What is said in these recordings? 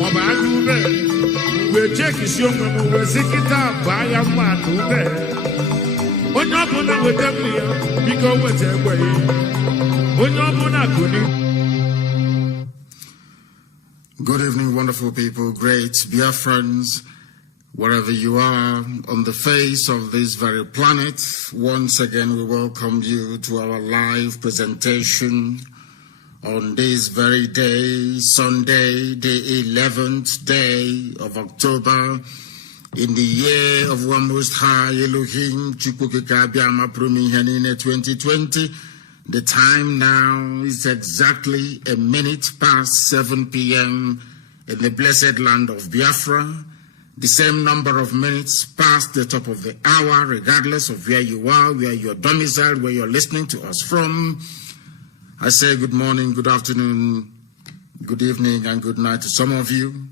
We check is young when we sick it up by a man who there. When you're gonna with them, because what's their way. When you're gonna Good evening, wonderful people, great Biafrans, wherever you are on the face of this very planet. Once again, we welcome you to our live presentation on this very day, Sunday, the 11th day of October, in the year of one most high Elohim, Chukukikabiama Prumihanine 2020. The time now is exactly a minute past 7 p.m. in the blessed land of Biafra. The same number of minutes past the top of the hour, regardless of where you are, where you're domiciled, where you're listening to us from. I say good morning, good afternoon, good evening, and good night to some of you,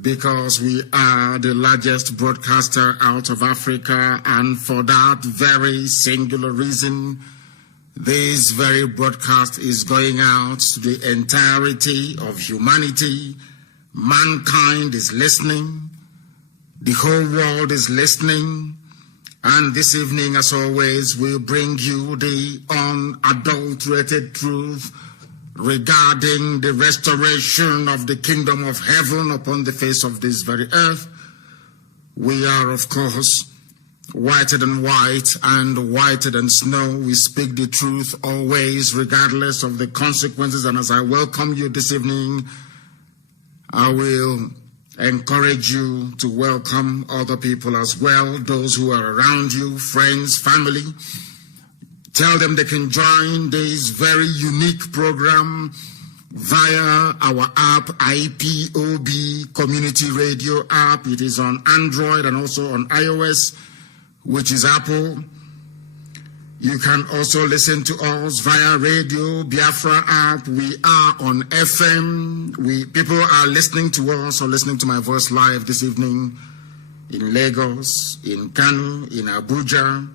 because we are the largest broadcaster out of Africa, and for that very singular reason, this very broadcast is going out to the entirety of humanity. Mankind is listening, the whole world is listening. And this evening, as always, we'll bring you the unadulterated truth regarding the restoration of the kingdom of heaven upon the face of this very earth. We are, of course, whiter than white and whiter than snow. We speak the truth always, regardless of the consequences. And as I welcome you this evening, I will encourage you to welcome other people as well, those who are around you, friends, family. Tell them they can join this very unique program via our app, IPOB Community Radio app. It is on Android and also on iOS, which is Apple. You can also listen to us via Radio Biafra app. We are on FM. People are listening to us or listening to my voice live this evening in Lagos, in Kanu, in Abuja,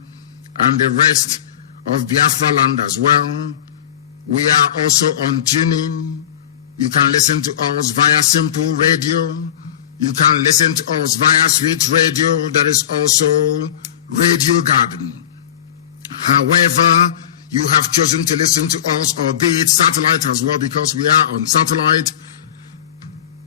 and the rest of Biafra land as well. We are also on TuneIn. You can listen to us via Simple Radio. You can listen to us via Sweet Radio. There is also Radio Garden. However, you have chosen to listen to us, albeit satellite as well, because we are on satellite.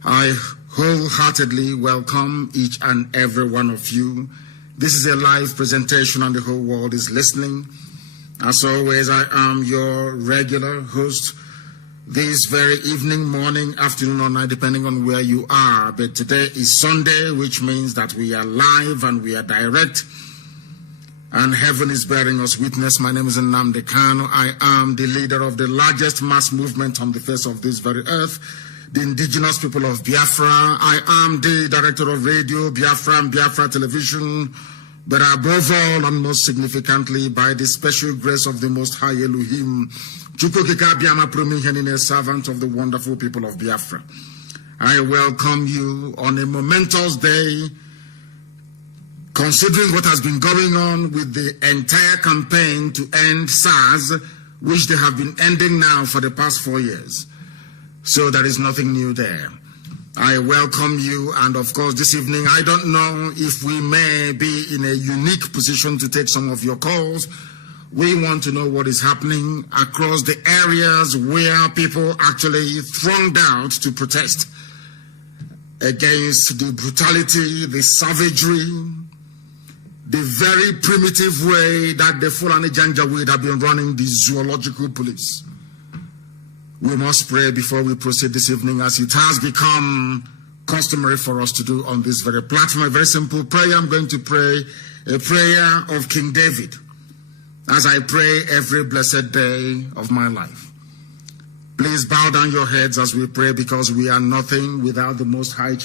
I wholeheartedly welcome each and every one of you. This is a live presentation and the whole world is listening. As always, I am your regular host this very evening, morning, afternoon, or night, depending on where you are. But today is Sunday, which means that we are live and we are direct. And heaven is bearing us witness. My name is Nnamdi Kanu. I am the leader of the largest mass movement on the face of this very earth, the indigenous people of Biafra. I am the director of Radio Biafra and Biafra Television. But above all, and most significantly, by the special grace of the Most High Elohim, servant of the wonderful people of Biafra, I welcome you on a momentous day, considering what has been going on with the entire campaign to end SARS, which they have been ending now for the past 4 years. So there is nothing new there. I welcome you, and of course this evening, I don't know if we may be in a unique position to take some of your calls. We want to know what is happening across the areas where people actually thronged out to protest against the brutality, the savagery, the very primitive way that the Fulani Janjaweed have been running the zoological police. We must pray before we proceed this evening, as it has become customary for us to do on this very platform. A very simple prayer. I'm going to pray a prayer of King David, as I pray every blessed day of my life. Please bow down your heads as we pray, because we are nothing without the Most High.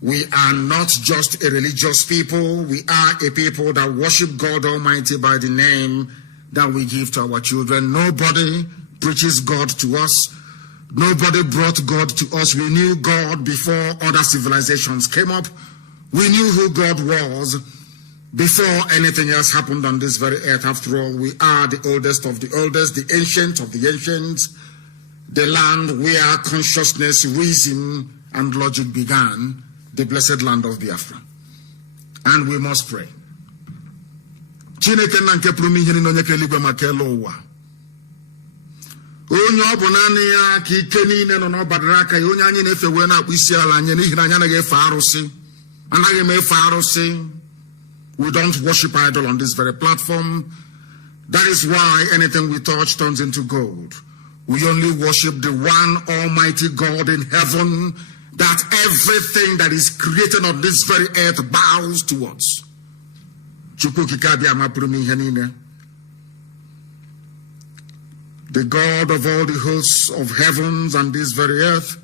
We are not just a religious people. We are a people that worship God Almighty by the name that we give to our children. Nobody preaches God to us. Nobody brought God to us. We knew God before other civilizations came up. We knew who God was before anything else happened on this very earth. After all, we are the oldest of the oldest, the ancient of the ancients. the land where consciousness, reason, and logic began, the blessed land of Biafra. And we must pray. Chineke na nke pụrụ ihe niile onye kere eluigwe maka elu ụwa. Onye ọ bụ naanị ya ka ike niile nọ n'ọbadara aka ya, onye anyị na-efe wee na-akpụ isi ala anyị n'ihi na anyị anaghị efe arụsị. Anaghị m efe arụsị. We don't worship idol on this very platform. That is why anything we touch turns into gold. We only worship the one Almighty God in heaven that everything that is created on this very earth bows towards. The God of all the hosts of heavens and this very earth,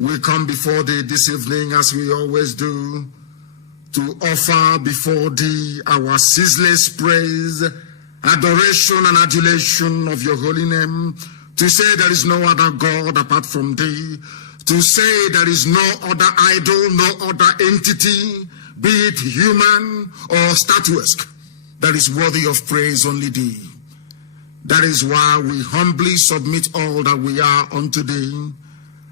we come before thee this evening as we always do, to offer before thee our ceaseless praise, adoration and adulation of your holy name, to say there is no other God apart from thee, to say there is no other idol, no other entity, be it human or statuesque, that is worthy of praise, only thee. That is why we humbly submit all that we are unto thee,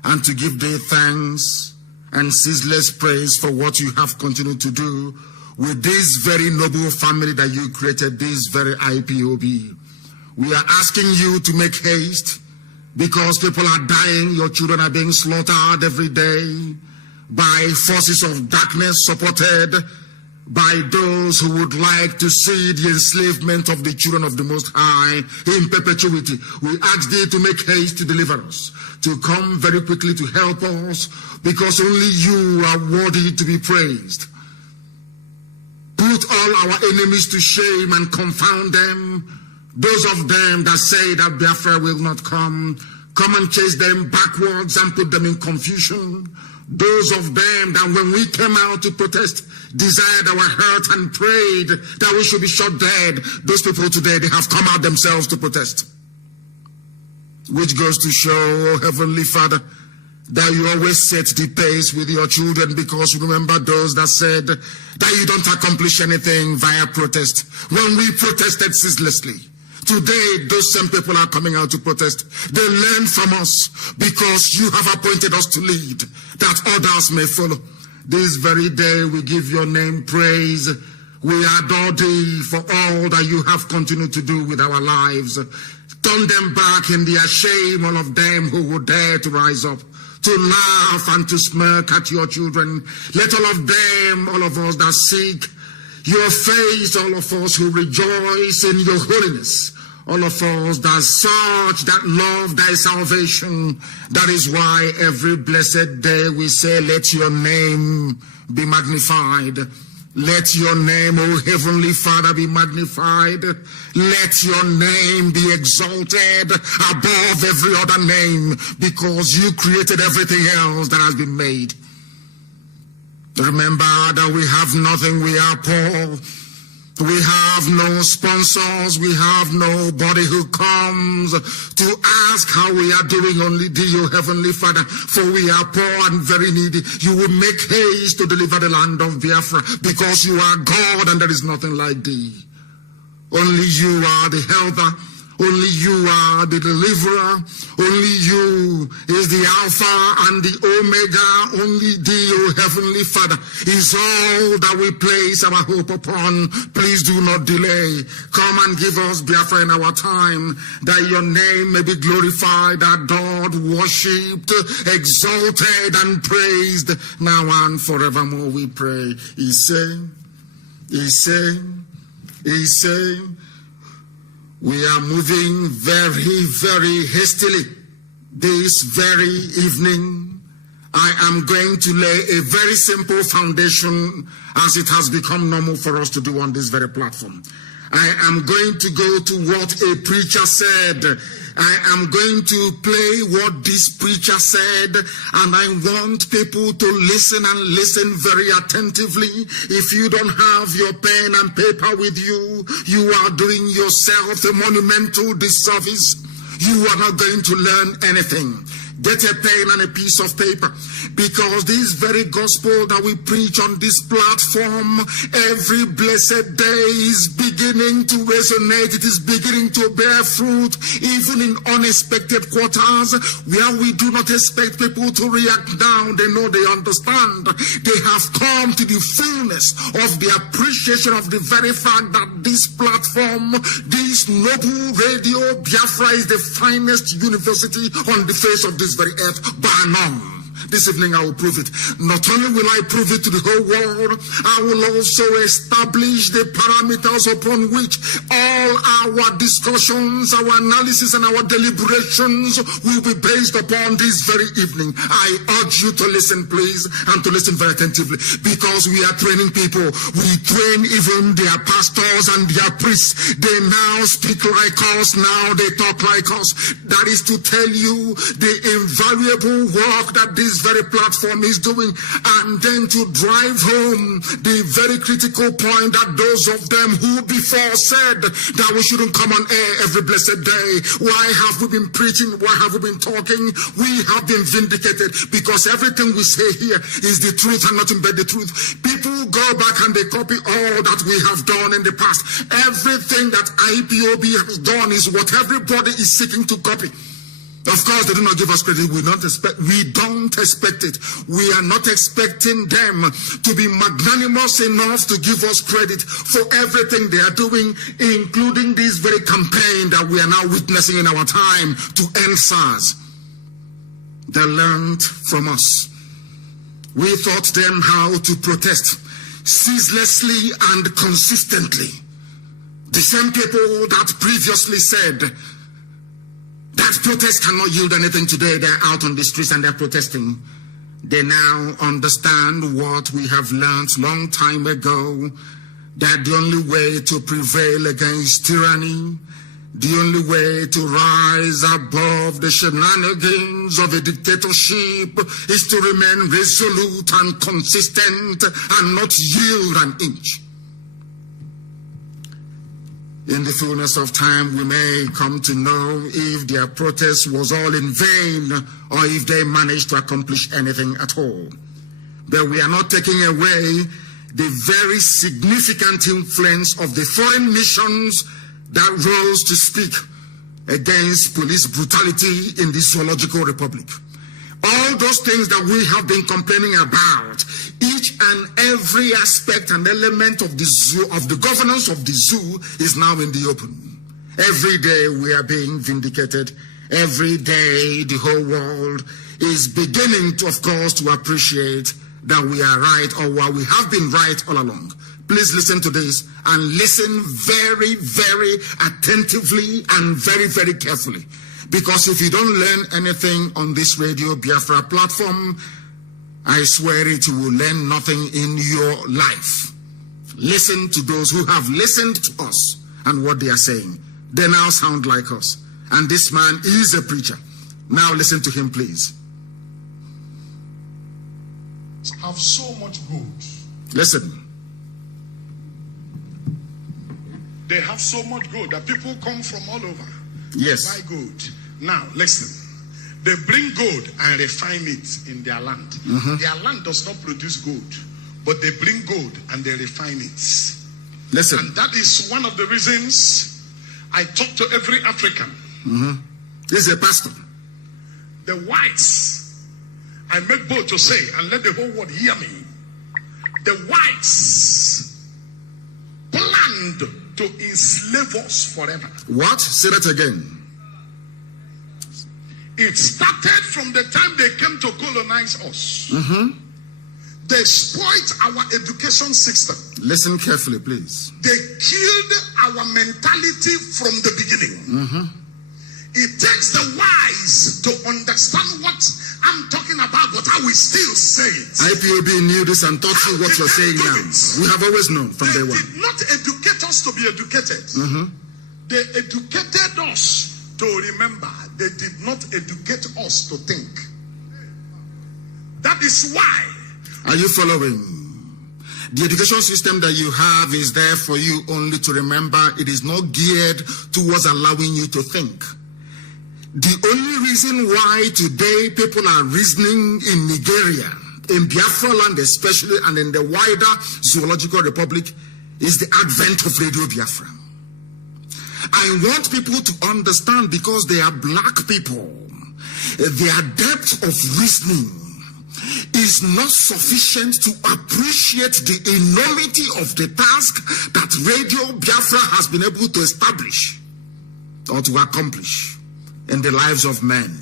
and to give thee thanks and ceaseless praise for what you have continued to do with this very noble family that you created, this very IPOB. We are asking you to make haste, because people are dying, your children are being slaughtered every day by forces of darkness supported by those who would like to see the enslavement of the children of the Most High in perpetuity. We ask thee to make haste to deliver us, to come very quickly to help us, because only you are worthy to be praised. Put all our enemies to shame and confound them. Those of them that say that Biafra will not come and chase them backwards and put them in confusion. Those of them that when we came out to protest, desired our hurt and prayed that we should be shot dead, those people today, they have come out themselves to protest. Which goes to show, Heavenly Father, that you always set the pace with your children, because remember those that said that you don't accomplish anything via protest. When we protested ceaselessly, today those same people are coming out to protest. They learn from us because you have appointed us to lead, that others may follow. This very day we give your name praise. We adore thee for all that you have continued to do with our lives. Turn them back in their shame, all of them who would dare to rise up, to laugh and to smirk at your children. Let all of them, all of us that seek your face, all of us who rejoice in your holiness, all of us that search, that love thy salvation. That is why every blessed day we say, let your name be magnified. Let your name, O Heavenly Father, be magnified. Let your name be exalted above every other name, because you created everything else that has been made. Remember that we have nothing, we are poor. We have no sponsors, we have nobody who comes to ask how we are doing, only thee, O Heavenly Father, for we are poor and very needy. You will make haste to deliver the land of Biafra, because you are God and there is nothing like thee. Only you are the helper. Only you are the deliverer. Only you is the Alpha and the Omega. Only thee, O Heavenly Father, is all that we place our hope upon. Please do not delay. Come and give us Biafra in our time, that your name may be glorified, adored, worshipped, exalted, and praised, now and forevermore, we pray. He said, we are moving very, very hastily this very evening. I am going to lay a very simple foundation, as it has become normal for us to do on this very platform. I am going to go to what a preacher said. I am going to play what this preacher said, and I want people to listen and listen very attentively. If you don't have your pen and paper with you, you are doing yourself a monumental disservice. You are not going to learn anything. Get a pen and a piece of paper, because this very gospel that we preach on this platform every blessed day is beginning to resonate. It is beginning to bear fruit, even in unexpected quarters where we do not expect people to react now. They know, they understand. They have come to the fullness of the appreciation of the very fact that this platform, this noble radio Biafra, is the finest university on the face of this very earth, bar none. This evening I will prove it. Not only will I prove it to the whole world, I will also establish the parameters upon which all our discussions, our analysis, and our deliberations will be based upon this very evening. I urge you to listen, please, and to listen very attentively, because we are training people. We train even their pastors and their priests. They now speak like us, now they talk like us. That is to tell you the invariable work that this very platform is doing, and then to drive home the very critical point that those of them who before said that we shouldn't come on air every blessed day, why have we been preaching, why have we been talking? We have been vindicated, because everything we say here is the truth and nothing but the truth. People go back and they copy all that we have done in the past. Everything that IPOB has done is what everybody is seeking to copy. Of course, they do not give us credit. We don't expect it. We are not expecting them to be magnanimous enough to give us credit for everything they are doing, including this very campaign that we are now witnessing in our time to end SARS. They learned from us. We taught them how to protest ceaselessly and consistently. The same people that previously said that protest cannot yield anything today, they're out on the streets and they're protesting. They now understand what we have learned long time ago, that the only way to prevail against tyranny, the only way to rise above the shenanigans of a dictatorship, is to remain resolute and consistent and not yield an inch. In the fullness of time, we may come to know if their protest was all in vain or if they managed to accomplish anything at all. But we are not taking away the very significant influence of the foreign missions that rose to speak against police brutality in the Zoological Republic. All those things that we have been complaining about, each and every aspect and element of the zoo, of the governance of the zoo, is now in the open. Every day we are being vindicated. Every day the whole world is beginning to, of course, to appreciate that we are right, or while we have been right all along. Please listen to this, and listen very, very attentively and very, very carefully. Because if you don't learn anything on this Radio Biafra platform, I swear it, you will learn nothing in your life. Listen to those who have listened to us and what they are saying. They now sound like us. And this man is a preacher. Now listen to him, please. Have so much good. Listen. They have so much gold that people come from all over. Yes. Buy gold. Now, listen. They bring gold and refine it in their land. Mm-hmm. Their land does not produce gold, but they bring gold and they refine it. Listen. And that is one of the reasons I talk to every African. Mm-hmm. This is a pastor. The whites, I make bold to say, and let the whole world hear me. The whites planned to enslave us forever. What? Say that again. It started from the time they came to colonize us. Mm-hmm. They spoiled our education system. Listen carefully, please. They killed our mentality from the beginning. Mm-hmm. It takes the wise to understand what I'm talking about, but I will still say it. IPOB knew this and taught you what you're saying now. We have always known from day one. They did not educate us to be educated. Mm-hmm. They educated us to remember. They did not educate us to think. That is why. Are you following? The education system that you have is there for you only to remember. It is not geared towards allowing you to think. The only reason why today people are reasoning in Nigeria, in Biafra land especially, and in the wider zoological republic, is the advent of Radio Biafra. I want people to understand, because they are black people, their depth of reasoning is not sufficient to appreciate the enormity of the task that Radio Biafra has been able to establish or to accomplish in the lives of men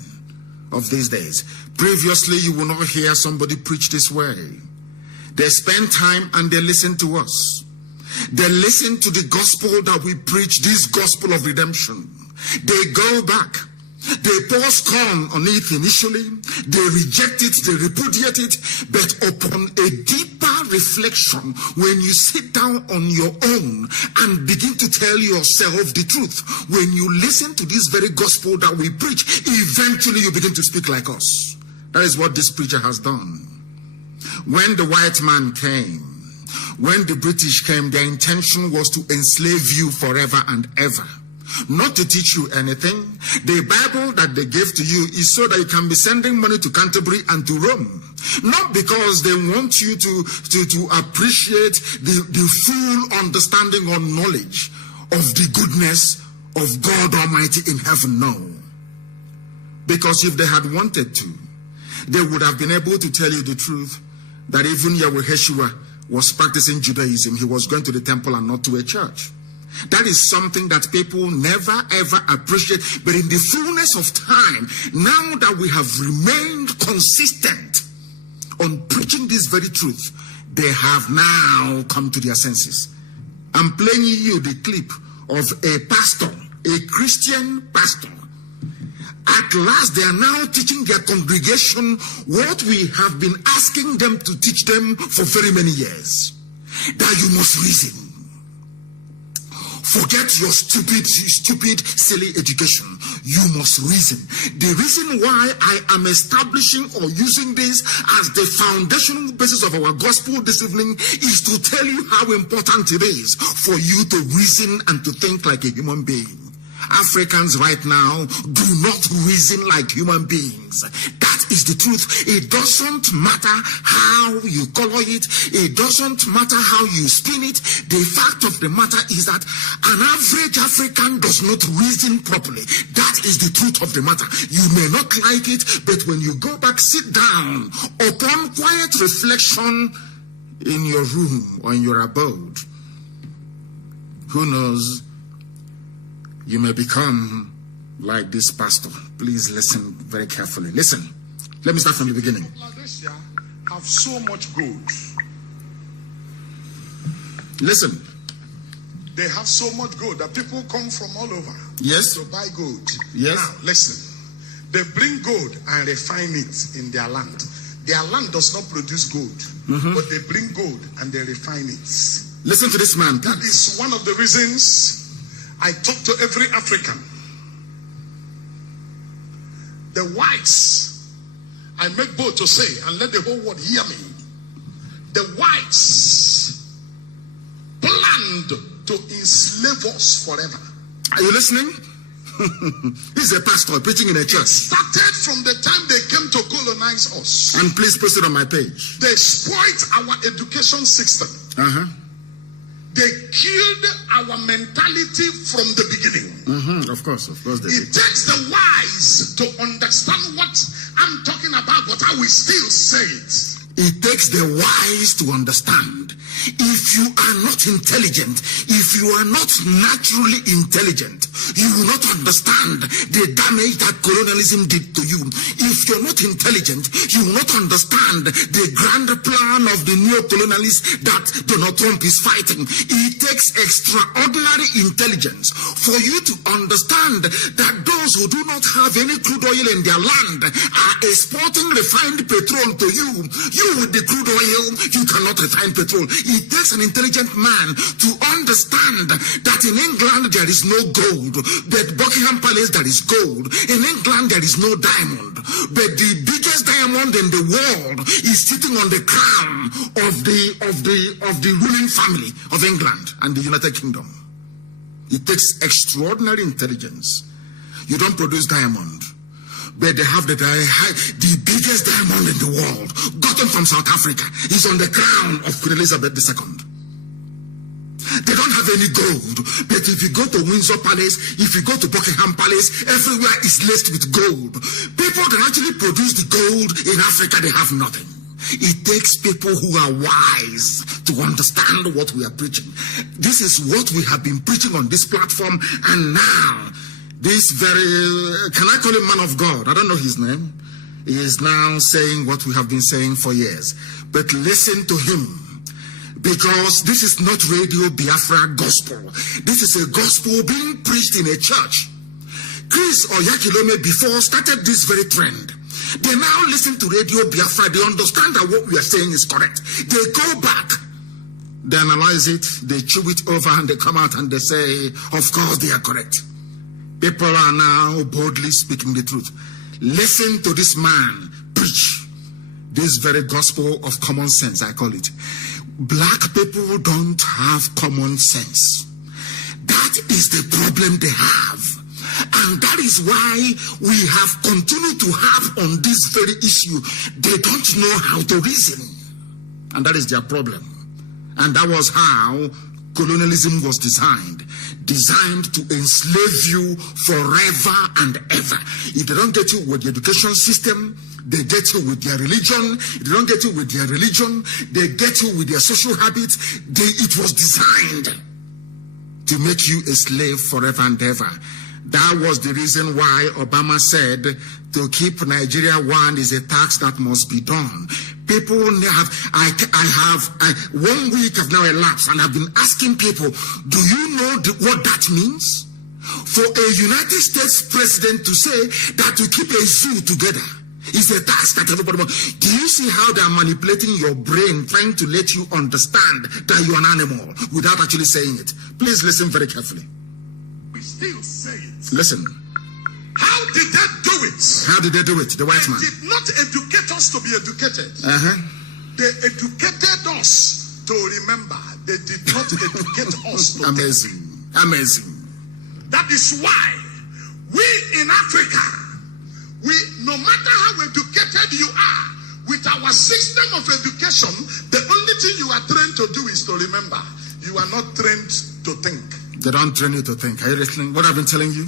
of these days. Previously, you will not hear somebody preach this way. They spend time and they listen to us. They listen to the gospel that we preach, this gospel of redemption. They go back. They pour scorn on it initially. They reject it. They repudiate it. But upon a deeper reflection, when you sit down on your own and begin to tell yourself the truth, when you listen to this very gospel that we preach, eventually you begin to speak like us. That is what this preacher has done. When the white man came, when the British came, their intention was to enslave you forever and ever. Not to teach you anything. The Bible that they gave to you is so that you can be sending money to Canterbury and to Rome. Not because they want you to appreciate the full understanding or knowledge of the goodness of God Almighty in heaven. No. Because if they had wanted to, they would have been able to tell you the truth that even Yahweh Yeshua was practicing Judaism. He was going to the temple and not to a church. That is something that people never ever appreciate. But in the fullness of time, now that we have remained consistent on preaching this very truth, they have now come to their senses. I'm playing you the clip of a pastor, a Christian pastor. At last, they are now teaching their congregation what we have been asking them to teach them for very many years. That you must reason. Forget your stupid, silly education. You must reason. The reason why I am establishing or using this as the foundational basis of our gospel this evening is to tell you how important it is for you to reason and to think like a human being. Africans right now do not reason like human beings. That is the truth. It doesn't matter how you color it. It doesn't matter how you spin it. The fact of the matter is that an average African does not reason properly. That is the truth of the matter. You may not like it, but when you go back, sit down upon quiet reflection in your room or in your abode, who knows, you may become like this pastor. Please listen very carefully. Listen. Let me start from the beginning. Bangladesh have so much gold. Listen. They have so much gold that people come from all over. Yes. To buy gold. Yes. Now, listen. They bring gold and refine it in their land. Their land does not produce gold, but they bring gold and they refine it. Listen to this man. That is one of the reasons I talk to every African. The whites, I make bold to say, and let the whole world hear me. The whites planned to enslave us forever. Are you listening? He's a pastor preaching in a church. It started from the time they came to colonize us. And please post it on my page. They spoiled our education system. They killed our mentality from the beginning. Of course they did. It takes the wise to understand what I'm talking about, but I will still say it. It takes the wise to understand. If you are not intelligent, if you are not naturally intelligent, you will not understand the damage that colonialism did to you. If you're not intelligent, you will not understand the grand plan of the neo-colonialists that Donald Trump is fighting. It takes extraordinary intelligence for you to understand that those who do not have any crude oil in their land are exporting refined petrol to you. You with the crude oil, you cannot refine petrol. It takes an intelligent man to understand that in England there is no gold, but Buckingham Palace there is gold. In England there is no diamond, but the biggest diamond in the world is sitting on the crown of the ruling family of England and the United Kingdom. It takes extraordinary intelligence. You don't produce diamond but they have the biggest diamond in the world, gotten from South Africa. It's on the crown of Queen Elizabeth II. They don't have any gold, but if you go to Windsor Palace, if you go to Buckingham Palace, everywhere is laced with gold. People can actually produce the gold in Africa, they have nothing. It takes people who are wise to understand what we are preaching. This is what we have been preaching on this platform, and now this very, can I call him man of God? I don't know his name. He is now saying what we have been saying for years. But listen to him, because this is not Radio Biafra gospel. This is a gospel being preached in a church. Chris Oyakilome before started this very trend. They now listen to Radio Biafra. They understand that what we are saying is correct. They go back, they analyze it, they chew it over, and they come out and they say, of course they are correct. People are now boldly speaking the truth. Listen to this man preach this very gospel of common sense, I call it. Black people don't have common sense. That is the problem they have. And that is why we have continued to have on this very issue. They don't know how to reason. And that is their problem. And that was how colonialism was designed to enslave you forever and ever. If they don't get you with the education system, they get you with their religion. If they don't get you with their religion, they get you with their social habits. It was designed to make you a slave forever and ever. That was the reason why Obama said to keep Nigeria one is a tax that must be done. People have, I have 1 week have now elapsed, and I've been asking people, do you know what that means? For a United States president to say that to keep a zoo together is a task that everybody wants. Do you see how they are manipulating your brain, trying to let you understand that you're an animal without actually saying it? Please listen very carefully. We still say it. Listen. How did they do it? How did they do it? The white man. They did not educate us to be educated. They educated us to remember. They did not educate us to Amazing. think. Amazing. That is why we in Africa, no matter how educated you are, with our system of education, the only thing you are trained to do is to remember. You are not trained to think. They don't train you to think. Are you listening? What I've been telling you?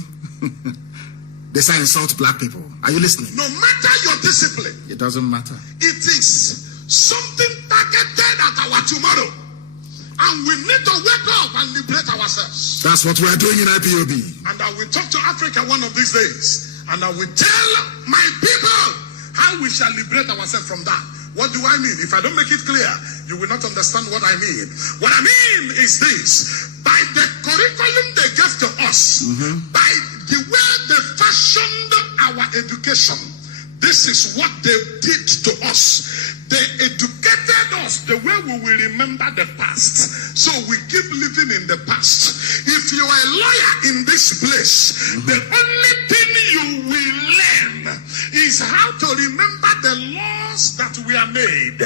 They say insult black people. Are you listening? No matter your discipline, it doesn't matter. It is something targeted at our tomorrow. And we need to wake up and liberate ourselves. That's what we are doing in IPOB. And I will talk to Africa one of these days. And I will tell my people how we shall liberate ourselves from that. What do I mean? If I don't make it clear, you will not understand what I mean. What I mean is this. By the curriculum they gave to us, by the way they fashioned our education, this is what they did to us. They educated us the way we will remember the past. So we keep living in the past. If you are a lawyer in this place, the only thing you will learn is how to remember the laws that were made,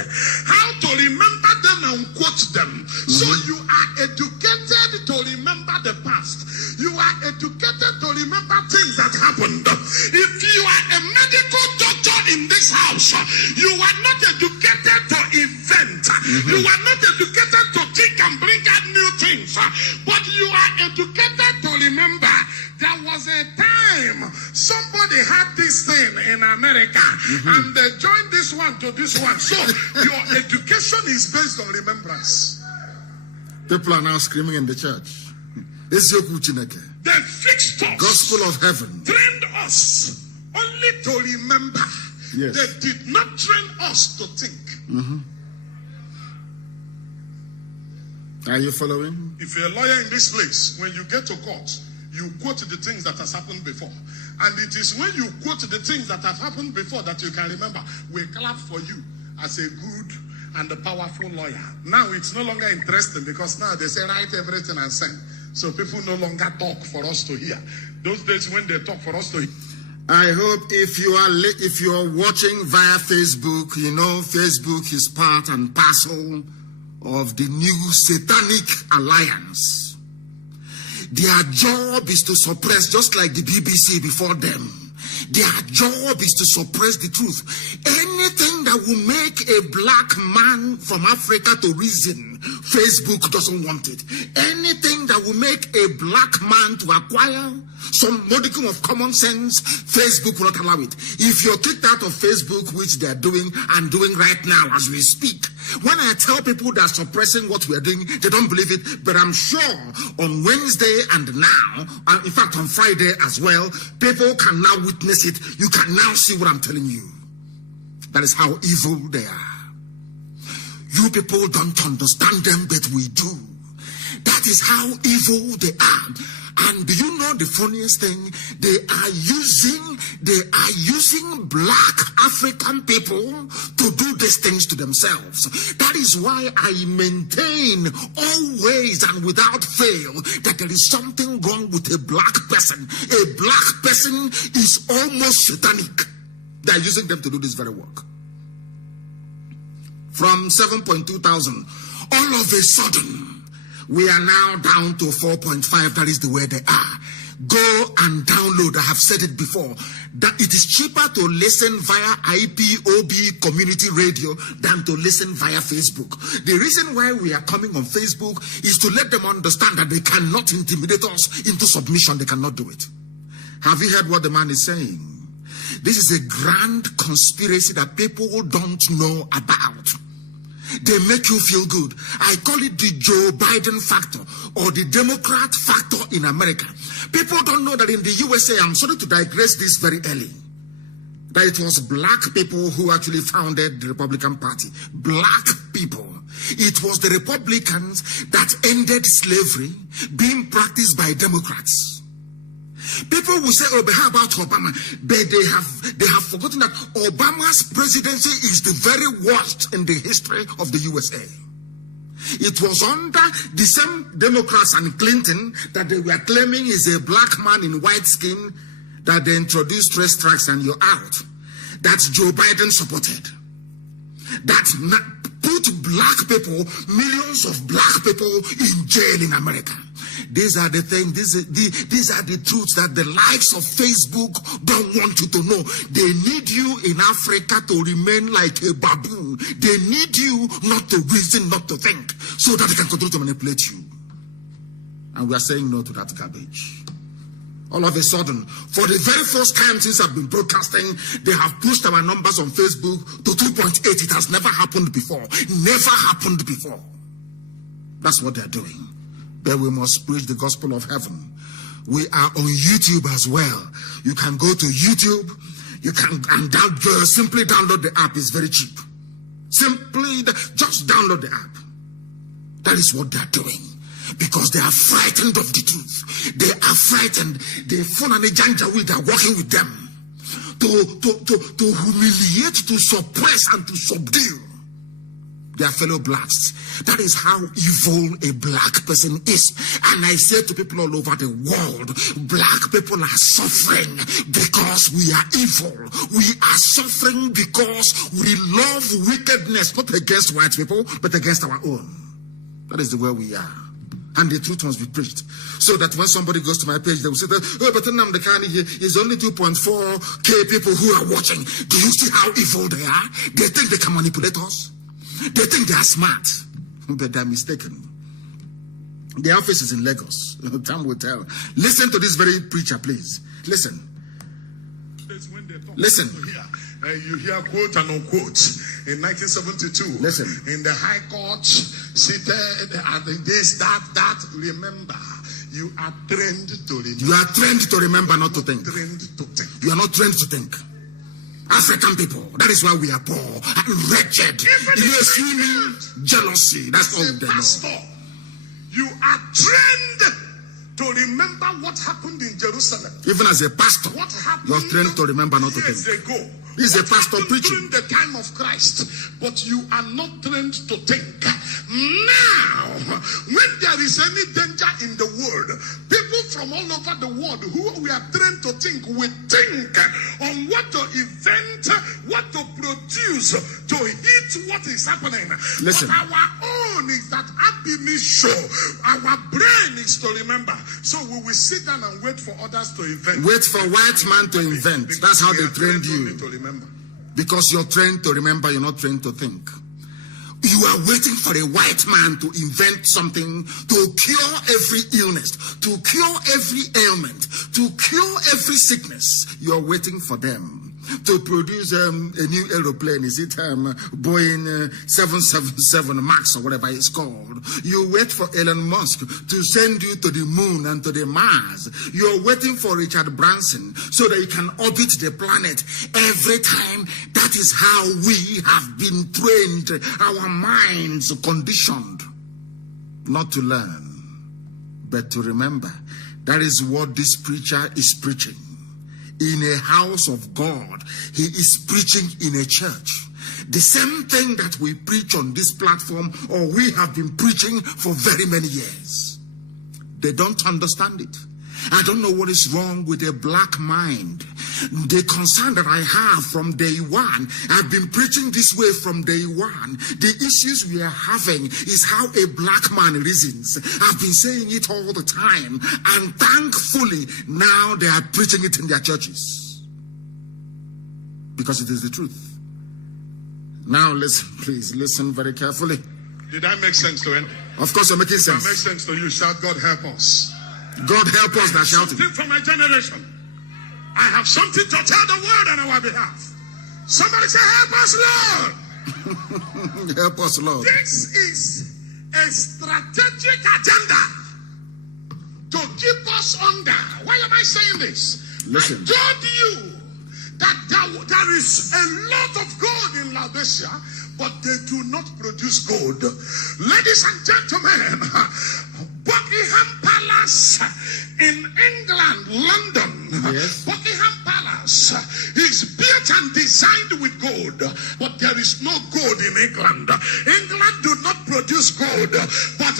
how to remember them and quote them. So you are educated to remember the past. You are educated to remember things that happened. If you are a medical doctor in this house, you are not educated to invent. You are not educated to think and bring out new things. But you are educated to remember. There was a time somebody had this thing in America and they joined this one to this one. So your education is based on remembrance. People are now screaming in the church. They fixed us. Gospel of heaven. Trained us only to remember. Yes. They did not train us to think. Are you following? If you're a lawyer in this place, when you get to court, you quote the things that has happened before. And it is when you quote the things that have happened before that you can remember. We clap for you as a good and a powerful lawyer. Now it's no longer interesting because now they say write everything and send. So people no longer talk for us to hear. Those days when they talk for us to hear. I hope if you are watching via Facebook, you know Facebook is part and parcel of the new satanic alliance. Their job is to suppress, just like the BBC before them. Their job is to suppress the truth. Anything that will make a black man from Africa to reason, Facebook doesn't want it. Anything that will make a black man to acquire some modicum of common sense, Facebook will not allow it. If you're kicked out of Facebook, which they're doing and doing right now as we speak, when I tell people they're suppressing what we're doing, they don't believe it. But I'm sure on Wednesday and now, in fact on Friday as well, people can now witness it. You can now see what I'm telling you. That is how evil they are. You people don't understand them, but we do. That is how evil they are. And do you know the funniest thing? They are using black African people to do these things to themselves. That is why I maintain always and without fail that there is something wrong with a black person. A black person is almost satanic. They are using them to do this very work. From 7.2 thousand, all of a sudden, we are now down to 4.5. That is the way they are. Go and download. I have said it before, that it is cheaper to listen via IPOB community radio than to listen via Facebook. The reason why we are coming on Facebook is to let them understand that they cannot intimidate us into submission. They cannot do it. Have you heard what the man is saying? This is a grand conspiracy that people don't know about. They make you feel good. I call it the Joe Biden factor or the Democrat factor in America. People don't know that in the USA, I'm sorry to digress this very early, that it was black people who actually founded the Republican Party. Black people. It was the Republicans that ended slavery being practiced by Democrats. People will say, oh, but how about Obama? But they have forgotten that Obama's presidency is the very worst in the history of the USA. It was under the same Democrats and Clinton that they were claiming is a black man in white skin that they introduced race strikes and you're out. That Joe Biden supported. That put black people, millions of black people in jail in America. These are the things, these are the truths that the likes of Facebook don't want you to know. They need you in Africa to remain like a baboon. They need you not to reason, not to think, so that they can continue to manipulate you. And we are saying no to that garbage. All of a sudden, for the very first time since I've been broadcasting, they have pushed our numbers on Facebook to 2.8. It has never happened before. Never happened before. That's what they're doing. But we must preach the gospel of heaven. We are on YouTube as well. You can go to YouTube. You can simply download the app. It's very cheap. Simply just download the app. That is what they're doing. Because they are frightened of the truth. They are frightened. The Fulani Janjaweed are working with them to humiliate, to suppress, and to subdue their fellow blacks. That is how evil a black person is. And I say to people all over the world, black people are suffering because we are evil. We are suffering because we love wickedness, not against white people, but against our own. That is the way we are. And the truth must be preached. So that when somebody goes to my page, they will say, oh, but Nnamdi Kanu here is only 2.4K people who are watching. Do you see how evil they are? They think they can manipulate us. They think they are smart. But they're mistaken. The office is in Lagos. Time will tell. Listen to this very preacher, please. Listen. Listen. You hear quote and unquote. In 1972, listen. In the High Court, seated at this, that, remember, you are trained to remember. You are trained to remember, not to think. Trained to think. You are not trained to think. African people, that is why we are poor and wretched. Jealousy, that's all they know. You are trained to remember what happened in Jerusalem. Even as a pastor, what happened you are trained to remember, not to think. Years ago. He's a pastor preaching during the time of Christ, but you are not trained to think. Now, when there is any danger in the world, people from all over the world who we are trained to think, we think on what to invent, what to produce to hit what is happening. Listen. But our own own is that our brain is to remember. So we will sit down and wait for others to invent. Wait for white man to invent. That's how they trained you. To remember. Because you're trained to remember, you're not trained to think. You are waiting for a white man to invent something to cure every illness, to cure every ailment, to cure every sickness. You're waiting for them to produce a new aeroplane. Is it Boeing 777 Max or whatever it's called? You wait for Elon Musk to send you to the moon and to the Mars. You're waiting for Richard Branson so that he can orbit the planet every time. That is how we have been trained, our minds conditioned not to learn, but to remember. That is what this preacher is preaching. In a house of God, he is preaching in a church. The same thing that we preach on this platform, or we have been preaching for very many years. They don't understand it. I don't know what is wrong with a black mind. The concern that I have from day one, I've been preaching this way from day one. The issues we are having is how a black man reasons. I've been saying it all the time, and thankfully now they are preaching it in their churches. Because it is the truth. Now listen, please, listen very carefully. Did I make sense to him? Of course you're making sense. If I make sense to you, shout, God help us. God help us that shouting. Something for my generation. I have something to tell the world on our behalf. Somebody say, help us, Lord. Help us, Lord. This is a strategic agenda to keep us under. Why am I saying this? Listen. I told you that there is a lot of gold in Laodicea, but they do not produce gold. Ladies and gentlemen, Buckingham Palace in England, London. Yes. Buckingham Palace is built and designed with gold, but there is no gold in England. England do not produce gold, but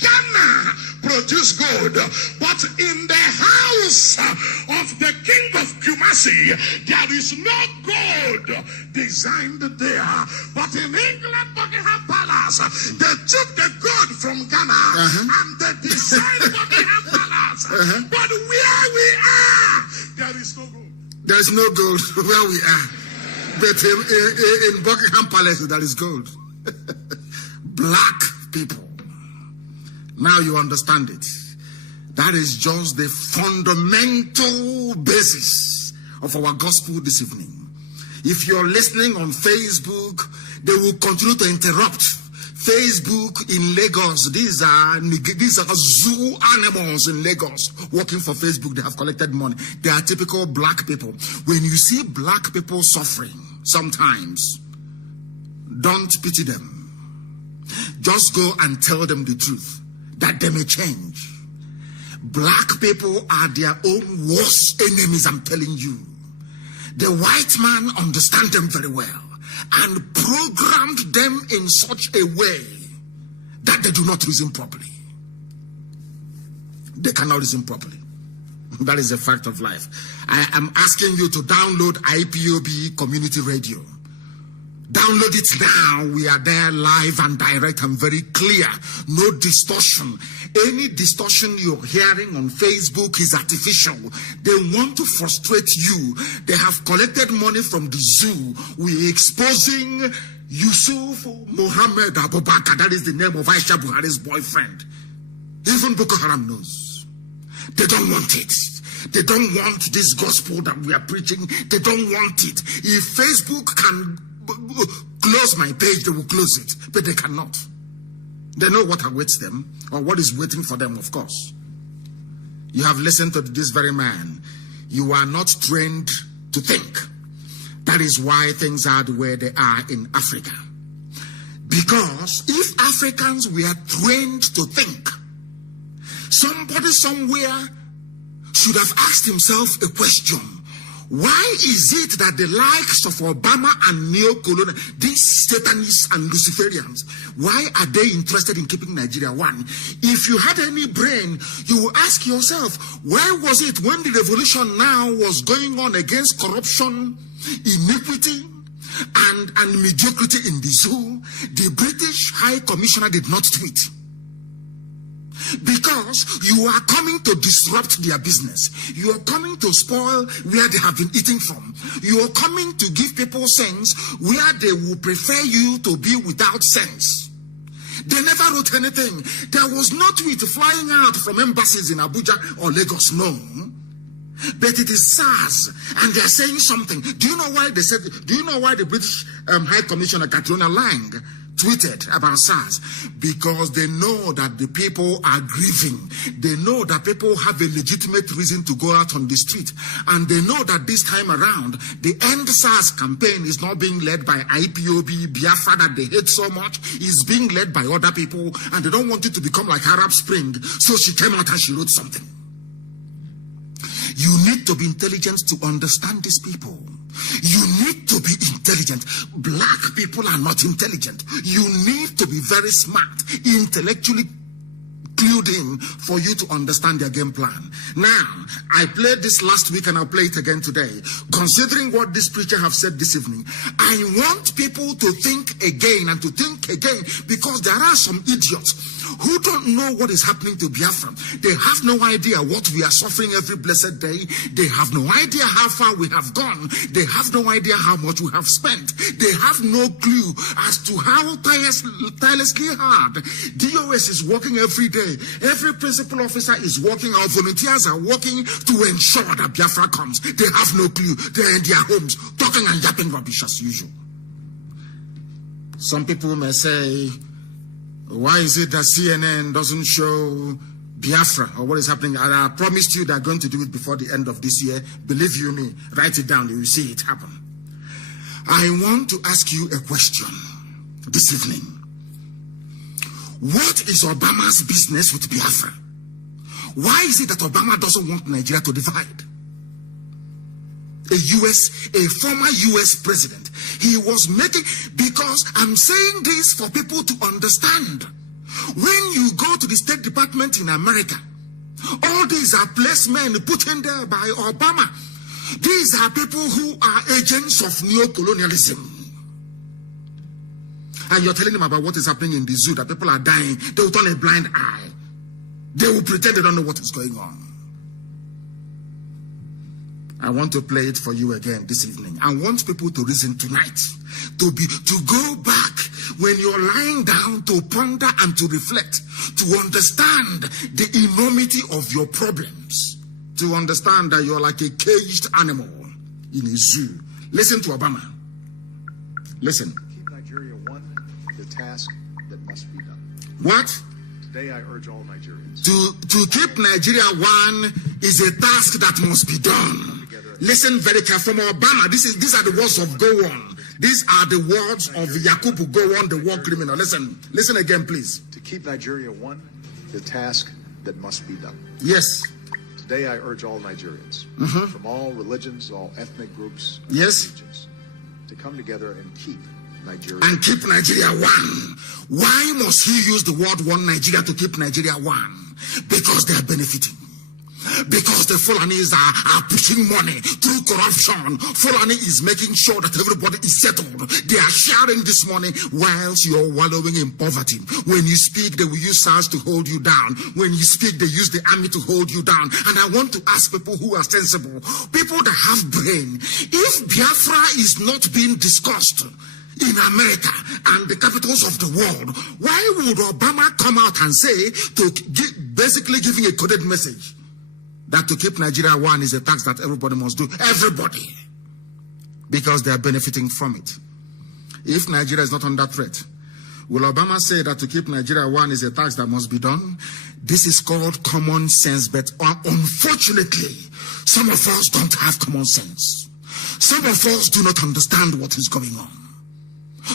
Ghana produce gold. But in the house of the king of Kumasi, there is no gold designed there. But in England, Buckingham Palace, they took the gold from Ghana and they designed Buckingham Palace. But where we are, there is no gold. There is no gold where we are. But in Buckingham Palace, there is gold. Black people. Now you understand it. That is just the fundamental basis of our gospel this evening. If you're listening on Facebook, they will continue to interrupt. Facebook in Lagos, these are zoo animals in Lagos working for Facebook. They have collected money. They are typical black people. When you see black people suffering, sometimes don't pity them. Just go and tell them the truth, that they may change. Black people are their own worst enemies, I'm telling you. The white man understands them very well and programmed them in such a way that they do not reason properly. They cannot reason properly. That is a fact of life. I am asking you to download IPOB Community Radio. Download it now. We are there live and direct and very clear. No distortion. Any distortion you're hearing on Facebook is artificial. They want to frustrate you. They have collected money from the zoo. We're exposing Yusuf Mohammed Abubakar. That is the name of Aisha Buhari's boyfriend. Even Boko Haram knows. They don't want it. They don't want this gospel that we are preaching. They don't want it. If Facebook can close my page, they will close it, but they cannot. They know what awaits them, or what is waiting for them, of course. You have listened to this very man. You are not trained to think. That is why things are the way they are in Africa. Because if Africans were trained to think, somebody somewhere should have asked himself a question. Why is it that the likes of Obama and neo-colonial, these Satanists and Luciferians, why are they interested in keeping Nigeria one? If you had any brain, you will ask yourself, where was it when the revolution now was going on against corruption, iniquity, and mediocrity in the zoo, the British High Commissioner did not tweet. Because you are coming to disrupt their business. You are coming to spoil where they have been eating from. You are coming to give people sense where they will prefer you to be without sense. They never wrote anything. There was no tweet flying out from embassies in Abuja or Lagos, no. But it is SARS, and they are saying something. Do you know why they said? Do you know why the British High Commissioner Katrina Lang tweeted about SARS? Because they know that the people are grieving. They know that people have a legitimate reason to go out on the street, and they know that this time around the End SARS campaign is not being led by IPOB Biafra that they hate so much. It's being led by other people, and they don't want it to become like Arab Spring. So she came out and she wrote something. You need to be intelligent to understand these people. You need to be intelligent. Black people are not intelligent. You need to be very smart, intellectually clued in for you to understand their game plan. Now, I played this last week and I'll play it again today. Considering what this preacher have said this evening, I want people to think again and to think again, because there are some idiots who don't know what is happening to Biafra. They have no idea what we are suffering every blessed day. They have no idea how far we have gone. They have no idea how much we have spent. They have no clue as to how tirelessly hard DOS is working every day. Every principal officer is working. Our volunteers are working to ensure that Biafra comes. They have no clue. They're in their homes talking and yapping rubbish as usual. Some people may say, why is it that CNN doesn't show Biafra or what is happening? And I promised you they're going to do it before the end of this year. Believe you me, write it down, you will see it happen. I want to ask you a question this evening. What is Obama's business with Biafra? Why is it that Obama doesn't want Nigeria to divide? A former US president, he was making, because I'm saying this for people to understand. When you go to the State Department in America, all these are placemen put in there by Obama. These are people who are agents of neocolonialism. And you're telling them about what is happening in the zoo, that people are dying. They will turn a blind eye. They will pretend they don't know what is going on. I want to play it for you again this evening. I want people to reason tonight, to go back when you're lying down, to ponder and to reflect, to understand the enormity of your problems, to understand that you're like a caged animal in a zoo. Listen to Obama. Listen. Keep Nigeria one, the task that must be done. What? Today I urge all Nigerians. To keep Nigeria one is a task that must be done. Listen very carefully. From Obama, these are the words of Gowon. These are the words of Yakubu Gowon, the war criminal. Listen again, please. To keep Nigeria one, the task that must be done. Yes. Today I urge all Nigerians, from all religions, all ethnic groups, yes, regions, to come together and keep Nigeria. And keep Nigeria one. Why must he use the word one Nigeria to keep Nigeria one? Because they are benefiting. Because the Fulanis are pushing money through corruption. Fulani is making sure that everybody is settled. They are sharing this money whilst you're wallowing in poverty. When you speak, they will use SARS to hold you down. When you speak, they use the army to hold you down. And I want to ask people who are sensible, people that have brain, if Biafra is not being discussed in America and the capitals of the world, why would Obama come out and say, basically giving a coded message, that to keep Nigeria one is a tax that everybody must do? Everybody. Because they are benefiting from it. If Nigeria is not under threat, will Obama say that to keep Nigeria one is a tax that must be done? This is called common sense, but unfortunately, some of us don't have common sense. Some of us do not understand what is going on.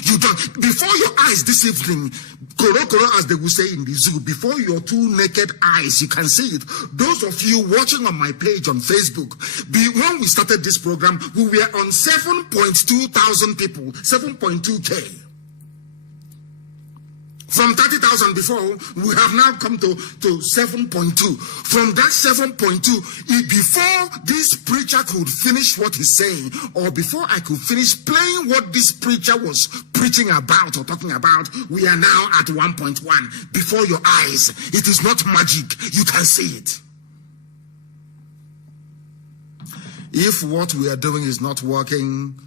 You don't. Before your eyes this evening, koro, as they will say in the zoo, before your two naked eyes, you can see it. Those of you watching on my page on Facebook, when we started this program, we were on 7.2 thousand people, 7.2K. From 30,000 before, we have now come to 7.2. From that 7.2, before this preacher could finish what he's saying, or before I could finish playing what this preacher was preaching about or talking about, we are now at 1.1. Before your eyes. It is not magic. You can see it. If what we are doing is not working,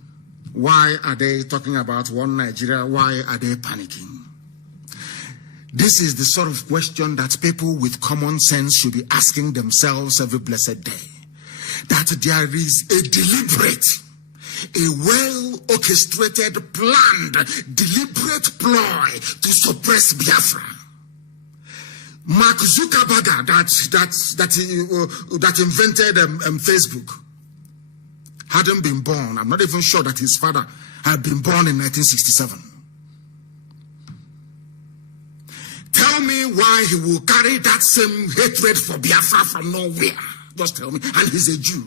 why are they talking about one Nigeria? Why are they panicking? This is the sort of question that people with common sense should be asking themselves every blessed day. That there is a deliberate, a well-orchestrated, planned, deliberate ploy to suppress Biafra. Mark Zuckerberg, that invented Facebook, hadn't been born. I'm not even sure that his father had been born in 1967. Tell me why he will carry that same hatred for Biafra from nowhere. Just tell me. And he's a Jew.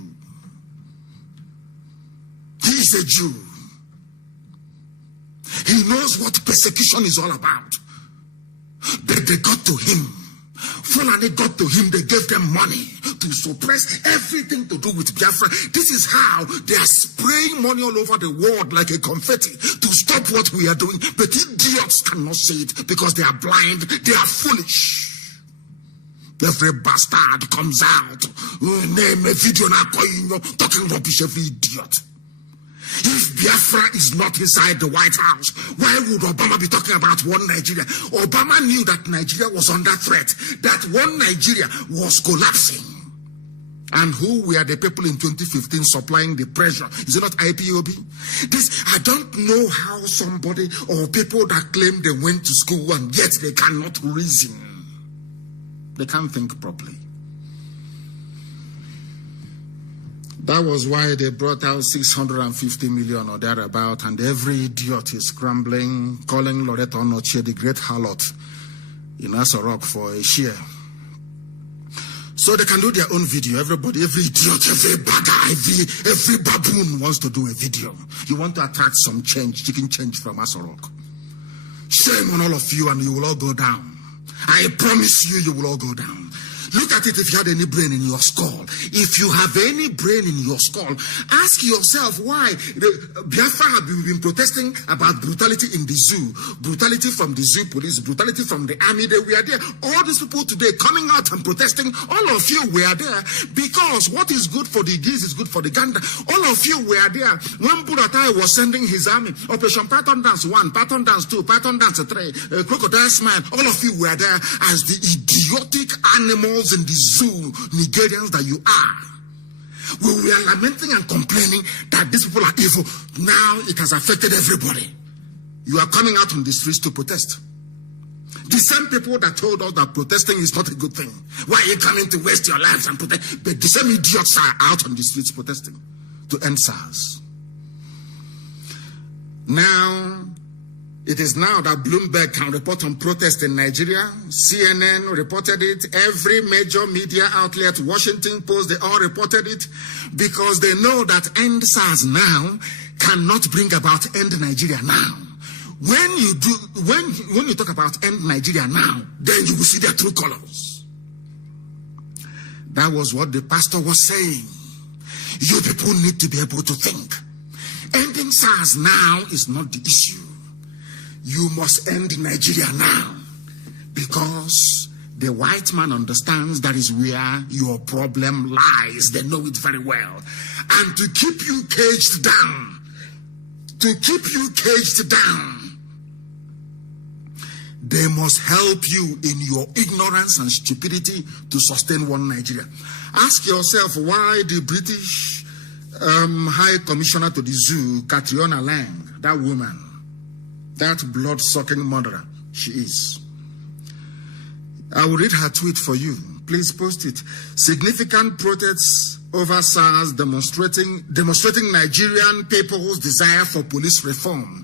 He is a Jew. He knows what persecution is all about. But they got to him. Fulani got to him. They gave them money to suppress everything to do with Biafra. This is how they are spraying money all over the world like a confetti to stop what we are doing. But idiots cannot see it because they are blind. They are foolish. Every bastard comes out, name a video now, talking rubbish, every idiot. If Biafra is not inside the White House, why would Obama be talking about one Nigeria? Obama knew that Nigeria was under threat, that one Nigeria was collapsing. And who were the people in 2015 supplying the pressure? Is it not IPOB? I don't know how somebody or people that claim they went to school and yet they cannot reason. They can't think properly. That was why they brought out 650 million or thereabout, and every idiot is scrambling, calling Loretta Onochie the great harlot in Asorok for a share. So they can do their own video. Everybody, every idiot, every bagger, every baboon wants to do a video. You want to attract some change, chicken change from Asorok. Shame on all of you, and you will all go down. I promise you, you will all go down. Look at it if you had any brain in your skull. If you have any brain in your skull, ask yourself why Biafra have been protesting about brutality in the zoo, brutality from the zoo police, brutality from the army. They were there. All these people today coming out and protesting, all of you were there because what is good for the geese is good for the gander. All of you were there when Buratai was sending his army, Operation Python Dance 1, Python Dance 2, Python Dance 3, Crocodile Smile. All of you were there as the idiotic animals in the zoo, Nigerians that you are. We were lamenting and complaining that these people are evil. Now it has affected everybody. You are coming out on the streets to protest. The same people that told us that protesting is not a good thing. Why are you coming to waste your lives and protest? But the same idiots are out on the streets protesting to end SARS. Now, it is now that Bloomberg can report on protests in Nigeria. CNN reported it. Every major media outlet, Washington Post, they all reported it because they know that end SARS now cannot bring about end Nigeria now. When you talk about end Nigeria now, then you will see their true colors. That was what the pastor was saying. You people need to be able to think. Ending SARS now is not the issue. You must end Nigeria now because the white man understands that is where your problem lies. They know it very well. And to keep you caged down, they must help you in your ignorance and stupidity to sustain one Nigeria. Ask yourself why the British High Commissioner to the Zoo, Catriona Lang, that woman, that blood-sucking murderer she is. I will read her tweet for you. Please post it. Significant protests over SARS demonstrating Nigerian people's desire for police reform.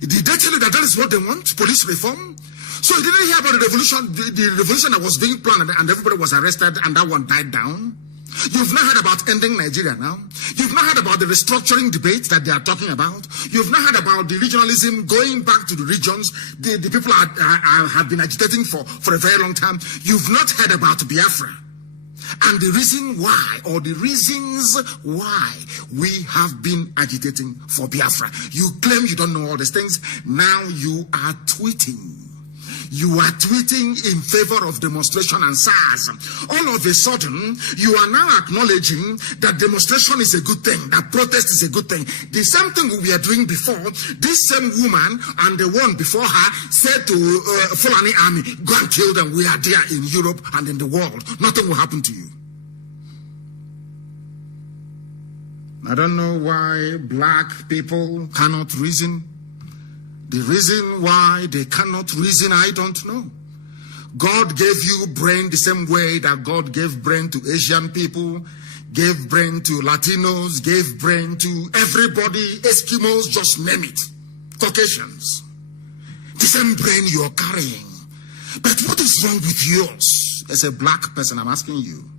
Did they tell you that is what they want? Police reform? So you didn't hear about the revolution that was being planned and everybody was arrested and that one died down? You've not heard about ending Nigeria now. You've not heard about the restructuring debate that they are talking about. You've not heard about the regionalism going back to the regions. The people have been agitating for a very long time. You've not heard about Biafra. And the reason why, or the reasons why we have been agitating for Biafra. You claim you don't know all these things. Now you are tweeting. You are tweeting in favor of demonstration and SARS. All of a sudden, you are now acknowledging that demonstration is a good thing, that protest is a good thing. The same thing we were doing before. This same woman and the one before her said to Fulani Army, go and kill them. We are there in Europe and in the world. Nothing will happen to you. I don't know why black people cannot reason. The reason why they cannot reason, I don't know. God gave you brain the same way that God gave brain to Asian people, gave brain to Latinos, gave brain to everybody, Eskimos, just name it, Caucasians. The same brain you're carrying. But what is wrong with yours? As a black person, I'm asking you.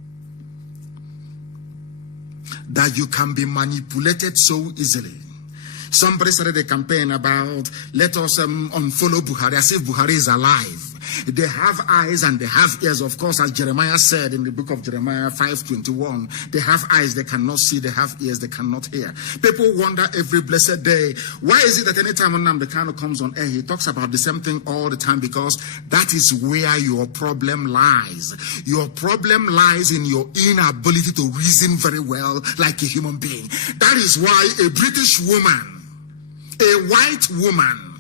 That you can be manipulated so easily. Somebody started a campaign about let us unfollow Buhari as if Buhari is alive. They have eyes and they have ears, of course, as Jeremiah said in the book of Jeremiah 5:21. They have eyes, they cannot see. They have ears, they cannot hear. People wonder every blessed day, why is it that anytime Nnamdi Kanu comes on air, he talks about the same thing all the time? Because that is where your problem lies. Your problem lies in your inability to reason very well like a human being. That is why a British woman, a white woman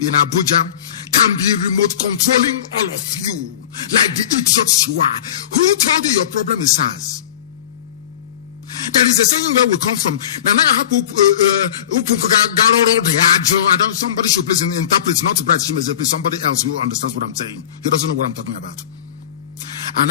in Abuja can be remote controlling all of you like the idiots you are. Who told you your problem is SARS? There is a saying where we come from. Somebody should please interpret, not Bright Shimeze, please somebody else who understands what I'm saying. He doesn't know what I'm talking about. You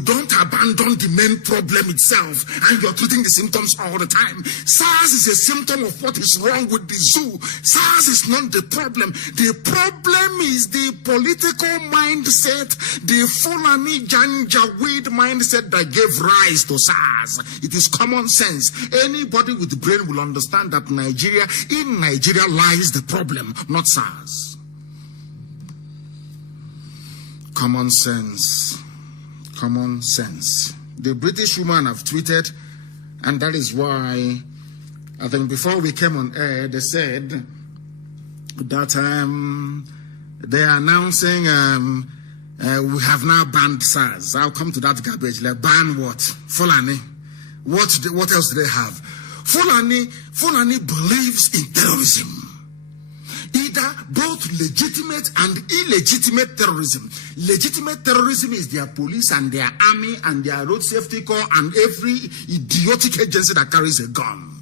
don't abandon the main problem itself and you're treating the symptoms all the time. SARS is a symptom of what is wrong with the zoo. SARS is not the problem. The problem is the political mindset, the Fulani Janjaweed mindset that gave rise to SARS. It is common sense. Anybody with brain will understand that in Nigeria lies the problem, not SARS. Common sense. Common sense. The British woman have tweeted, and that is why I think before we came on air, they said that they are announcing we have now banned SARS. I'll come to that garbage. Like, ban what? Fulani. What else do they have? Fulani believes in terrorism. Either both legitimate and illegitimate terrorism. Legitimate terrorism is their police and their army and their road safety corps and every idiotic agency that carries a gun.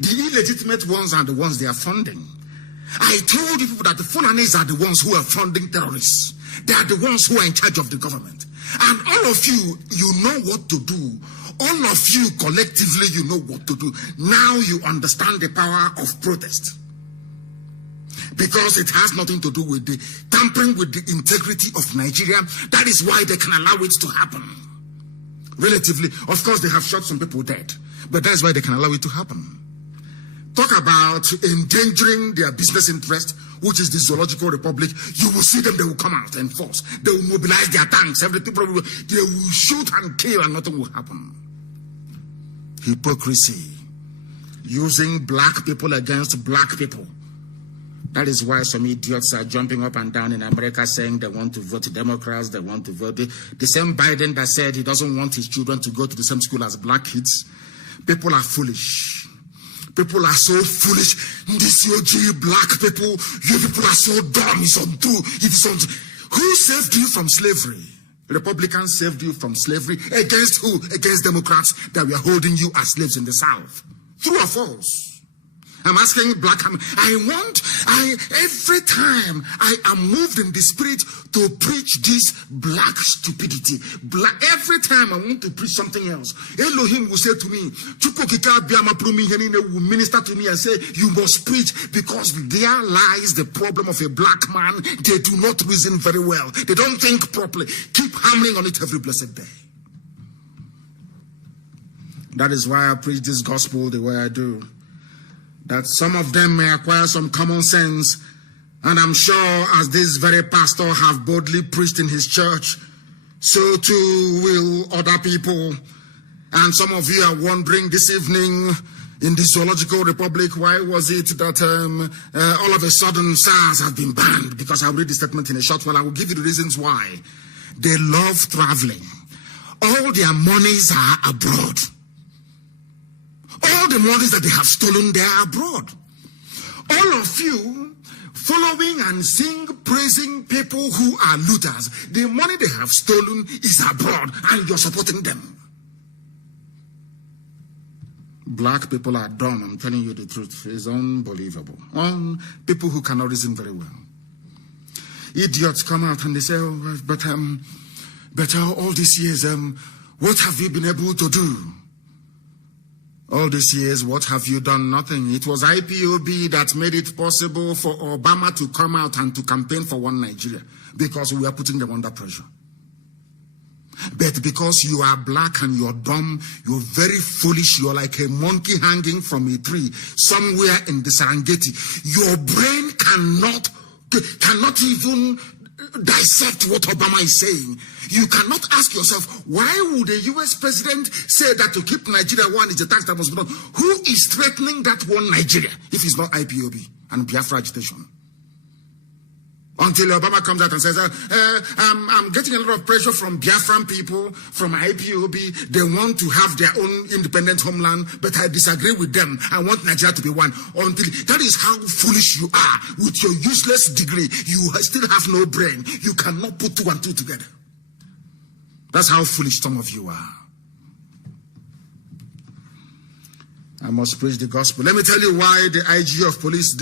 The illegitimate ones are the ones they are funding. I told you people that the Fulanis are the ones who are funding terrorists. They are the ones who are in charge of the government. And all of you, you know what to do. All of you collectively, you know what to do. Now you understand the power of protest. Because it has nothing to do with the tampering with the integrity of Nigeria. That is why they can allow it to happen. Relatively, of course, they have shot some people dead, but that is why they can allow it to happen. Talk about endangering their business interest, which is the Zoological Republic. You will see them, they will come out in force. They will mobilize their tanks, everything. They will shoot and kill and nothing will happen. Hypocrisy. Using black people against black people. That is why some idiots are jumping up and down in America saying they want to vote Democrats, they want to vote the same Biden that said he doesn't want his children to go to the same school as black kids. People are foolish. People are so foolish. This OG black people, you people are so dumb. It's untrue. It is untrue. Who saved you from slavery? Republicans saved you from slavery. Against who? Against Democrats that were holding you as slaves in the South. True or false? I'm asking black. Every time I am moved in the spirit to preach this black stupidity. Every time I want to preach something else, Elohim will say to me, will minister to me and say, you must preach, because there lies the problem of a black man. They do not reason very well. They don't think properly. Keep hammering on it every blessed day. That is why I preach this gospel the way I do. That some of them may acquire some common sense. And I'm sure as this very pastor have boldly preached in his church, so too will other people. And some of you are wondering this evening, in the Zoological Republic, why was it that all of a sudden SARS has been banned? Because I'll read the statement in a short while. I will give you the reasons why. They love traveling. All their monies are abroad. All the monies that they have stolen, they are abroad. All of you following and praising people who are looters, the money they have stolen is abroad, and you're supporting them. Black people are dumb, I'm telling you the truth. It's unbelievable. People who cannot reason very well. Idiots come out and they say, oh, but all these years, what have you been able to do? All these years, what have you done? Nothing. It was IPOB that made it possible for Obama to come out and to campaign for one Nigeria, because we are putting them under pressure. But because you are black and you're dumb, you're very foolish, you're like a monkey hanging from a tree somewhere in the Serengeti. Your brain cannot even dissect what Obama is saying. You cannot ask yourself, why would a US president say that to keep Nigeria one is a tax that must be done? Who is threatening that one Nigeria if it's not IPOB and Biafra agitation? Until Obama comes out and says, I'm getting a lot of pressure from Biafran people, from IPOB. They want to have their own independent homeland, but I disagree with them. I want Nigeria to be one. Until that is how foolish you are. With your useless degree, you still have no brain. You cannot put 2 and 2 together. That's how foolish some of you are. I must preach the gospel. Let me tell you why the IG of police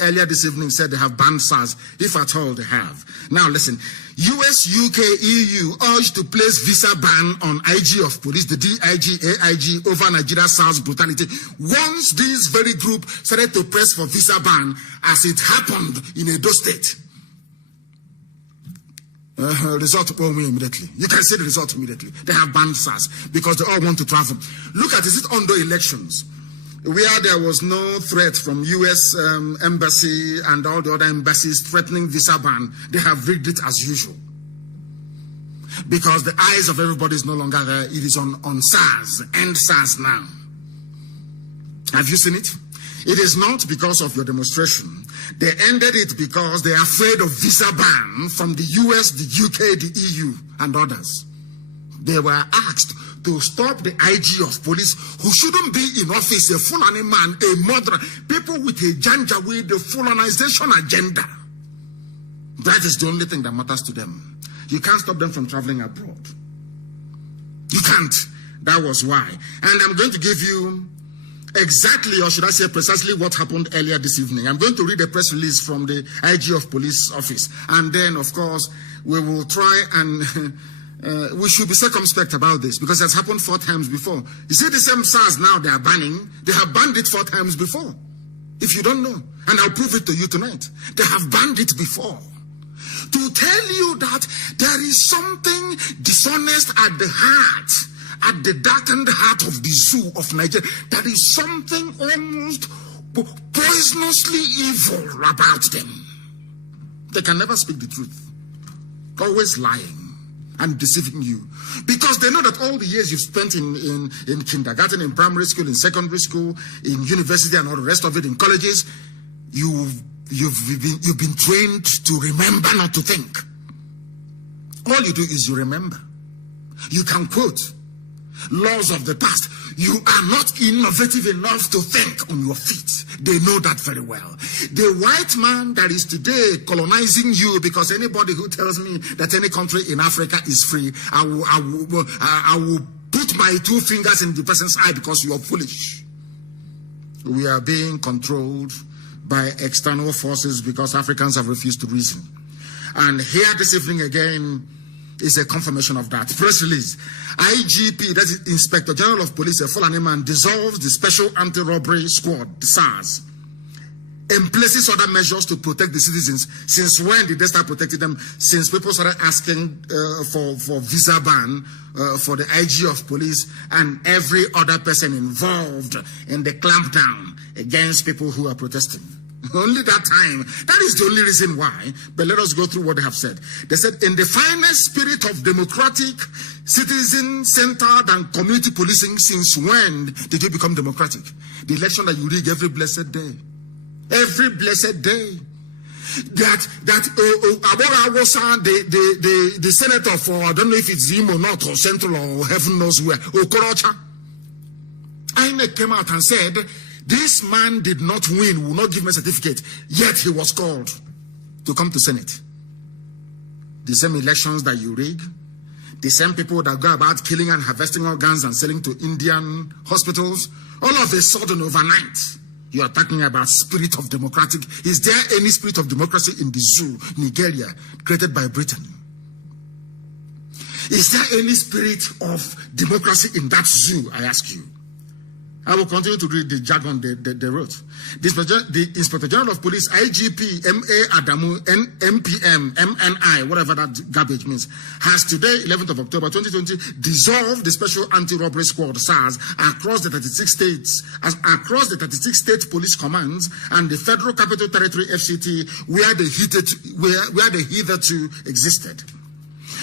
earlier this evening said they have banned SARS, if at all they have. Now listen, US, UK, EU urged to place visa ban on IG of police, the DIG, AIG, over Nigeria SARS brutality. Once this very group started to press for visa ban, as it happened in Edo State, result immediately. You can see the result immediately. They have banned SARS because they all want to travel. Look at it under elections, where there was no threat from US embassy and all the other embassies threatening visa ban. They have rigged it as usual. Because the eyes of everybody is no longer there. It is on SARS. End SARS now. Have you seen it? It is not because of your demonstration. They ended it because they are afraid of visa ban from the US, the UK, the EU, and others. They were asked to stop the IG of police, who shouldn't be in office, a Fulani man, a murderer, people with a Janjaweed, the Fulanization agenda. That is the only thing that matters to them. You can't stop them from traveling abroad. You can't. That was why. And I'm going to give you exactly, or should I say precisely, what happened earlier this evening. I'm going to read a press release from the IG of police office. And then, of course, we will try and we should be circumspect about this, because it has happened 4 times before. You see the same SARS now they are banning. They have banned it 4 times before. If you don't know, and I'll prove it to you tonight. They have banned it before. To tell you that there is something dishonest at the heart, at the darkened heart of the zoo of Nigeria. There is something almost poisonously evil about them. They can never speak the truth. Always lying and deceiving you. Because they know that all the years you've spent in kindergarten, in primary school, in secondary school, in university and all the rest of it, in colleges, you've been trained to remember, not to think. All you do is you remember. You can quote laws of the past. You are not innovative enough to think on your feet. They know that very well. The white man that is today colonizing you, because anybody who tells me that any country in Africa is free, I will put my 2 fingers in the person's eye, because you are foolish. we are being controlled by external forces because Africans have refused to reason. And here this evening again is a confirmation of that. Press release. IGP, that is Inspector General of Police, a Fulani man, dissolves the Special Anti-Robbery Squad, the SARS, and places other measures to protect the citizens. Since when did they start protecting them? Since people started asking for visa ban for the IG of police and every other person involved in the clampdown against people who are protesting. Only that time. That is the only reason why. But let us go through what they have said. They said, in the finest spirit of democratic, citizen-centered and community policing, since when did you become democratic? The election that you rig every blessed day. Every blessed day. That the senator for, I don't know if it's Zim or not, or Central or heaven knows where, Okorocha, INEC came out and said, this man did not win, will not give me a certificate, yet he was called to come to Senate. The same elections that you rig, the same people that go about killing and harvesting organs and selling to Indian hospitals, all of a sudden overnight, you are talking about spirit of democratic. Is there any spirit of democracy in the zoo, Nigeria, created by Britain? Is there any spirit of democracy in that zoo, I ask you? I will continue to read the jargon they wrote. The Inspector General of Police, IGP, M.A. Adamu, MPM, MNI, whatever that garbage means, has today, 11th of October 2020, dissolved the Special Anti-Robbery Squad, SARS, across the 36 states, across the 36 state police commands and the Federal Capital Territory, FCT, where they hitherto existed.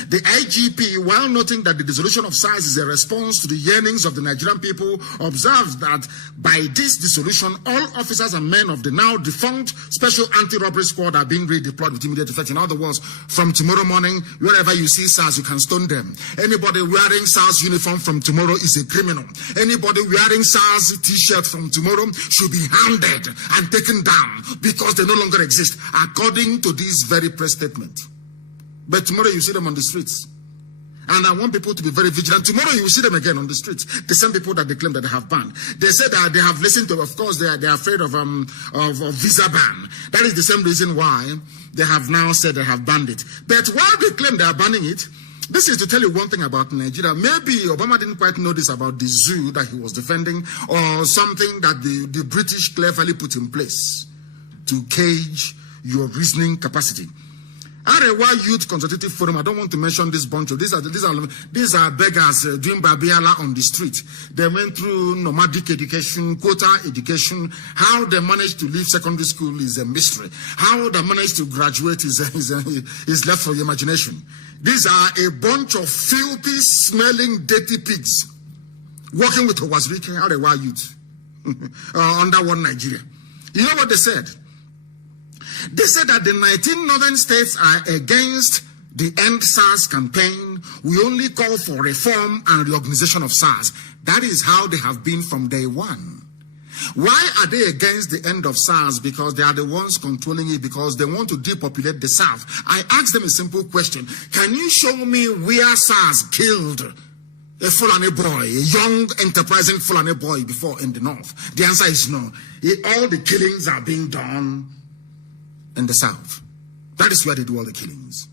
The IGP, while noting that the dissolution of SARS is a response to the yearnings of the Nigerian people, observes that by this dissolution, all officers and men of the now defunct Special Anti-Robbery Squad are being redeployed with immediate effect. In other words, from tomorrow morning, wherever you see SARS, you can stone them. Anybody wearing SARS uniform from tomorrow is a criminal. Anybody wearing SARS t-shirt from tomorrow should be hounded and taken down because they no longer exist, according to this very press statement. But tomorrow you see them on the streets. And I want people to be very vigilant. Tomorrow you will see them again on the streets. The same people that they claim that they have banned. They said that they have listened to, of course, they are afraid of visa ban. That is the same reason why they have now said they have banned it. But while they claim they are banning it, this is to tell you one thing about Nigeria. Maybe Obama didn't quite know this about the zoo that he was defending, or something that the British cleverly put in place to cage your reasoning capacity. Arewa Youth Consultative Forum, I don't want to mention this bunch of, these are beggars doing babiala on the street. They went through nomadic education, quota education. How they managed to leave secondary school is a mystery. How they managed to graduate is left for your imagination. These are a bunch of filthy, smelling, dirty pigs working with Owazirike, Arewa Youth, under one Nigeria. You know what they said? They said that the 19 northern states are against the End SARS campaign. We only call for reform and reorganization of SARS. That is how they have been from day one. Why are they against the end of SARS? Because they are the ones controlling it, because they want to depopulate the South. I asked them a simple question. Can you show me where SARS killed a Fulani boy, a young, enterprising Fulani boy before in the North? The answer is no. All the killings are being done in the South. That is where they do all the killings.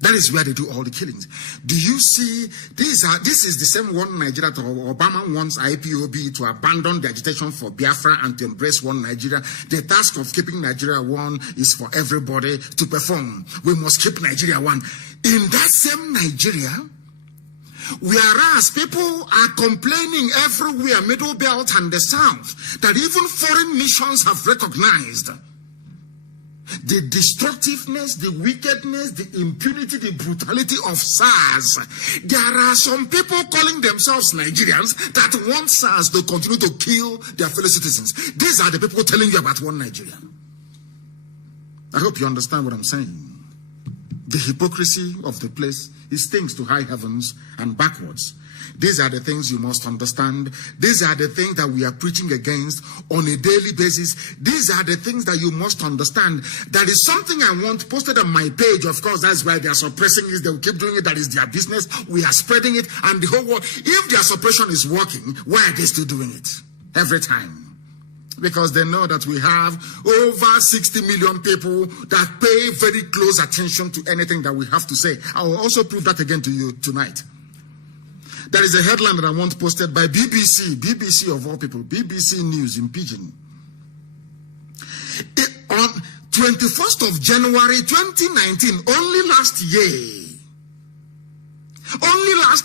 That is where they do all the killings. Do you see, this is the same one Nigeria that Obama wants IPOB to abandon the agitation for Biafra and to embrace one Nigeria. The task of keeping Nigeria one is for everybody to perform. We must keep Nigeria one. In that same Nigeria, whereas people are complaining everywhere, Middle Belt and the South, that even foreign nations have recognized the destructiveness, the wickedness, the impunity, the brutality of SARS. There are some people calling themselves Nigerians that want SARS to continue to kill their fellow citizens. These are the people telling you about one Nigeria. I hope you understand what I'm saying. The hypocrisy of the place, it stinks to high heavens and backwards. These are the things you must understand. These are the things that we are preaching against on a daily basis. These are the things that you must understand. That is something I want posted on my page. Of course, that's why they are suppressing it. They will keep doing it. That is their business. We are spreading it. And the whole world, if their suppression is working, why are they still doing it? every time. Because they know that we have over 60 million people that pay very close attention to anything that we have to say. I will also prove that again to you tonight. There is a headline that I want posted by BBC of all people, BBC News in Pidgin. On 21st of January 2019, only last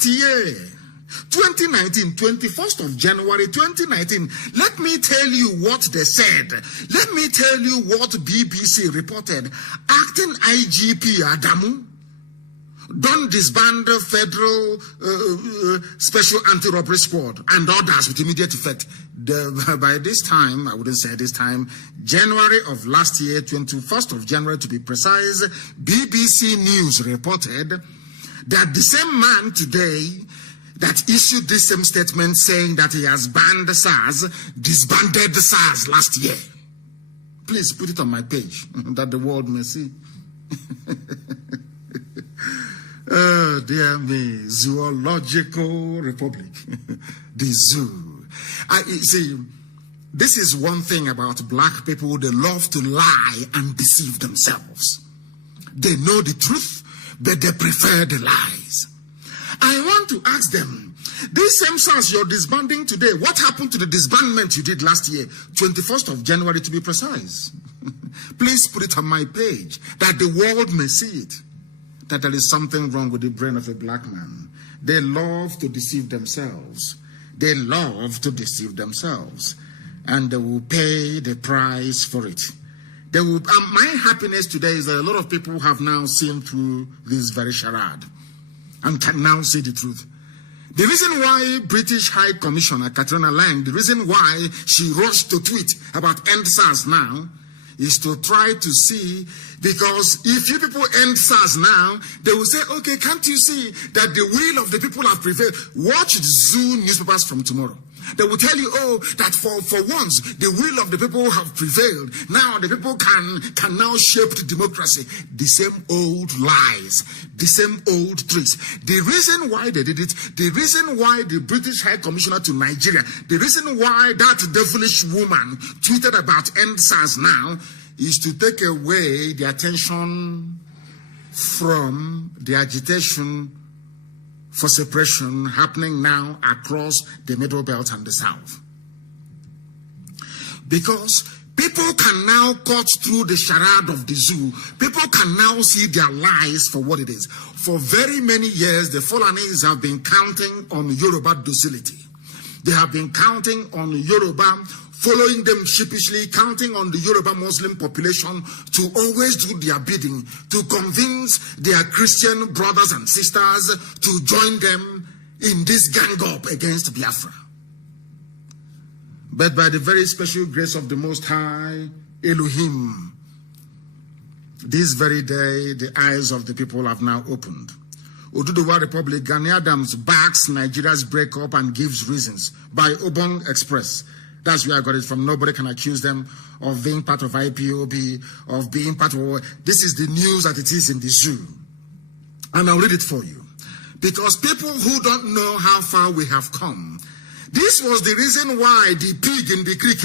year, 2019, 21st of January 2019, let me tell you what they said. Let me tell you what BBC reported. Acting IGP Adamu don't disband the Federal Special Anti-Robbery Squad and others with immediate effect. By this time, I wouldn't say this time, January of last year, 21st of January to be precise, BBC News reported that the same man today that issued this same statement saying that he has banned the SARS, disbanded the SARS last year. Please put it on my page that the world may see. Oh, dear me, Zoological Republic, the zoo. See, this is one thing about black people. They love to lie and deceive themselves. They know the truth, but they prefer the lies. I want to ask them, this same SARS you're disbanding today, what happened to the disbandment you did last year, 21st of January to be precise? Please put it on my page that the world may see it, that there is something wrong with the brain of a black man. They love to deceive themselves. They love to deceive themselves, and they will pay the price for it. They will. My happiness today is that a lot of people have now seen through this very charade and can now see the truth. The reason why British High Commissioner Katrina Lang, the reason why she rushed to tweet about End SARS now, is to try to see, because if you people end SARS now, they will say, okay, can't you see that the will of the people have prevailed? Watch Zoo newspapers from tomorrow. They will tell you, oh, that for once, the will of the people have prevailed. Now the people can now shape the democracy. The same old lies, the same old tricks. The reason why they did it, the reason why the British High Commissioner to Nigeria, the reason why that devilish woman tweeted about End SARS now, is to take away the attention from the agitation for separation happening now across the Middle Belt and the South. Because people can now cut through the charade of the zoo. People can now see their lies for what it is. For very many years, the Fulanese have been counting on Yoruba docility. They have been counting on Yoruba, following them sheepishly, counting on the Yoruba Muslim population to always do their bidding, to convince their Christian brothers and sisters to join them in this gang up against Biafra. But by the very special grace of the Most High, Elohim, this very day, the eyes of the people have now opened. Oduduwa Republic, Gani Adams backs Nigeria's breakup and gives reasons by Obong Express. That's where I got it from. Nobody can accuse them of being part of IPOB, of being part of... This is the news that it is in the zoo. And I'll read it for you. Because people who don't know how far we have come, this was the reason why the pig in the creek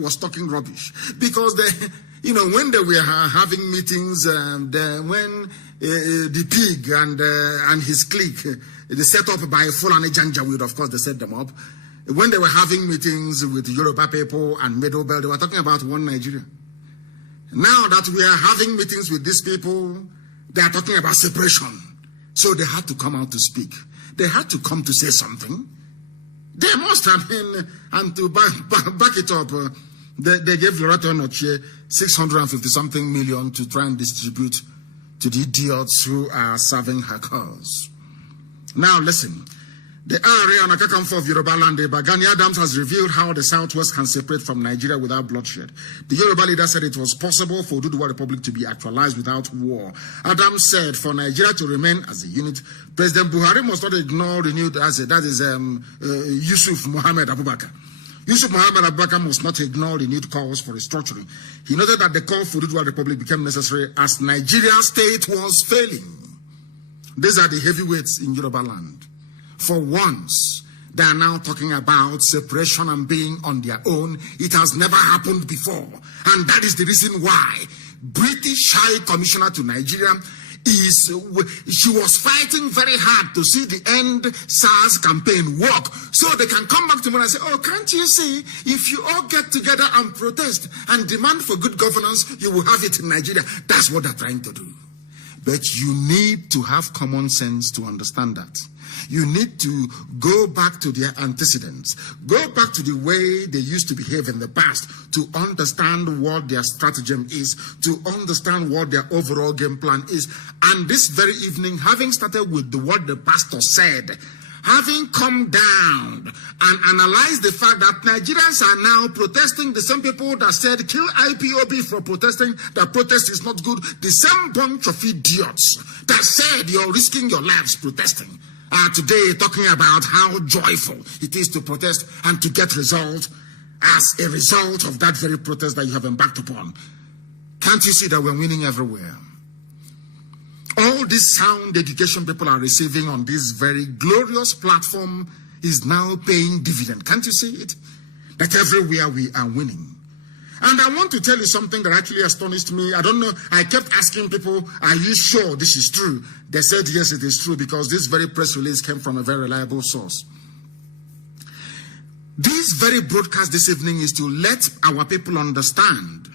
was talking rubbish. Because they, when they were having meetings, when the pig and his clique, they set up by Fulani Janjaweed, of course they set them up. When they were having meetings with Yoruba people and Middle Belt, they were talking about one Nigeria. Now that we are having meetings with these people, they are talking about separation. So they had to come out to speak. They had to come to say something. They must have been, and to back it up, they gave Loretta Onochie 650-something million to try and distribute to the idiots who are serving her cause. Now listen. The area on Akakamfo of Yoruba land, Gani Adams has revealed how the Southwest can separate from Nigeria without bloodshed. The Yoruba leader said it was possible for Oduduwa Republic to be actualized without war. Adams said for Nigeria to remain as a unit, President Buhari must not ignore renewed asset. That is Yusuf Mohammed Abubakar. Yusuf Mohammed Abubakar must not ignore renewed calls for restructuring. He noted that the call for Oduduwa Republic became necessary as Nigeria's state was failing. These are the heavyweights in Yoruba land. For once, They are now talking about separation and being on their own. It has never happened before. And that is the reason why British High Commissioner to Nigeria she was fighting very hard to see the End SARS campaign work, so they can come back to me and say, oh, can't you see, if you all get together and protest and demand for good governance, you will have it in Nigeria. That's what they're trying to do. But you need to have common sense to understand that. You need to go back to their antecedents, go back to the way they used to behave in the past to understand what their stratagem is, to understand what their overall game plan is. And this very evening, having started with what the pastor said, having come down and analyzed the fact that Nigerians are now protesting, the same people that said kill IPOB for protesting, that protest is not good, the same bunch of idiots that said you're risking your lives protesting, are today talking about how joyful it is to protest and to get result as a result of that very protest that you have embarked upon. Can't you see that we're winning everywhere? All this sound education people are receiving on this very glorious platform is now paying dividend. Can't you see it? That everywhere we are winning. And I want to tell you something that actually astonished me. I don't know. I kept asking people, are you sure this is true? They said, yes, it is true, because this very press release came from a very reliable source. This very broadcast this evening is to let our people understand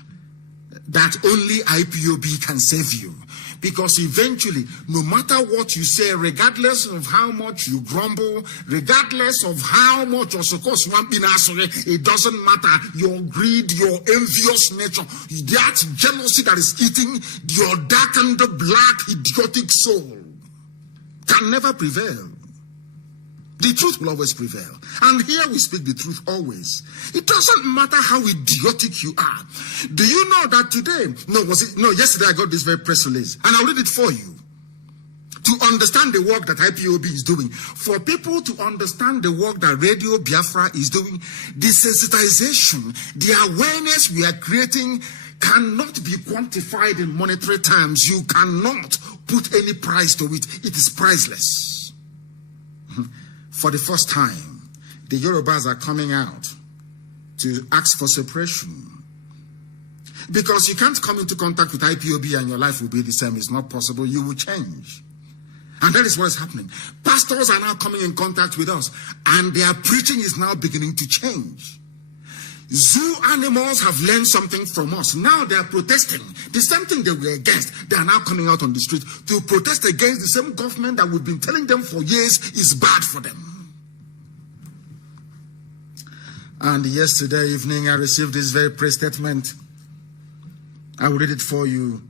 that only IPOB can save you. Because eventually, no matter what you say, regardless of how much you grumble, regardless of how much, it doesn't matter. Your greed, your envious nature, that jealousy that is eating your darkened, black, idiotic soul can never prevail. The truth will always prevail. And here we speak the truth always. It doesn't matter how idiotic you are. Do you know that today, yesterday I got this very press release, and I'll read it for you. To understand the work that IPOB is doing, for people to understand the work that Radio Biafra is doing, the sensitization, the awareness we are creating cannot be quantified in monetary terms. You cannot put any price to it. It is priceless. For the first time, the Yorubas are coming out to ask for separation. Because you can't come into contact with IPOB and your life will be the same. It's not possible. You will change. And that is what is happening. Pastors are now coming in contact with us, and their preaching is now beginning to change. Zoo animals have learned something from us. Now they are protesting. The same thing they were against, they are now coming out on the street to protest against the same government that we've been telling them for years is bad for them. And yesterday evening I received this very press statement. I will read it for you.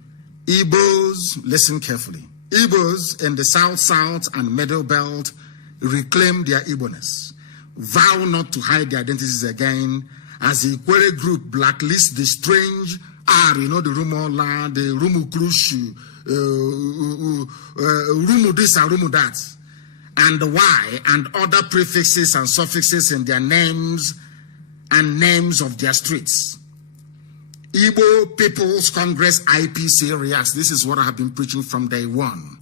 Igbos, listen carefully. Igbos in the South and Middle Belt reclaim their Igbo-ness, vow not to hide their identities again, as the Ikwere group blacklists the strange the rumor land, the rumu krushu, rumu this and rumu that, and the why, and other prefixes and suffixes in their names and names of their streets. Igbo People's Congress IPC reacts. This is what I have been preaching from day one.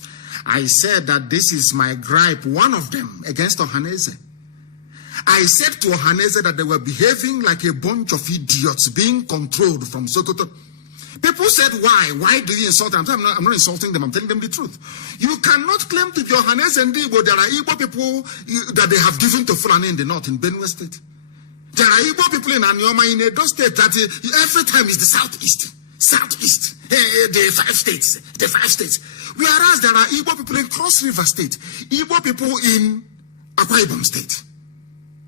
I said that this is my gripe, one of them, against Ohaneze. I said to Ohaneze that they were behaving like a bunch of idiots being controlled from Sokoto. People said, why? Why do you insult them? I'm not insulting them. I'm telling them the truth. You cannot claim to be Ohaneze and Igbo. There are Igbo people that they have given to Fulani in the north, in Benue State. There are Igbo people in Anyoma, in Edo State, that every time is the southeast. The five states. Whereas there are Igbo people in Cross River State, Igbo people in Akwa Ibom State.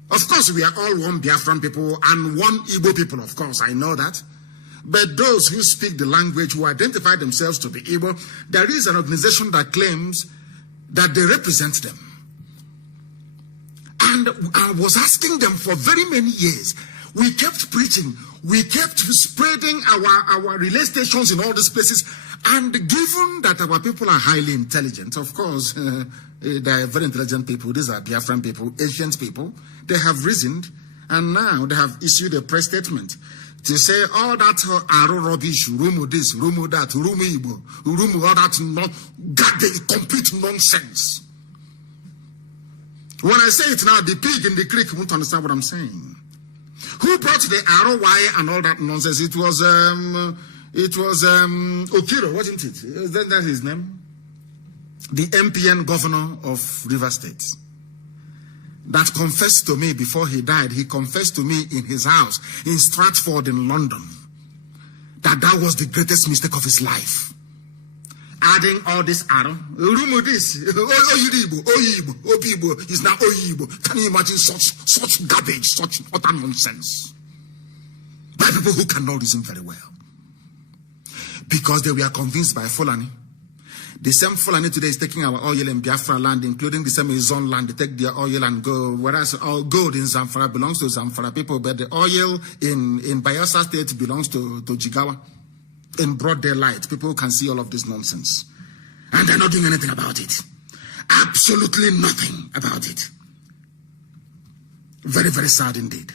Of course, we are all one Biafran people and one Igbo people, of course, I know that. But those who speak the language, who identify themselves to be Igbo, there is an organization that claims that they represent them. And I was asking them for very many years. We kept preaching. We kept spreading our relay stations in all these places. And given that our people are highly intelligent, of course, they are very intelligent people. These are Biafran people, ancient people. They have reasoned, and now they have issued a press statement to say all that are rubbish, rumu this, rumu that, rumu Igbo, rumu all that, got the complete nonsense. When I say it now, the pig in the creek won't understand what I'm saying. Who brought the ROY and all that nonsense? It was Okiro, wasn't it? Isn't that his name? The MPN governor of River State. That confessed to me before he died. He confessed to me in his house in Stratford in London that was the greatest mistake of his life. Adding all this arrow, this, Oyibo is now Oyibo. Can you imagine such garbage, such utter nonsense? By people who cannot reason very well. Because they were convinced by Fulani. The same Fulani today is taking our oil in Biafra land, including the same Izon land. They take their oil and go, whereas all gold in Zamfara belongs to Zamfara people, but the oil in Bayelsa State belongs to Jigawa. In broad daylight, people can see all of this nonsense. And they're not doing anything about it. Absolutely nothing about it. Very, very sad indeed.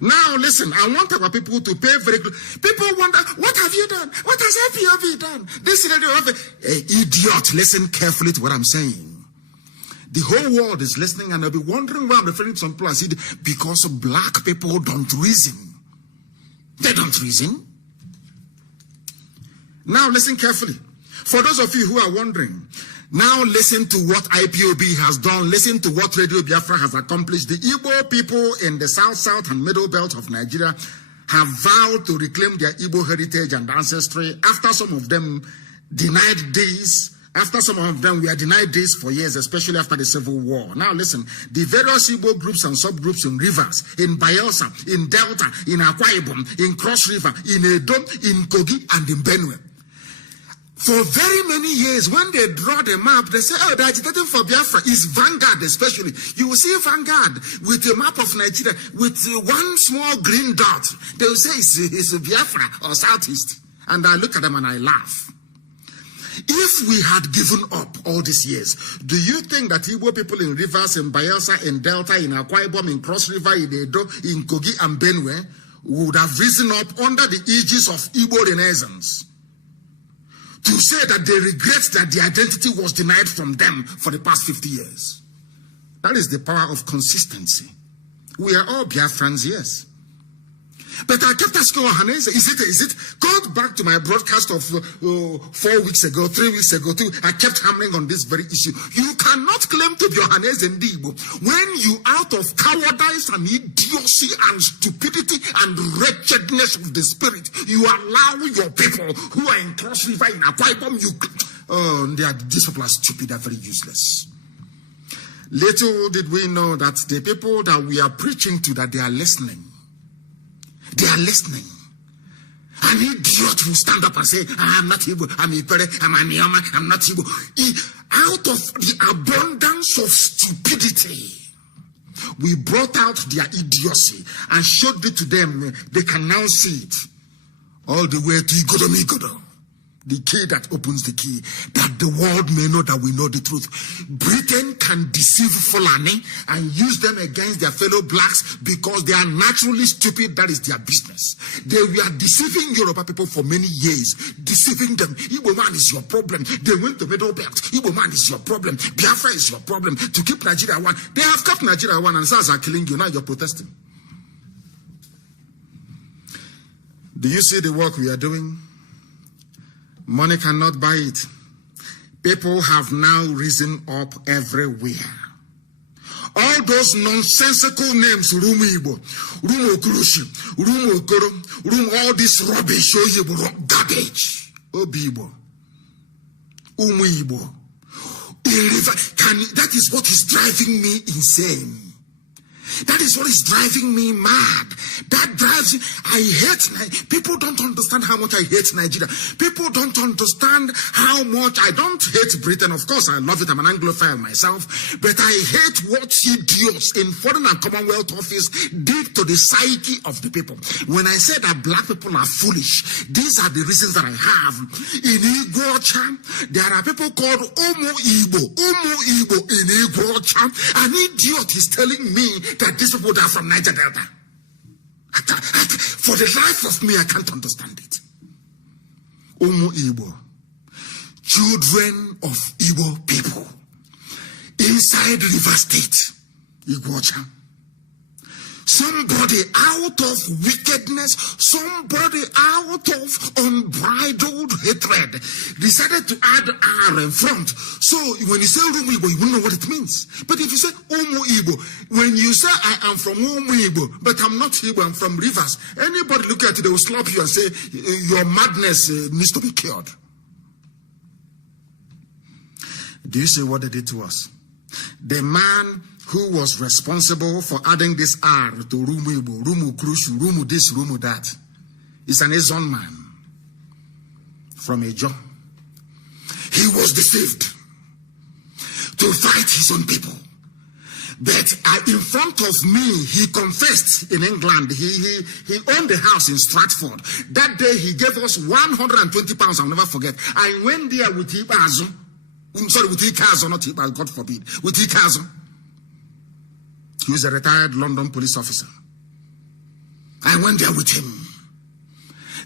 Now, listen, I want our people to pay very close. People wonder, what have you done? What has IPOB done? This radio, idiot, listen carefully to what I'm saying. The whole world is listening and they'll be wondering why I'm referring to some people and see because black people don't reason. They don't reason. Now listen carefully. For those of you who are wondering, now listen to what IPOB has done. Listen to what Radio Biafra has accomplished. The Igbo people in the south and middle belt of Nigeria have vowed to reclaim their Igbo heritage and ancestry after some of them denied this. After some of them were denied this for years, especially after the Civil War. Now listen, the various Igbo groups and subgroups in rivers, in Bayelsa, in Delta, in Akwa Ibom, in Cross River, in Edo, in Kogi, and in Benue. For very many years, when they draw the map, they say, oh, the agitating for Biafra is Vanguard especially. You will see Vanguard with a map of Nigeria with one small green dot. They will say it's Biafra or Southeast. And I look at them and I laugh. If we had given up all these years, do you think that Igbo people in rivers, in Bayelsa, in Delta, in Akwa Ibom, in Cross River, in Edo, in Kogi and Benue would have risen up under the aegis of Igbo Renaissance to say that they regret that the identity was denied from them for the past 50 years? That is the power of consistency. We are all Biafrans, yes. But I kept asking Ohaneze, is it? Go back to my broadcast of 4 weeks ago, 3 weeks ago, too. I kept hammering on this very issue. You cannot claim to be Ohaneze Ndigbo when you, out of cowardice and idiocy and stupidity and wretchedness of the spirit, you allow your people who are in Cross River, in Akwa Ibom, these people are stupid, they're very useless. Little did we know that the people that we are preaching to, that they are listening. They are listening. An idiot will stand up and say, I'm not Igbo, I'm Ipere, I'm Anioma, I'm not Igbo. Out of the abundance of stupidity, we brought out their idiocy and showed it to them. They can now see it all the way to Igodo. The key that opens the key, that the world may know that we know the truth. Britain can deceive Fulani and use them against their fellow blacks because they are naturally stupid. That is their business. They were deceiving Yoruba people for many years, deceiving them. Igbo man is your problem. They went to Middle Belt. Igbo man is your problem. Biafra is your problem. To keep Nigeria one. They have kept Nigeria one and SARS are killing you. Now you're protesting. Do you see the work we are doing? Money cannot buy it. People have now risen up everywhere. All those nonsensical names, Rumu Igbo, Rumu Okurushi, Rumu Okoro, Rumu, all this rubbish, garbage. Obibo, Umu Igbo. That is what is driving me insane. That is what is driving me mad. That drives me. I hate people. Don't understand how much I hate Nigeria. People don't understand how much I don't hate Britain. Of course, I love it. I'm an Anglophile myself. But I hate what idiots in foreign and Commonwealth office did to the psyche of the people. When I say that black people are foolish, these are the reasons that I have. In Igbocha, there are people called Umu Igbo in Igbocha. An idiot is telling me that these people are from Niger Delta. For the life of me, I can't understand it. Umu Igbo, children of Igbo people, inside River State, Igwocha. Somebody out of wickedness, somebody out of unbridled hatred decided to add R in front. So when you say Umu Igbo, you won't know what it means. But if you say Umu Igbo, when you say I am from Umu Igbo, but I'm not Igbo, I'm from Rivers, anybody look at it, they will slap you and say your madness needs to be cured. Do you see what they did to us? The man who was responsible for adding this R to Rumu Igbo, Rumu Krushu, Rumu this, Rumu that, is an Ezon man from Ejo. He was deceived to fight his own people. But in front of me, he confessed in England. He owned a house in Stratford. That day, he gave us 120 pounds. I'll never forget. I went there with Ibazo. I'm sorry, with Ikazo, not Ibazo, God forbid. With Ikazo. He was a retired London police officer. I went there with him.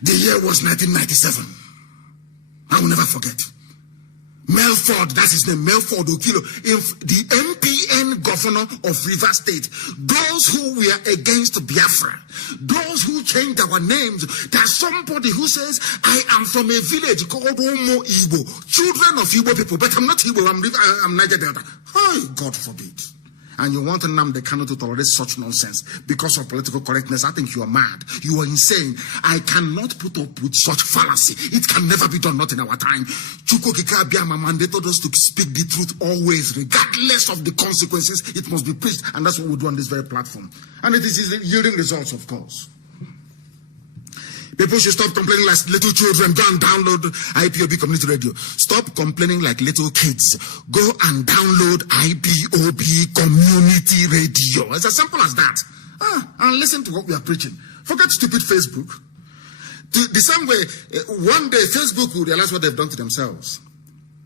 The year was 1997. I will never forget. Melford, that's his name, Melford Okilo, the MPN governor of Rivers State. Those who were against Biafra, those who changed our names. There's somebody who says, I am from a village called Omo Igbo, children of Igbo people, but I'm not Igbo, I'm Niger Delta. Oh, God forbid. And you want Nnamdi Kanu to tolerate such nonsense because of political correctness? I think you are mad. You are insane. I cannot put up with such fallacy. It can never be done, not in our time. Chukwu Okike Abiama mandated us to speak the truth always, regardless of the consequences. It must be preached, and that's what we do on this very platform. And it is yielding results, of course. People should stop complaining like little children. Go and download IPOB Community Radio. Stop complaining like little kids. Go and download IPOB Community Radio. It's as simple as that. And listen to what we are preaching. Forget stupid Facebook. The same way, one day Facebook will realize what they've done to themselves.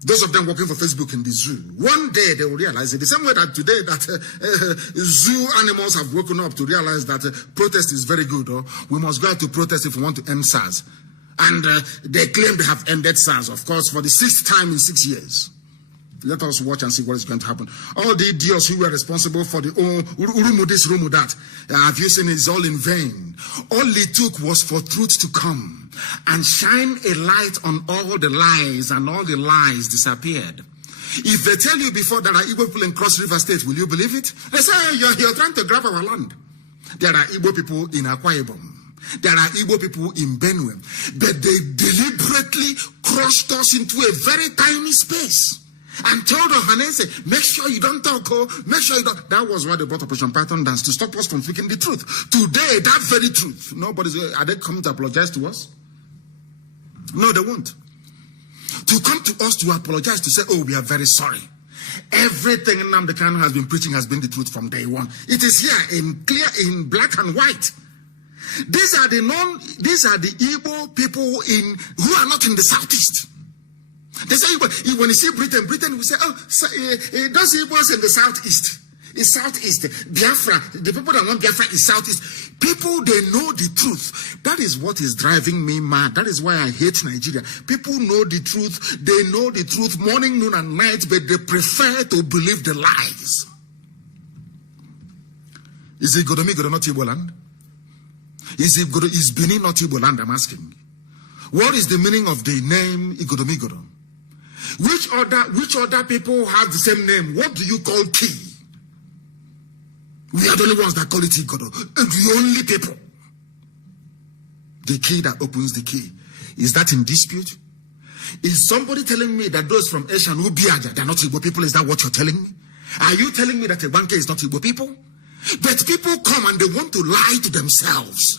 Those of them working for Facebook in the zoo, one day they will realize it. The same way that today that zoo animals have woken up to realize that protest is very good, or we must go out to protest if we want to end SARS. And they claim they have ended SARS, of course, for the 6th time in 6 years. Let us watch and see what is going to happen. All the idiots who were responsible for the Urumu this, Urumu that, have you seen it's all in vain. All it took was for truth to come and shine a light on all the lies, and all the lies disappeared. If they tell you before there are Igbo people in Cross River State, will you believe it? They say, you're trying to grab our land. There are Igbo people in Akwa Ibom. There are Igbo people in Benue. But they deliberately crushed us into a very tiny space. And told Ohanese, make sure you don't talk, make sure you don't. That was why they brought Operation Python Dance, to stop us from speaking the truth. Today, that very truth, are they coming to apologize to us? No, they won't. To come to us to apologize, to say, oh, we are very sorry. Everything Nnamdi Kanu has been preaching has been the truth from day one. It is here in clear, in black and white. These are the Igbo people who are not in the southeast. They say, when you see Britain will say, oh, those Igbos in the southeast. It's southeast. Biafra, the people that want Biafra is southeast. People, they know the truth. That is what is driving me mad. That is why I hate Nigeria. People know the truth. They know the truth morning, noon, and night, but they prefer to believe the lies. Is it Godomigodo not Igbo land? Is Benin not Igbo land, I'm asking? What is the meaning of the name Igodomigodo? Which other people have the same name? What do you call key? We are the only ones that call it Igodo. The only people. The key that opens the key. Is that in dispute? Is somebody telling me that those from Asia and Ubiaja, they're not Igbo people? Is that what you're telling me? Are you telling me that a banker is not Igbo people? But people come and they want to lie to themselves.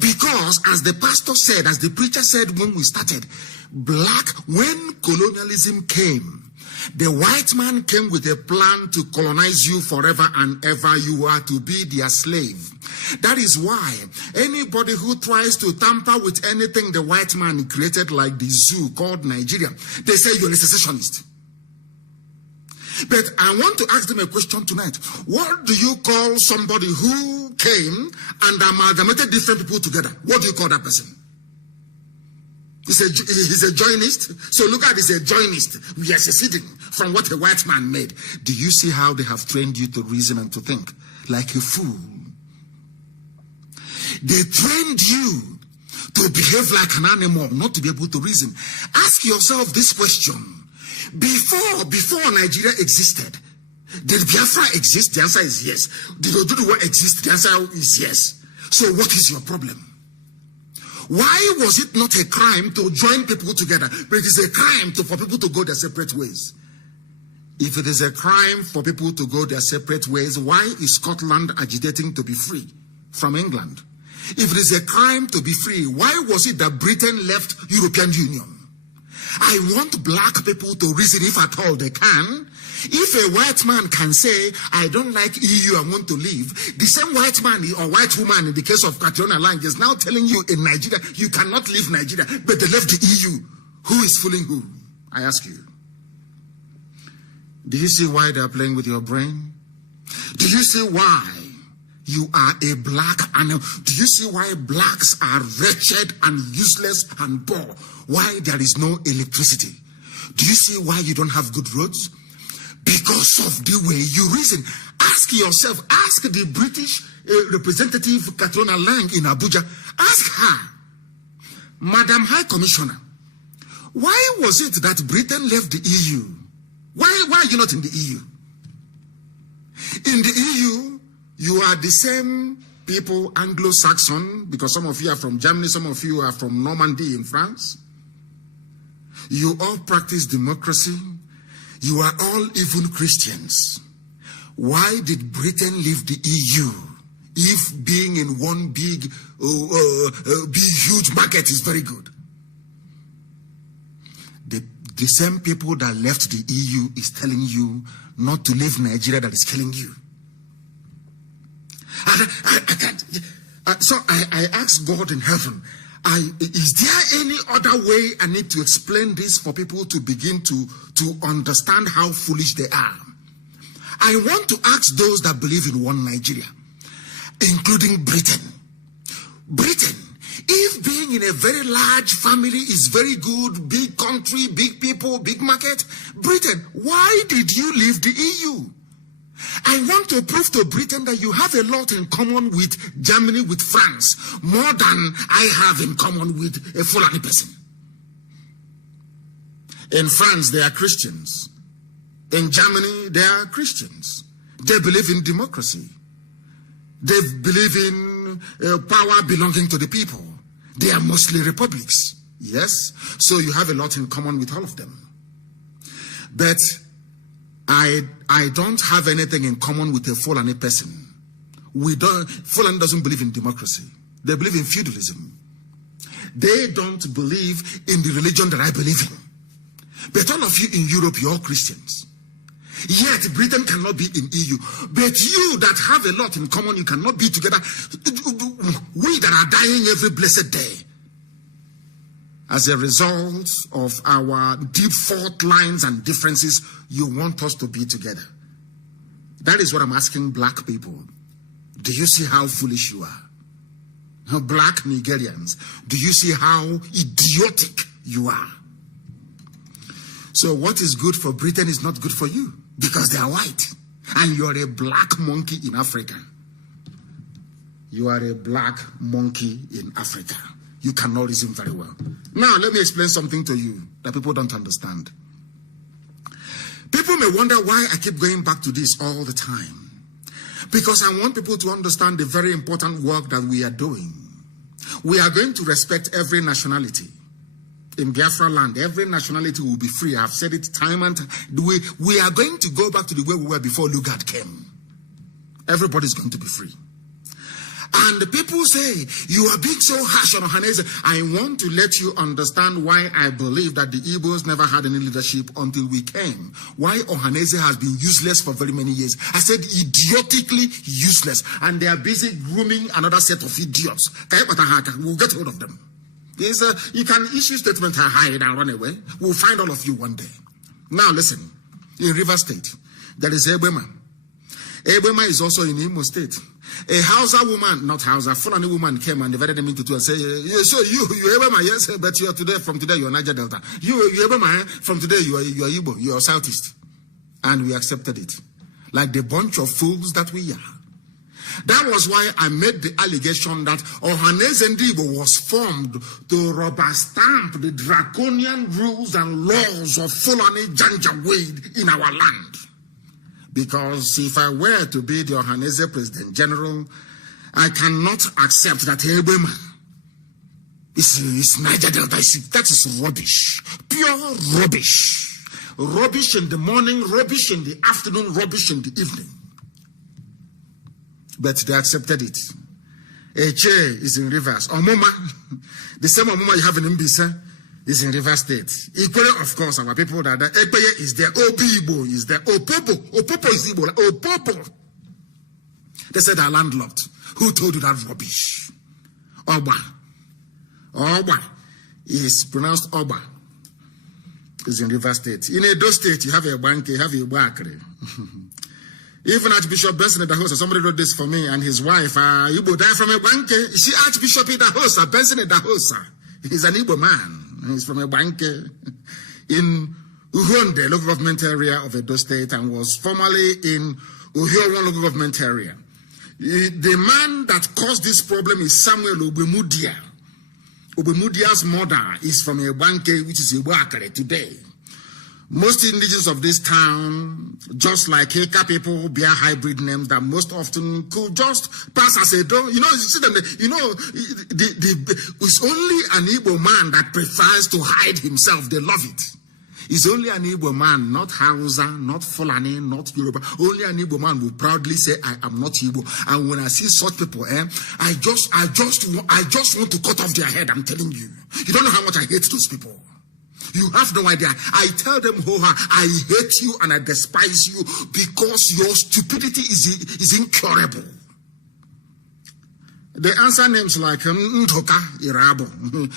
Because as the pastor said, as the preacher said when we started, when colonialism came, the white man came with a plan to colonize you forever and ever. You are to be their slave. That is why anybody who tries to tamper with anything the white man created, like the zoo called Nigeria, they say you're a secessionist. But I want to ask them a question tonight. What do you call somebody who came and amalgamated different people together? What do you call that person? He's a joinist. So look at this, a joinist. We are seceding. from what a white man made. Do you see how they have trained you to reason and to think like a fool? They trained you to behave like an animal, not to be able to reason. Ask yourself this question. Before Nigeria existed, did Biafra exist? The answer is yes. Did Oduduwa exist? The answer is yes. So what is your problem? Why was it not a crime to join people together, but it is a crime for people to go their separate ways? If it is a crime for people to go their separate ways, why is Scotland agitating to be free from England? If it is a crime to be free, why was it that Britain left European Union? I want black people to reason, if at all they can. If a white man can say, I don't like EU, I want to leave, the same white man or white woman in the case of Catriona Lang is now telling you in Nigeria, you cannot leave Nigeria, but they left the EU. Who is fooling who? I ask you. Do you see why they are playing with your brain? Do you see why you are a black animal? Do you see why blacks are wretched and useless and poor? Why there is no electricity? Do you see why you don't have good roads? Because of the way you reason. Ask yourself, ask the British representative Catriona Lang in Abuja, ask her, Madam High Commissioner, why was it that Britain left the EU? Why are you not in the EU? In the EU, you are the same people, Anglo-Saxon, because some of you are from Germany, some of you are from Normandy in France. You all practice democracy. You are all even Christians. Why did Britain leave the EU if being in one big huge market is very good? The same people that left the EU is telling you not to leave Nigeria, that is killing you. So I asked God in heaven, is there any other way I need to explain this for people to begin to understand how foolish they are? I want to ask those that believe in one Nigeria, including Britain. Britain, if being in a very large family is very good, big country, big people, big market, Britain, why did you leave the EU? I want to prove to Britain that you have a lot in common with Germany, with France, more than I have in common with a Fulani person. In France, they are Christians. In Germany, they are Christians. They believe in democracy. They believe in power belonging to the people. They are mostly republics. Yes? So you have a lot in common with all of them. But I don't have anything in common with a Fulani person. Fulani doesn't believe in democracy. They believe in feudalism. They don't believe in the religion that I believe in. But all of you in Europe, you're all Christians. Yet Britain cannot be in EU. But you that have a lot in common, you cannot be together. We that are dying every blessed day, as a result of our deep fault lines and differences, you want us to be together. That is what I'm asking black people. Do you see how foolish you are? Black Nigerians, do you see how idiotic you are? So what is good for Britain is not good for you, because they are white. And you are a black monkey in Africa. You are a black monkey in Africa. You cannot reason very well. Now, let me explain something to you that people don't understand. People may wonder why I keep going back to this all the time. Because I want people to understand the very important work that we are doing. We are going to respect every nationality. In Biafra land, every nationality will be free. I've said it time and time. We are going to go back to the way we were before Lugard came. Everybody's going to be free. And the people say, you are being so harsh on Ohaneze. I want to let you understand why I believe that the Igbos never had any leadership until we came. Why Ohaneze has been useless for very many years. I said idiotically useless. And they are busy grooming another set of idiots. We'll get hold of them. You can issue statement and hide and run away. We'll find all of you one day. Now listen, in River State, there is Ebema. Ebema is also in Imo State. A Hausa woman, not Hausa, Fulani woman came and divided them into two and said, so you Ebema, yes, but from today you're Niger Delta. You Ebema, from today you are Igbo, you are Southeast. And we accepted it, like the bunch of fools that we are. That was why I made the allegation that Ohaneze Ndigbo was formed to rubber stamp the draconian rules and laws of Fulani Janjaweed in our land. Because if I were to be the Ohaneze President General, I cannot accept that Ebema is Niger Delta. That is rubbish. Pure rubbish. Rubbish in the morning, rubbish in the afternoon, rubbish in the evening. But they accepted it. Eche is in Rivers. Omoma, the same Omoma you have in Mbisa is in Rivers State. Equally, of course, our people that Ekpeye is there, Obibo is there, Opopo is Igbo, Opopo. They said our landlocked. Who told you that rubbish? Oba. Oba is pronounced Oba. Is in Rivers State. In Edo State, you have a bank, you have a Bakri. Even Archbishop Benson Idahosa, somebody wrote this for me, and his wife, Igbo died from a bank. She Archbishop Idahosa, Benson Idahosa. He's an Igbo man. He's from a bank in Uhonde, local government area of Edo State, and was formerly in Uhio local government area. The man that caused this problem is Samuel Obemudia. Obemudia's mother is from Ebanke, which is Iwakare today. Most indigenous of this town, just like Heka people, bear hybrid names that most often could just pass as a door. You know, it's only an Igbo man that prefers to hide himself. They love it. It's only an Igbo man, not Hausa, not Fulani, not Yoruba. Only an Igbo man will proudly say, I am not Igbo. And when I see such people, I just want to cut off their head. I'm telling you. You don't know how much I hate those people. You have no idea. I tell them, I hate you and I despise you because your stupidity is incurable. They answer names like Ntoka Irabo.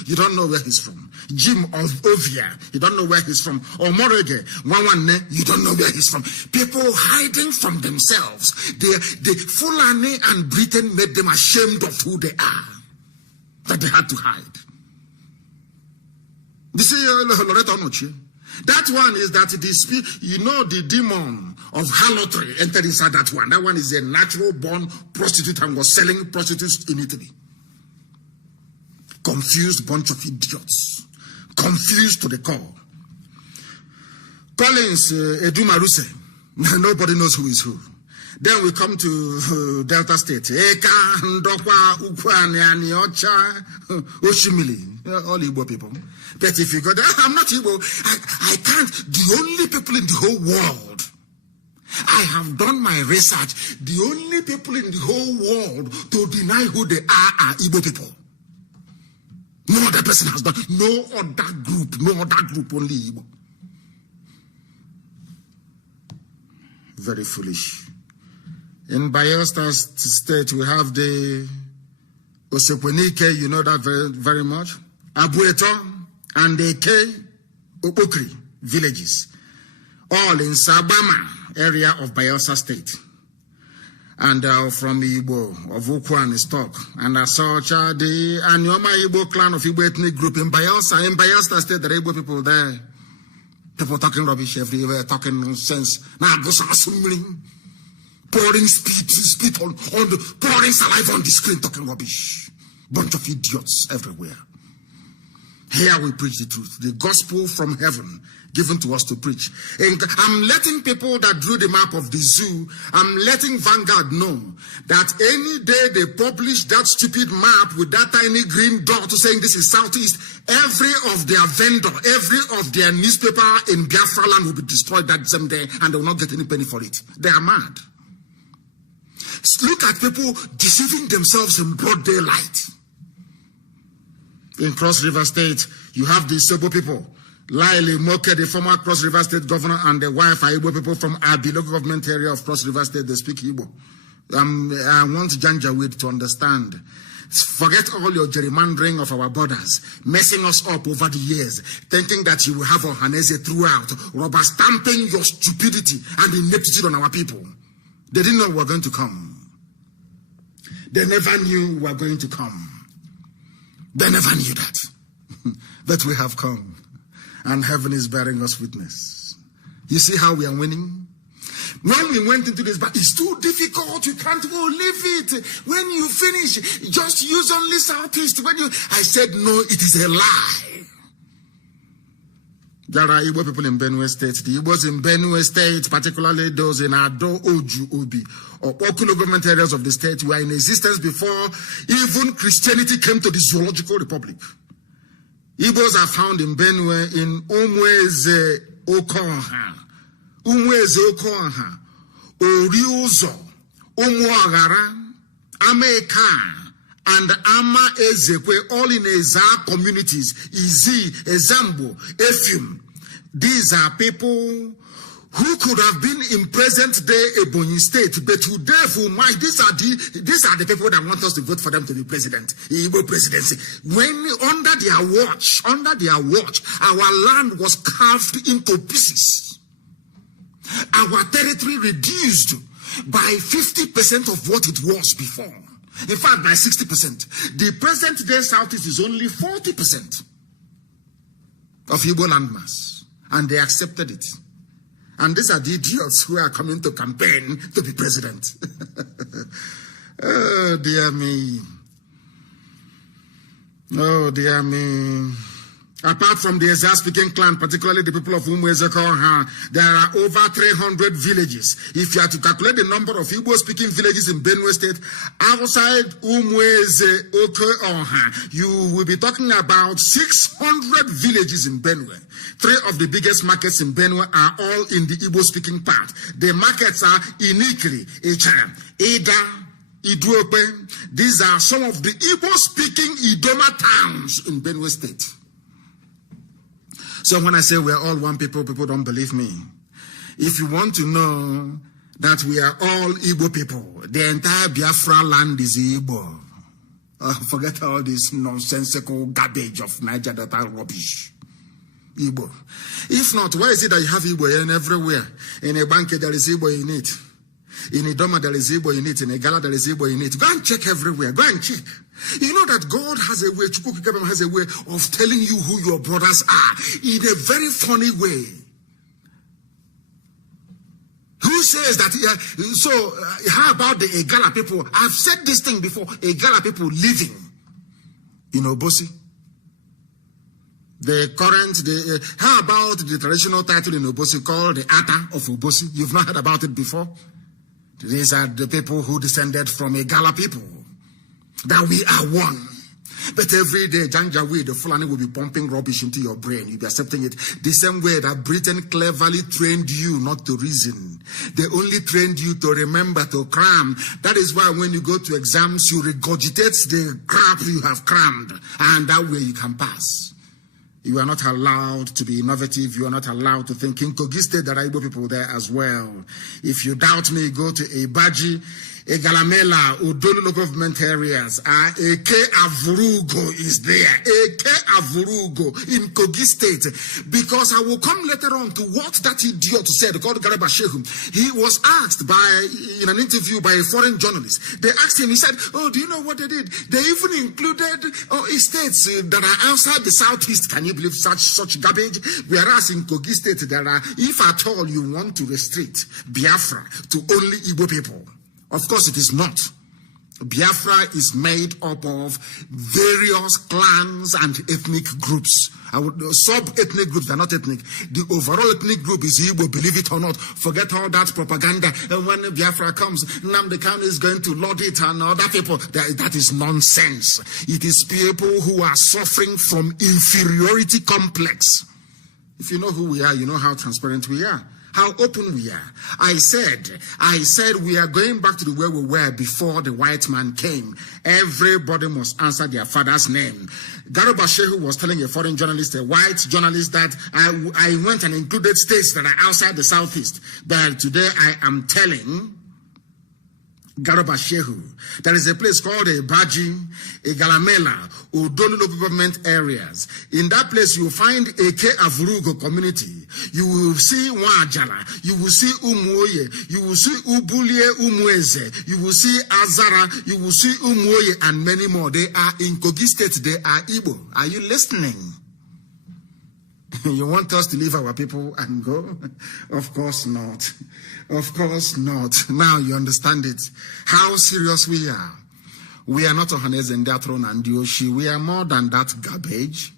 You don't know where he's from. Jim of Ovia. You don't know where he's from. Or Morege Wanwane. You don't know where he's from. People hiding from themselves. The Fulani and Britain made them ashamed of who they are. That they had to hide. You see, that one is that the demon of harlotry entered inside that one. That one is a natural born prostitute and was selling prostitutes in Italy. Confused bunch of idiots. Confused to the core. Collins Edumaruse. Nobody knows who is who. Then we come to Delta State. Eka, Ndokwa, Ukwane, Aniocha, Oshimili. All Igbo people. But if you go there, I'm not Igbo. I can't. The only people in the whole world. I have done my research. The only people in the whole world to deny who they are Igbo people. No other person has done. No other group, only Igbo. Very foolish. In Bayelsa State, we have the Osekwenike, you know that very, very much. Abueto and the Eke Opokri villages. All in Sabama area of Bayelsa State. And from Igbo, of Ukwan stock. And I saw the Anyoma Igbo clan of Igbo ethnic group in Bayelsa. In Bayelsa State, there are Igbo people there. People talking rubbish everywhere, talking nonsense. Now go some pouring spit on the pouring saliva on the screen, talking rubbish. Bunch of idiots everywhere. Here we preach the truth, the gospel from heaven given to us to preach. And I'm letting people that drew the map of the zoo, I'm letting Vanguard know that any day they publish that stupid map with that tiny green dot saying this is Southeast, every of their vendor, every of their newspaper in Biafra land will be destroyed that same day and they will not get any penny for it. They are mad. Look at people deceiving themselves in broad daylight. In Cross River State, you have the Sebo people. Laili Moke, the former Cross River State governor, and the wife are Igbo people from Abi, local government area of Cross River State. They speak Igbo. I want Janjaweed to understand. Forget all your gerrymandering of our borders, messing us up over the years, thinking that you will have Ohaneze throughout, rubber stamping your stupidity and ineptitude on our people. They didn't know we were going to come. They never knew we were going to come. They never knew that. That we have come. And heaven is bearing us witness. You see how we are winning? When we went into this, but it's too difficult. You can't go leave it. When you finish, just use only Southeast. I said, no, it is a lie. There are Igbo people in Benue State. The Igbos in Benue State, particularly those in Ado, Oju, Obi, or Okuno government areas of the state, were in existence before even Christianity came to the Zoological Republic. Igbos are found in Benue in Umweze Okonha, Oriuzo, Umuagara, Ameka, and Ama Ezekwe, all in Eza communities, Izi, Ezambo, Efim. These are people who could have been in present day Ebonyi State, but today, these are the people that want us to vote for them to be president, Igbo presidency. When under their watch, our land was carved into pieces. Our territory reduced by 50% of what it was before. In fact, by 60%. The present day Southeast is only 40% of Igbo landmass. And they accepted it. And these are the idiots who are coming to campaign to be president. Oh, dear me. Oh, dear me. Apart from the Eza-speaking clan, particularly the people of Umweze-Koha, there are over 300 villages. If you are to calculate the number of Igbo-speaking villages in Benue State, outside Umweze-Koha, you will be talking about 600 villages in Benue. 3 of the biggest markets in Benue are all in the Igbo-speaking part. The markets are Inikiri, Echara, Eda, Iduope. These are some of the Igbo-speaking Idoma towns in Benue State. So when I say we're all one people, people don't believe me. If you want to know that we are all Igbo people, the entire Biafra land is Igbo. Forget all this nonsensical garbage of Niger Delta rubbish. Igbo. If not, why is it that you have Igbo in everywhere? In a bank there is Igbo in it. In Idoma there is Igbo in it. In a Gala there is Igbo in it. Go and check everywhere. Go and check. You know that God has a way, Chukwu has a way of telling you who your brothers are in a very funny way. Who says that? How about the Egala people? I've said this thing before. Egala people living in Obosi. How about the traditional title in Obosi called the Ata of Obosi? You've not heard about it before? These are the people who descended from Egala people. That we are one. But every day, Janjaweed, the Fulani will be pumping rubbish into your brain. You'll be accepting it. The same way that Britain cleverly trained you not to reason. They only trained you to remember, to cram. That is why when you go to exams, you regurgitate the crap you have crammed. And that way you can pass. You are not allowed to be innovative. You are not allowed to think. In Kogi State, there are Igbo people there as well. If you doubt me, go to Ibaji, Egalamela, Udololo government areas. Eke Avurugo is there. Eke Avurugo in Kogi State. Because I will come later on to what that idiot said, called Garba Shehu. He was asked in an interview by a foreign journalist. They asked him, he said, oh, do you know what they did? They even included states that are outside the Southeast. Can you believe such garbage? Whereas in Kogi State, there are, if at all you want to restrict Biafra to only Igbo people, of course, it is not. Biafra is made up of various clans and ethnic groups. Sub-ethnic groups are not ethnic. The overall ethnic group is Igbo, believe it or not. Forget all that propaganda. And when Biafra comes, Nnamdi Kanu is going to lord it and other people. That is nonsense. It is people who are suffering from inferiority complex. If you know who we are, you know how transparent we are. How open we are. I said we are going back to the way we were before the white man came. Everybody must answer their father's name. Garba Shehu was telling a foreign journalist, a white journalist, that I went and included states that are outside the Southeast. But today I am telling Garba Shehu, there is a place called Ibaji, Galamela, Udolu local government areas. In that place, you will find Eke Avurugo community. You will see Wajala. You will see Umuoye. You will see Ubulie Umweze. You will see Azara. You will see Umuoye and many more. They are in Kogi State. They are Igbo. Are you listening? You want us to leave our people and go? Of course not. Of course not. Now you understand it. How serious we are. We are not Ohanes and Datron and Dioshi. We are more than that garbage.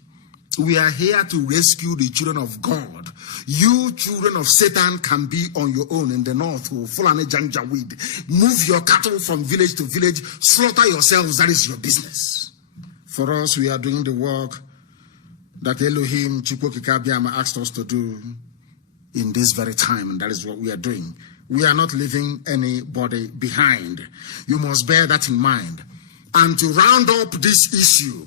We are here to rescue the children of God. You children of Satan can be on your own in the north. Fulani Janjaweed. Move your cattle from village to village. Slaughter yourselves. That is your business. For us, we are doing the work that Elohim Chukwokikabiama asked us to do in this very time, and that is what we are doing. We are not leaving anybody behind. You must bear that in mind. And to round up this issue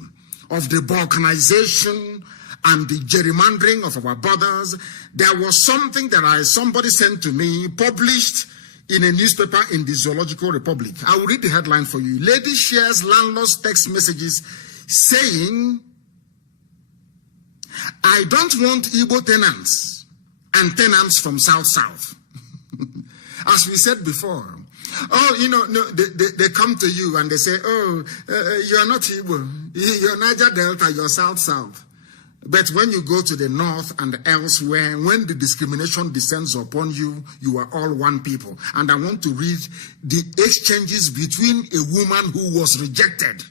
of the balkanization and the gerrymandering of our borders, there was something that somebody sent to me, published in a newspaper in the Zoological Republic. I will read the headline for you. Lady shares landlord's text messages saying, I don't want Igbo tenants and tenants from South. As we said before, they come to you and they say, you are not Igbo, you're Niger Delta, you're South. But when you go to the north and elsewhere, when the discrimination descends upon you, you are all one people. And I want to read the exchanges between a woman who was rejected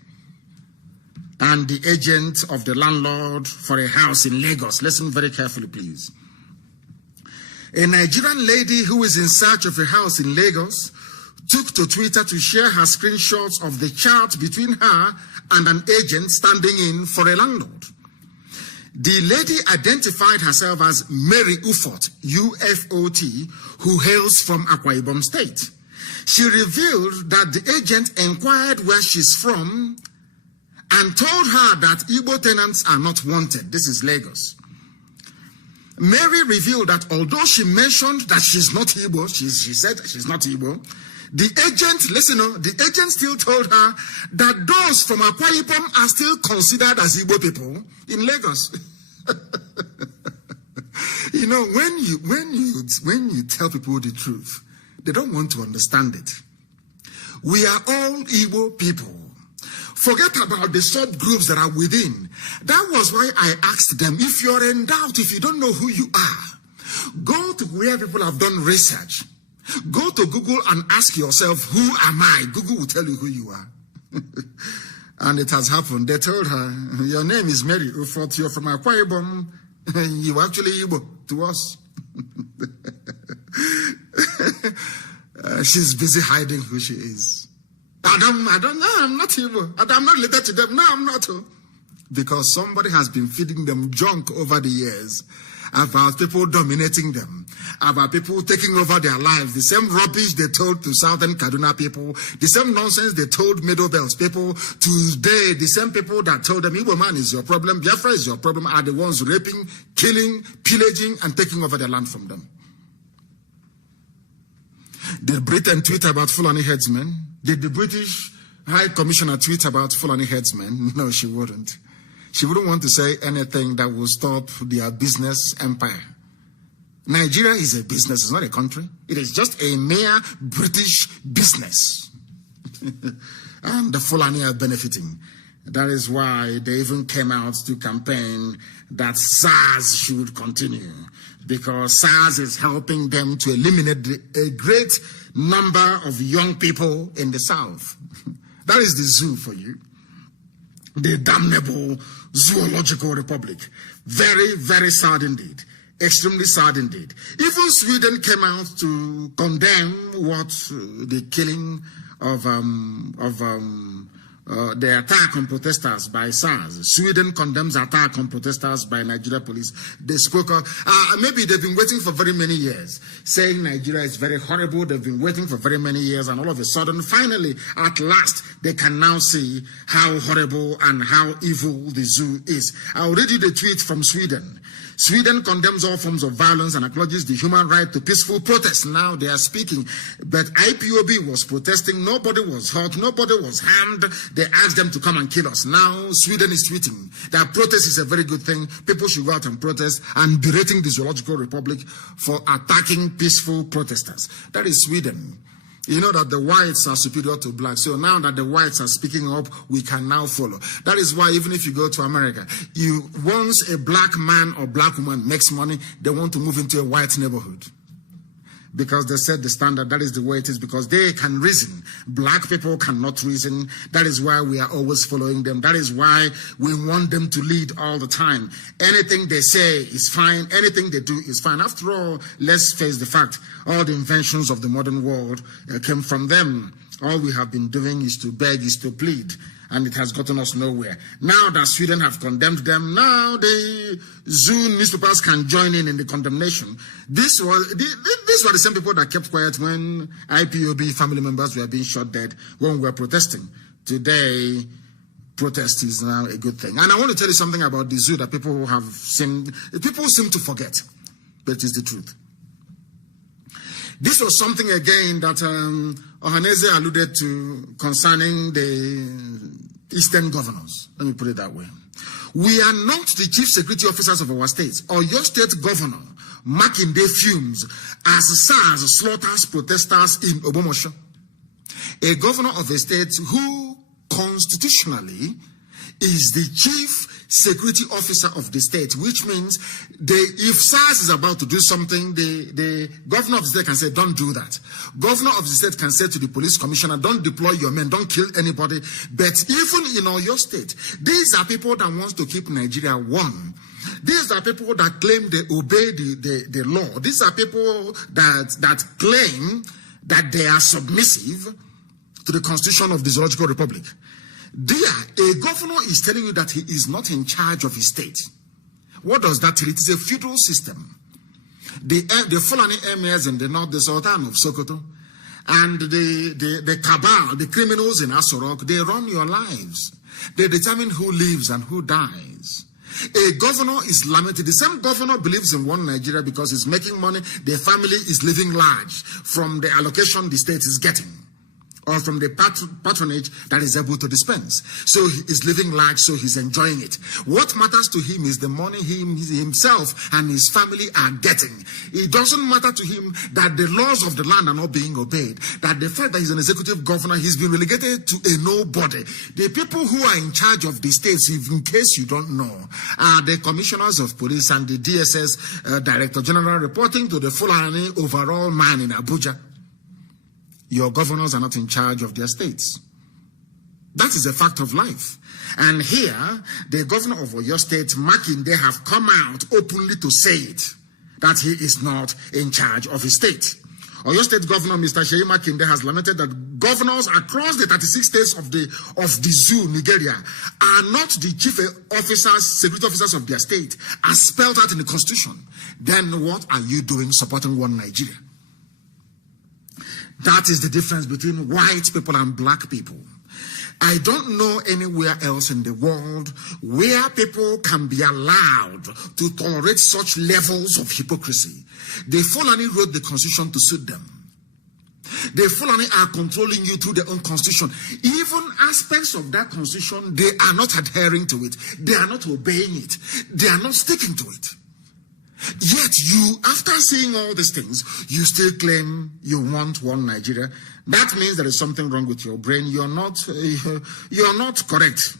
and the agent of the landlord for a house in Lagos. Listen very carefully, please. A Nigerian lady who is in search of a house in Lagos took to Twitter to share her screenshots of the chat between her and an agent standing in for a landlord. The lady identified herself as Mary Ufot, U-F-O-T, who hails from Akwa Ibom State. She revealed that the agent inquired where she's from and told her that Igbo tenants are not wanted. This is Lagos. Mary revealed that although she mentioned that she's not Igbo, she said she's not Igbo, the agent still told her that those from Akwa Ibom are still considered as Igbo people in Lagos. When you tell people the truth, they don't want to understand it. We are all Igbo people. Forget about the subgroups that are within. That was why I asked them, if you're in doubt, if you don't know who you are, go to where people have done research. Go to Google and ask yourself, who am I? Google will tell you who you are. And it has happened. They told her, your name is Mary Ufot, you're from Akwa Ibom. You actually Igbo to us. She's busy hiding who she is. I don't know, I'm not Igbo. I'm not related to them. No, I'm not. Because somebody has been feeding them junk over the years about people dominating them, about people taking over their lives, the same rubbish they told to Southern Kaduna people, the same nonsense they told Middle Belt people. Today, the same people that told them, Igbo man is your problem, Biafra is your problem, are the ones raping, killing, pillaging, and taking over their land from them. Did Britain tweet about Fulani headsmen? Did the British High Commissioner tweet about Fulani headsmen? No, she wouldn't. She wouldn't want to say anything that will stop their business empire. Nigeria is a business, it's not a country. It is just a mere British business. And the Fulani are benefiting. That is why they even came out to campaign that SARS should continue. Because SARS is helping them to eliminate a great number of young people in the South. That is the zoo for you. The damnable Zoological Republic. Very, very sad indeed. Extremely sad indeed. Even Sweden came out to condemn the killing of the attack on protesters by SARS. Sweden condemns attack on protesters by Nigeria police. They spoke of, maybe they've been waiting for very many years, saying Nigeria is very horrible. They've been waiting for very many years, and all of a sudden, finally, at last, they can now see how horrible and how evil the zoo is. I'll read you the tweet from Sweden. Sweden condemns all forms of violence and acknowledges the human right to peaceful protest. Now they are speaking. But IPOB was protesting. Nobody was hurt. Nobody was harmed. They asked them to come and kill us. Now Sweden is tweeting that protest is a very good thing. People should go out and protest, and berating the Zoological Republic for attacking peaceful protesters. That is Sweden. You know that the whites are superior to blacks. So now that the whites are speaking up, we can now follow. That is why even if you go to America, once a black man or black woman makes money, they want to move into a white neighborhood. Because they set the standard, that is the way it is, because they can reason. Black people cannot reason. That is why we are always following them. That is why we want them to lead all the time. Anything they say is fine. Anything they do is fine. After all, let's face the fact, all the inventions of the modern world came from them. All we have been doing is to beg, is to plead, and it has gotten us nowhere. Now that Sweden have condemned them, now the zoo newspapers can join in the condemnation. These were the same people that kept quiet when IPOB family members were being shot dead when we were protesting. Today, protest is now a good thing. And I want to tell you something about the zoo that people seem to forget, but it is the truth. This was something again that Ohaneze alluded to concerning the Eastern governors. Let me put it that way. We are not the chief security officers of our states. Or your state governor, Makinde fumes as SARS slaughters protesters in Obomosho. A governor of a state who constitutionally is the chief security officer of the state, which means if SARS is about to do something, the governor of the state can say, don't do that. Governor of the state can say to the police commissioner, don't deploy your men, don't kill anybody. But even in your state, these are people that want to keep Nigeria warm. These are people that claim they obey the law. These are people that claim that they are submissive to the Constitution of the Zoological Republic. A governor is telling you that he is not in charge of his state. What does that tell you? It is a feudal system. The Fulani emirs in the north, the Sultan of Sokoto, and the cabal, the criminals in Asorok, they run your lives. They determine who lives and who dies. A governor is lamented. The same governor believes in one Nigeria because he's making money. The family is living large from the allocation the state is getting, or from the patronage that is able to dispense. So he is living large, so he's enjoying it. What matters to him is the money himself and his family are getting. It doesn't matter to him that the laws of the land are not being obeyed, that the fact that he's an executive governor, he's been relegated to a nobody. The people who are in charge of the states, if in case you don't know, are the commissioners of police and the DSS Director General reporting to the Fulani overall man in Abuja. Your governors are not in charge of their states. That is a fact of life. And here, the governor of your state, Makinde, have come out openly to say it, that he is not in charge of his state. Oyo State Governor, Mr. Sheyi Makinde, has lamented that governors across the 36 states of the zoo, Nigeria, are not the chief officers, security officers of their state, as spelled out in the Constitution. Then what are you doing supporting one Nigeria? That is the difference between white people and black people. I don't know anywhere else in the world where people can be allowed to tolerate such levels of hypocrisy. The Fulani wrote the Constitution to suit them. The Fulani are controlling you through their own Constitution. Even aspects of that Constitution, they are not adhering to it. They are not obeying it. They are not sticking to it. Yet you, after seeing all these things, you still claim you want one Nigeria. That means there is something wrong with your brain. You're not correct.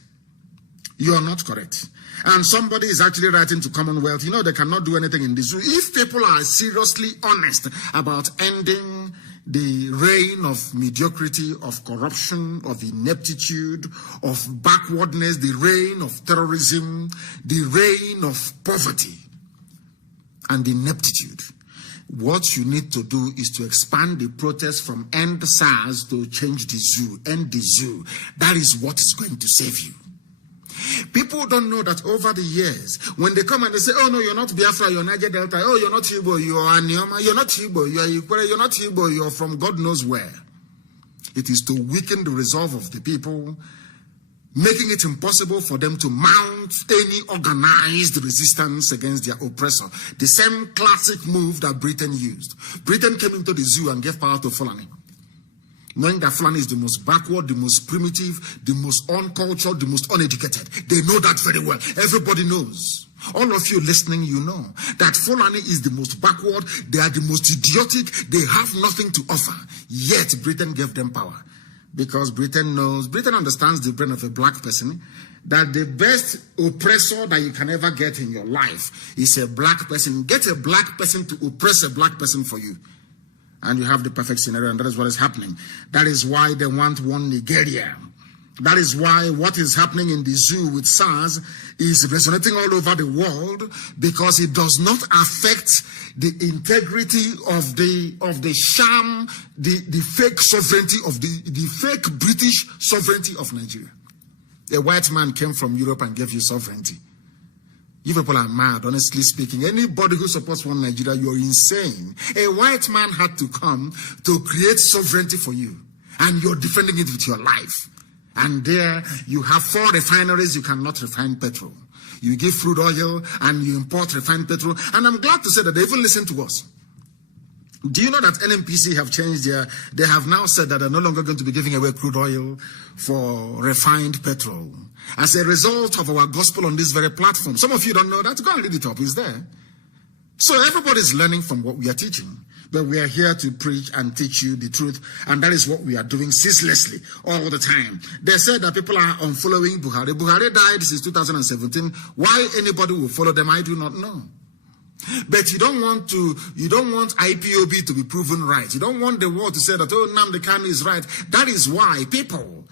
You're not correct. And somebody is actually writing to Commonwealth, you know, they cannot do anything in this. If people are seriously honest about ending the reign of mediocrity, of corruption, of ineptitude, of backwardness, the reign of terrorism, the reign of poverty, and ineptitude, what you need to do is to expand the protest from end SARS to change the zoo, end the zoo. That is what is going to save you. People don't know that over the years, when they come and they say, oh no, you're not Biafra, you're Niger Delta, oh, you're not Igbo, you're Anioma, you're not Igbo, you're Ikwere, you're not Igbo, you're from God knows where. It is to weaken the resolve of the people, making it impossible for them to mount any organized resistance against their oppressor. The same classic move that Britain used. Britain came into the zoo and gave power to Fulani, knowing that Fulani is the most backward, the most primitive, the most uncultured, the most uneducated. They know that very well. Everybody knows. All of you listening, you know that Fulani is the most backward, they are the most idiotic, they have nothing to offer. Yet Britain gave them power. Because Britain understands the brain of a black person, that the best oppressor that you can ever get in your life is a black person. Get a black person to oppress a black person for you. And you have the perfect scenario, and that is what is happening. That is why they want one Nigeria. That is why what is happening in the zoo with SARS is resonating all over the world, because it does not affect the integrity of the sham, the fake sovereignty of the fake British sovereignty of Nigeria. A white man came from Europe and gave you sovereignty. You people are mad, honestly speaking. Anybody who supports one Nigeria, you're insane. A white man had to come to create sovereignty for you, and you're defending it with your life. And there you have 4 refineries, you cannot refine petrol. You give crude oil and you import refined petrol. And I'm glad to say that they even listen to us. Do you know that NNPC have changed they have now said that they're no longer going to be giving away crude oil for refined petrol as a result of our gospel on this very platform. Some of you don't know that. Go and read it up, it's there. So everybody's learning from what we are teaching. But we are here to preach and teach you the truth, and that is what we are doing ceaselessly all the time. They said that people are unfollowing Buhari. Buhari died since 2017. Why anybody will follow them, I do not know. But you don't want IPOB to be proven right. You don't want the world to say that, oh, Nnamdi Kanu is right. That is why people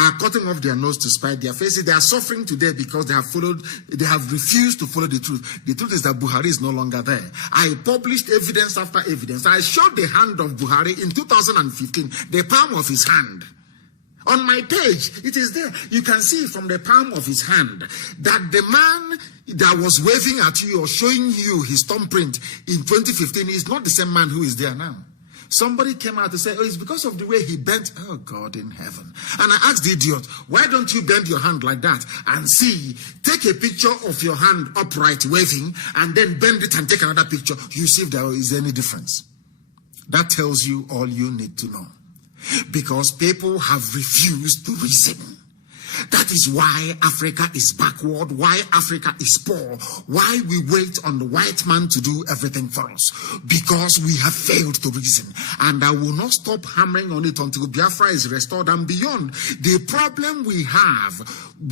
are cutting off their nose to spite their faces. They are suffering today because they have refused to follow the truth. The truth is that Buhari is no longer there. I published evidence after evidence. I showed the hand of Buhari in 2015, the palm of his hand. On my page, it is there. You can see from the palm of his hand that the man that was waving at you or showing you his thumbprint in 2015 is not the same man who is there now. Somebody came out to say, oh, it's because of the way he bent. Oh, God in heaven. And I asked the idiot, why don't you bend your hand like that and see, take a picture of your hand upright waving and then bend it and take another picture. You see if there is any difference. That tells you all you need to know. Because people have refused to reason. That is why Africa is backward, why Africa is poor, why we wait on the white man to do everything for us. Because we have failed to reason. And I will not stop hammering on it until Biafra is restored and beyond. The problem we have,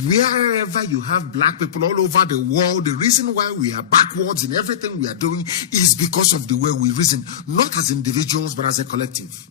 wherever you have black people all over the world, the reason why we are backwards in everything we are doing is because of the way we reason. Not as individuals, but as a collective.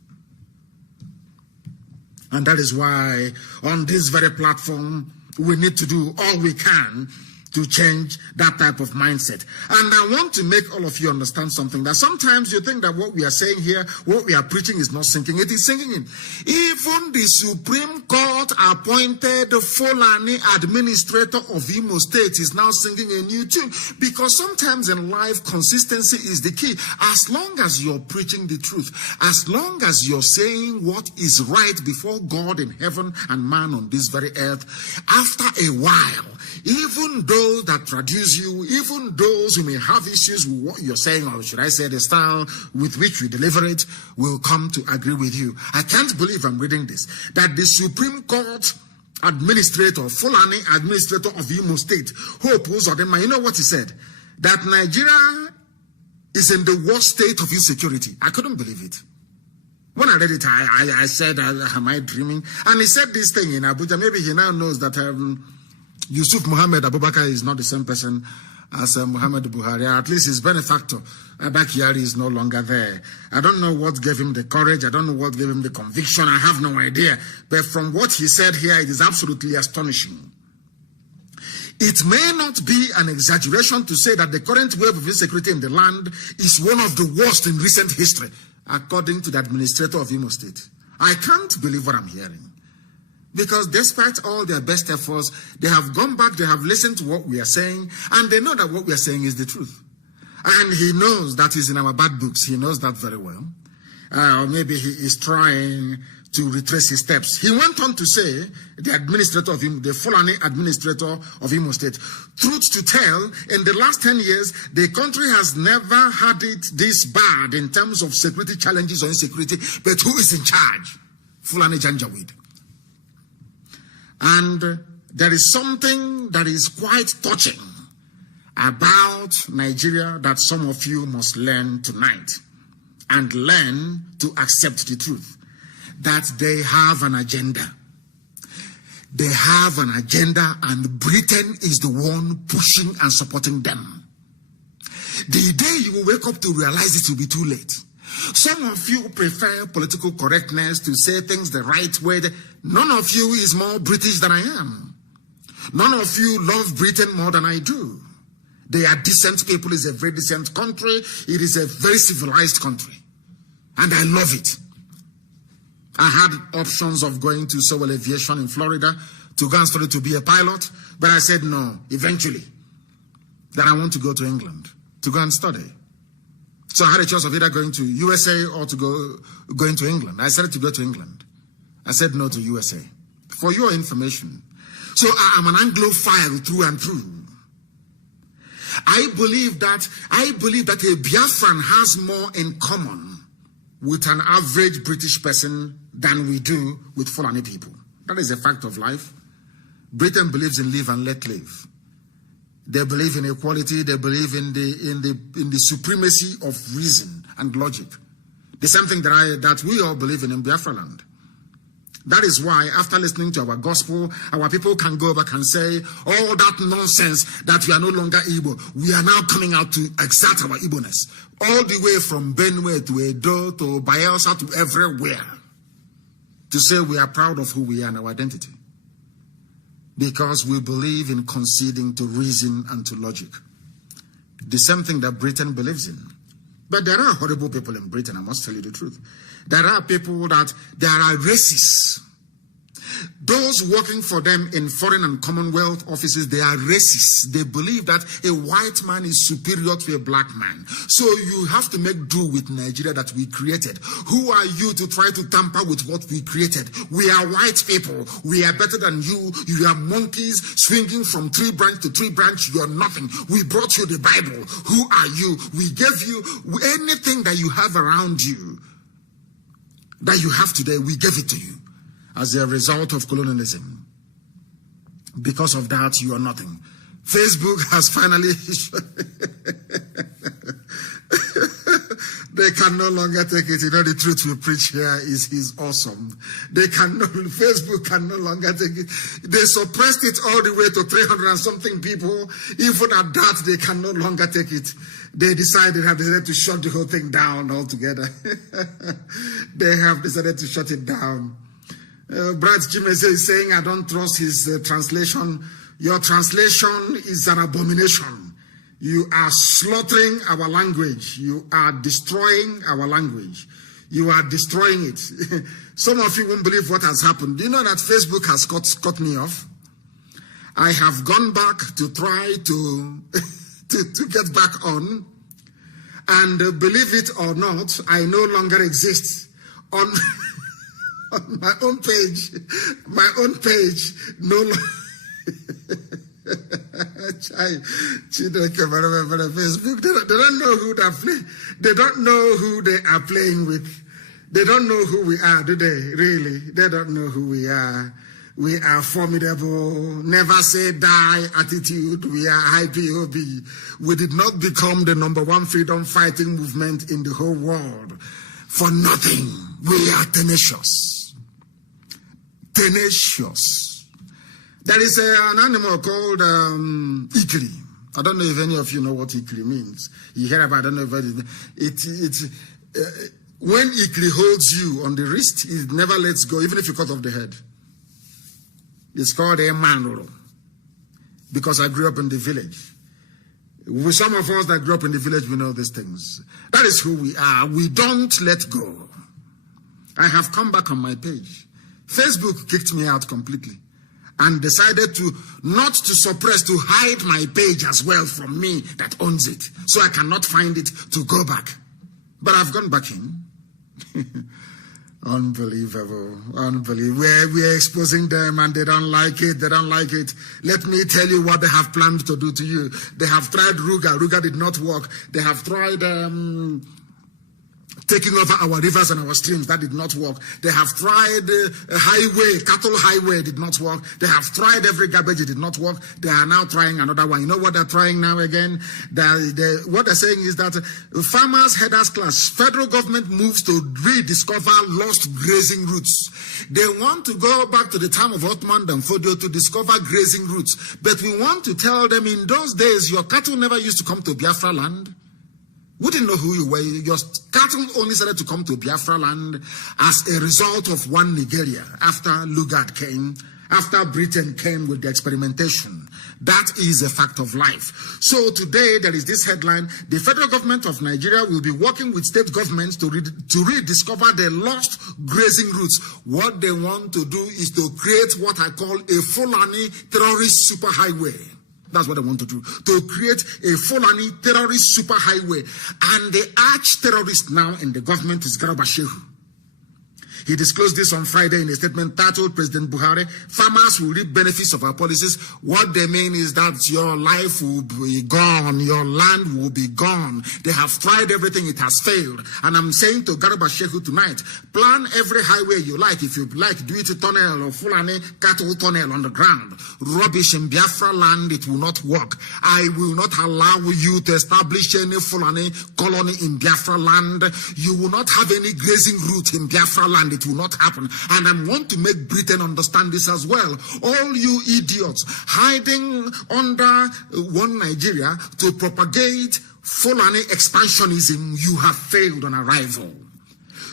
And that is why on this very platform, we need to do all we can to change that type of mindset. And I want to make all of you understand something, that sometimes you think that what we are saying here, what we are preaching is not sinking. It is sinking in. Even the Supreme Court appointed Fulani administrator of Imo State is now singing a new tune, because sometimes in life, consistency is the key. As long as you're preaching the truth, as long as you're saying what is right before God in heaven and man on this very earth, after a while, even those that traduce you, even those who may have issues with what you're saying, or should I say the style with which we deliver it, will come to agree with you. I can't believe I'm reading this, that the Supreme Court administrator, Fulani administrator of Imo State, Hope Uzodinma, you know what he said? That Nigeria is in the worst state of insecurity. I couldn't believe it. When I read it, I said, am I dreaming? And he said this thing in Abuja. Maybe he now knows that Yusuf Muhammad Abubakar is not the same person as Muhammad Buhari. At least his benefactor, Abakari, is no longer there. I don't know what gave him the courage. I don't know what gave him the conviction. I have no idea. But from what he said here, it is absolutely astonishing. It may not be an exaggeration to say that the current wave of insecurity in the land is one of the worst in recent history, according to the administrator of Imo State. I can't believe what I'm hearing. Because despite all their best efforts, they have gone back, they have listened to what we are saying, and they know that what we are saying is the truth. And he knows that is in our bad books. He knows that very well. Or maybe he is trying to retrace his steps. He went on to say, the Fulani administrator of Imo State, truth to tell, in the last 10 years, the country has never had it this bad in terms of security challenges or insecurity, but who is in charge? Fulani Janjaweed. And there is something that is quite touching about Nigeria that some of you must learn tonight, and learn to accept the truth, that they have an agenda. They have an agenda, and Britain is the one pushing and supporting them. The day you will wake up to realize it will be too late. Some of you prefer political correctness, to say things the right way. None of you is more British than I am. None of you love Britain more than I do. They are decent people. It's a very decent country. It is a very civilized country. And I love it. I had options of going to Sewell Aviation in Florida to go and study to be a pilot, but I said no, eventually. Then I want to go to England to go and study. So I had a choice of either going to USA or to going to England. I decided to go to England. I said no to USA. For your information. So I am an Anglophile through and through. I believe that a Biafran has more in common with an average British person than we do with Fulani people. That is a fact of life. Britain believes in live and let live. They believe in equality. They believe in the supremacy of reason and logic. The same thing that we all believe in Biafra land. That is why, after listening to our gospel, our people can go back and say, all that nonsense that we are no longer Igbo, we are now coming out to exert our Igbo-ness. All the way from Benue to Edo to Bayelsa to everywhere. To say we are proud of who we are and our identity. Because we believe in conceding to reason and to logic. The same thing that Britain believes in. But there are horrible people in Britain, I must tell you the truth. There are people there are racists. Those working for them in foreign and commonwealth offices, they are racists. They believe that a white man is superior to a black man. So you have to make do with Nigeria that we created. Who are you to try to tamper with what we created? We are white people. We are better than you. You are monkeys swinging from tree branch to tree branch. You are nothing. We brought you the Bible. Who are you? We gave you anything that you have around you, that you have today, we gave it to you. As a result of colonialism. Because of that, you are nothing. Facebook has finally... They can no longer take it. You know, the truth we preach here is awesome. Facebook can no longer take it. They suppressed it all the way to 300 and something people. Even at that, they can no longer take it. They have decided to shut the whole thing down altogether. They have decided to shut it down. Brad Chimese is saying, I don't trust his translation. Your translation is an abomination. You are slaughtering our language. You are destroying our language. You are destroying it. Some of you won't believe what has happened. Do you know that Facebook has cut me off? I have gone back to try to get back on. And believe it or not, I no longer exist on... on my own page, no longer. Facebook, they don't know who they play. They don't know who they are playing with. They don't know who we are, do they? Really? They don't know who we are. We are formidable, never say die attitude. We are IPOB. We did not become the #1 freedom fighting movement in the whole world for nothing. We are tenacious. Tenacious. There is an animal called ikri. I don't know if any of you know what ikri means. You hear about it, I don't know if when ikri holds you on the wrist, it never lets go, even if you cut off the head. It's called a manro. Because I grew up in the village. With some of us that grew up in the village, we know these things. That is who we are. We don't let go. I have come back on my page. Facebook kicked me out completely and decided to not to suppress, to hide my page as well from me that owns it. So I cannot find it to go back. But I've gone back in. Unbelievable. Unbelievable. We're exposing them and they don't like it. They don't like it. Let me tell you what they have planned to do to you. They have tried Ruga. Ruga did not work. They have tried taking over our rivers and our streams. That did not work. They have tried a highway, cattle highway, did not work. They have tried every garbage, it did not work. They are now trying another one. You know what they're trying now again? What they're saying is that farmers, headers class, federal government moves to rediscover lost grazing routes. They want to go back to the time of Ottoman and Fodio to discover grazing routes. But we want to tell them, in those days, your cattle never used to come to Biafra land. We didn't know who you were. Your cattle only started to come to Biafra land as a result of one Nigeria, after Lugard came, after Britain came with the experimentation. That is a fact of life. So today there is this headline: the federal government of Nigeria will be working with state governments to rediscover the lost grazing routes. What they want to do is to create what I call a Fulani terrorist superhighway. That's what they want to do, to create a Fulani terrorist superhighway. And the arch-terrorist now in the government is Garba Shehu. He disclosed this on Friday in a statement titled President Buhari, "Farmers will reap benefits of our policies." What they mean is that your life will be gone, your land will be gone. They have tried everything, it has failed. And I'm saying to Garba Shehu tonight, plan every highway you like. If you like, do it a tunnel or Fulani cattle tunnel on the ground. Rubbish in Biafra land, it will not work. I will not allow you to establish any Fulani colony in Biafra land. You will not have any grazing route in Biafra land. It will not happen. And I want to make Britain understand this as well. All you idiots hiding under one Nigeria to propagate Fulani expansionism, you have failed on arrival.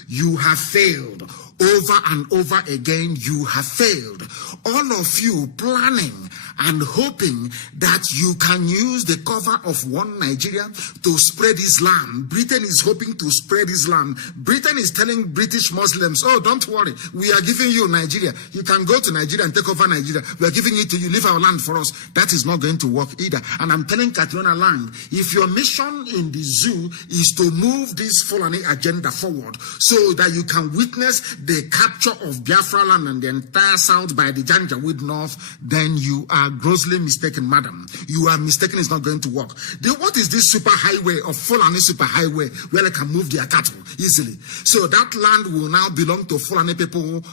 You have failed. Over and over again, you have failed. All of you planning and hoping that you can use the cover of one Nigeria to spread Islam. Britain is hoping to spread Islam. Britain is telling British Muslims, oh, don't worry, we are giving you Nigeria. You can go to Nigeria and take over Nigeria. We are giving it to you. Leave our land for us. That is not going to work either. And I'm telling Katrina Land, if your mission in the zoo is to move this Fulani agenda forward so that you can witness the capture of Biafra land and the entire south by the Janjaweed North, then you are grossly mistaken, madam. You are mistaken. It's not going to work. What is this superhighway of Fulani superhighway where they can move their cattle easily? So that land will now belong to Fulani people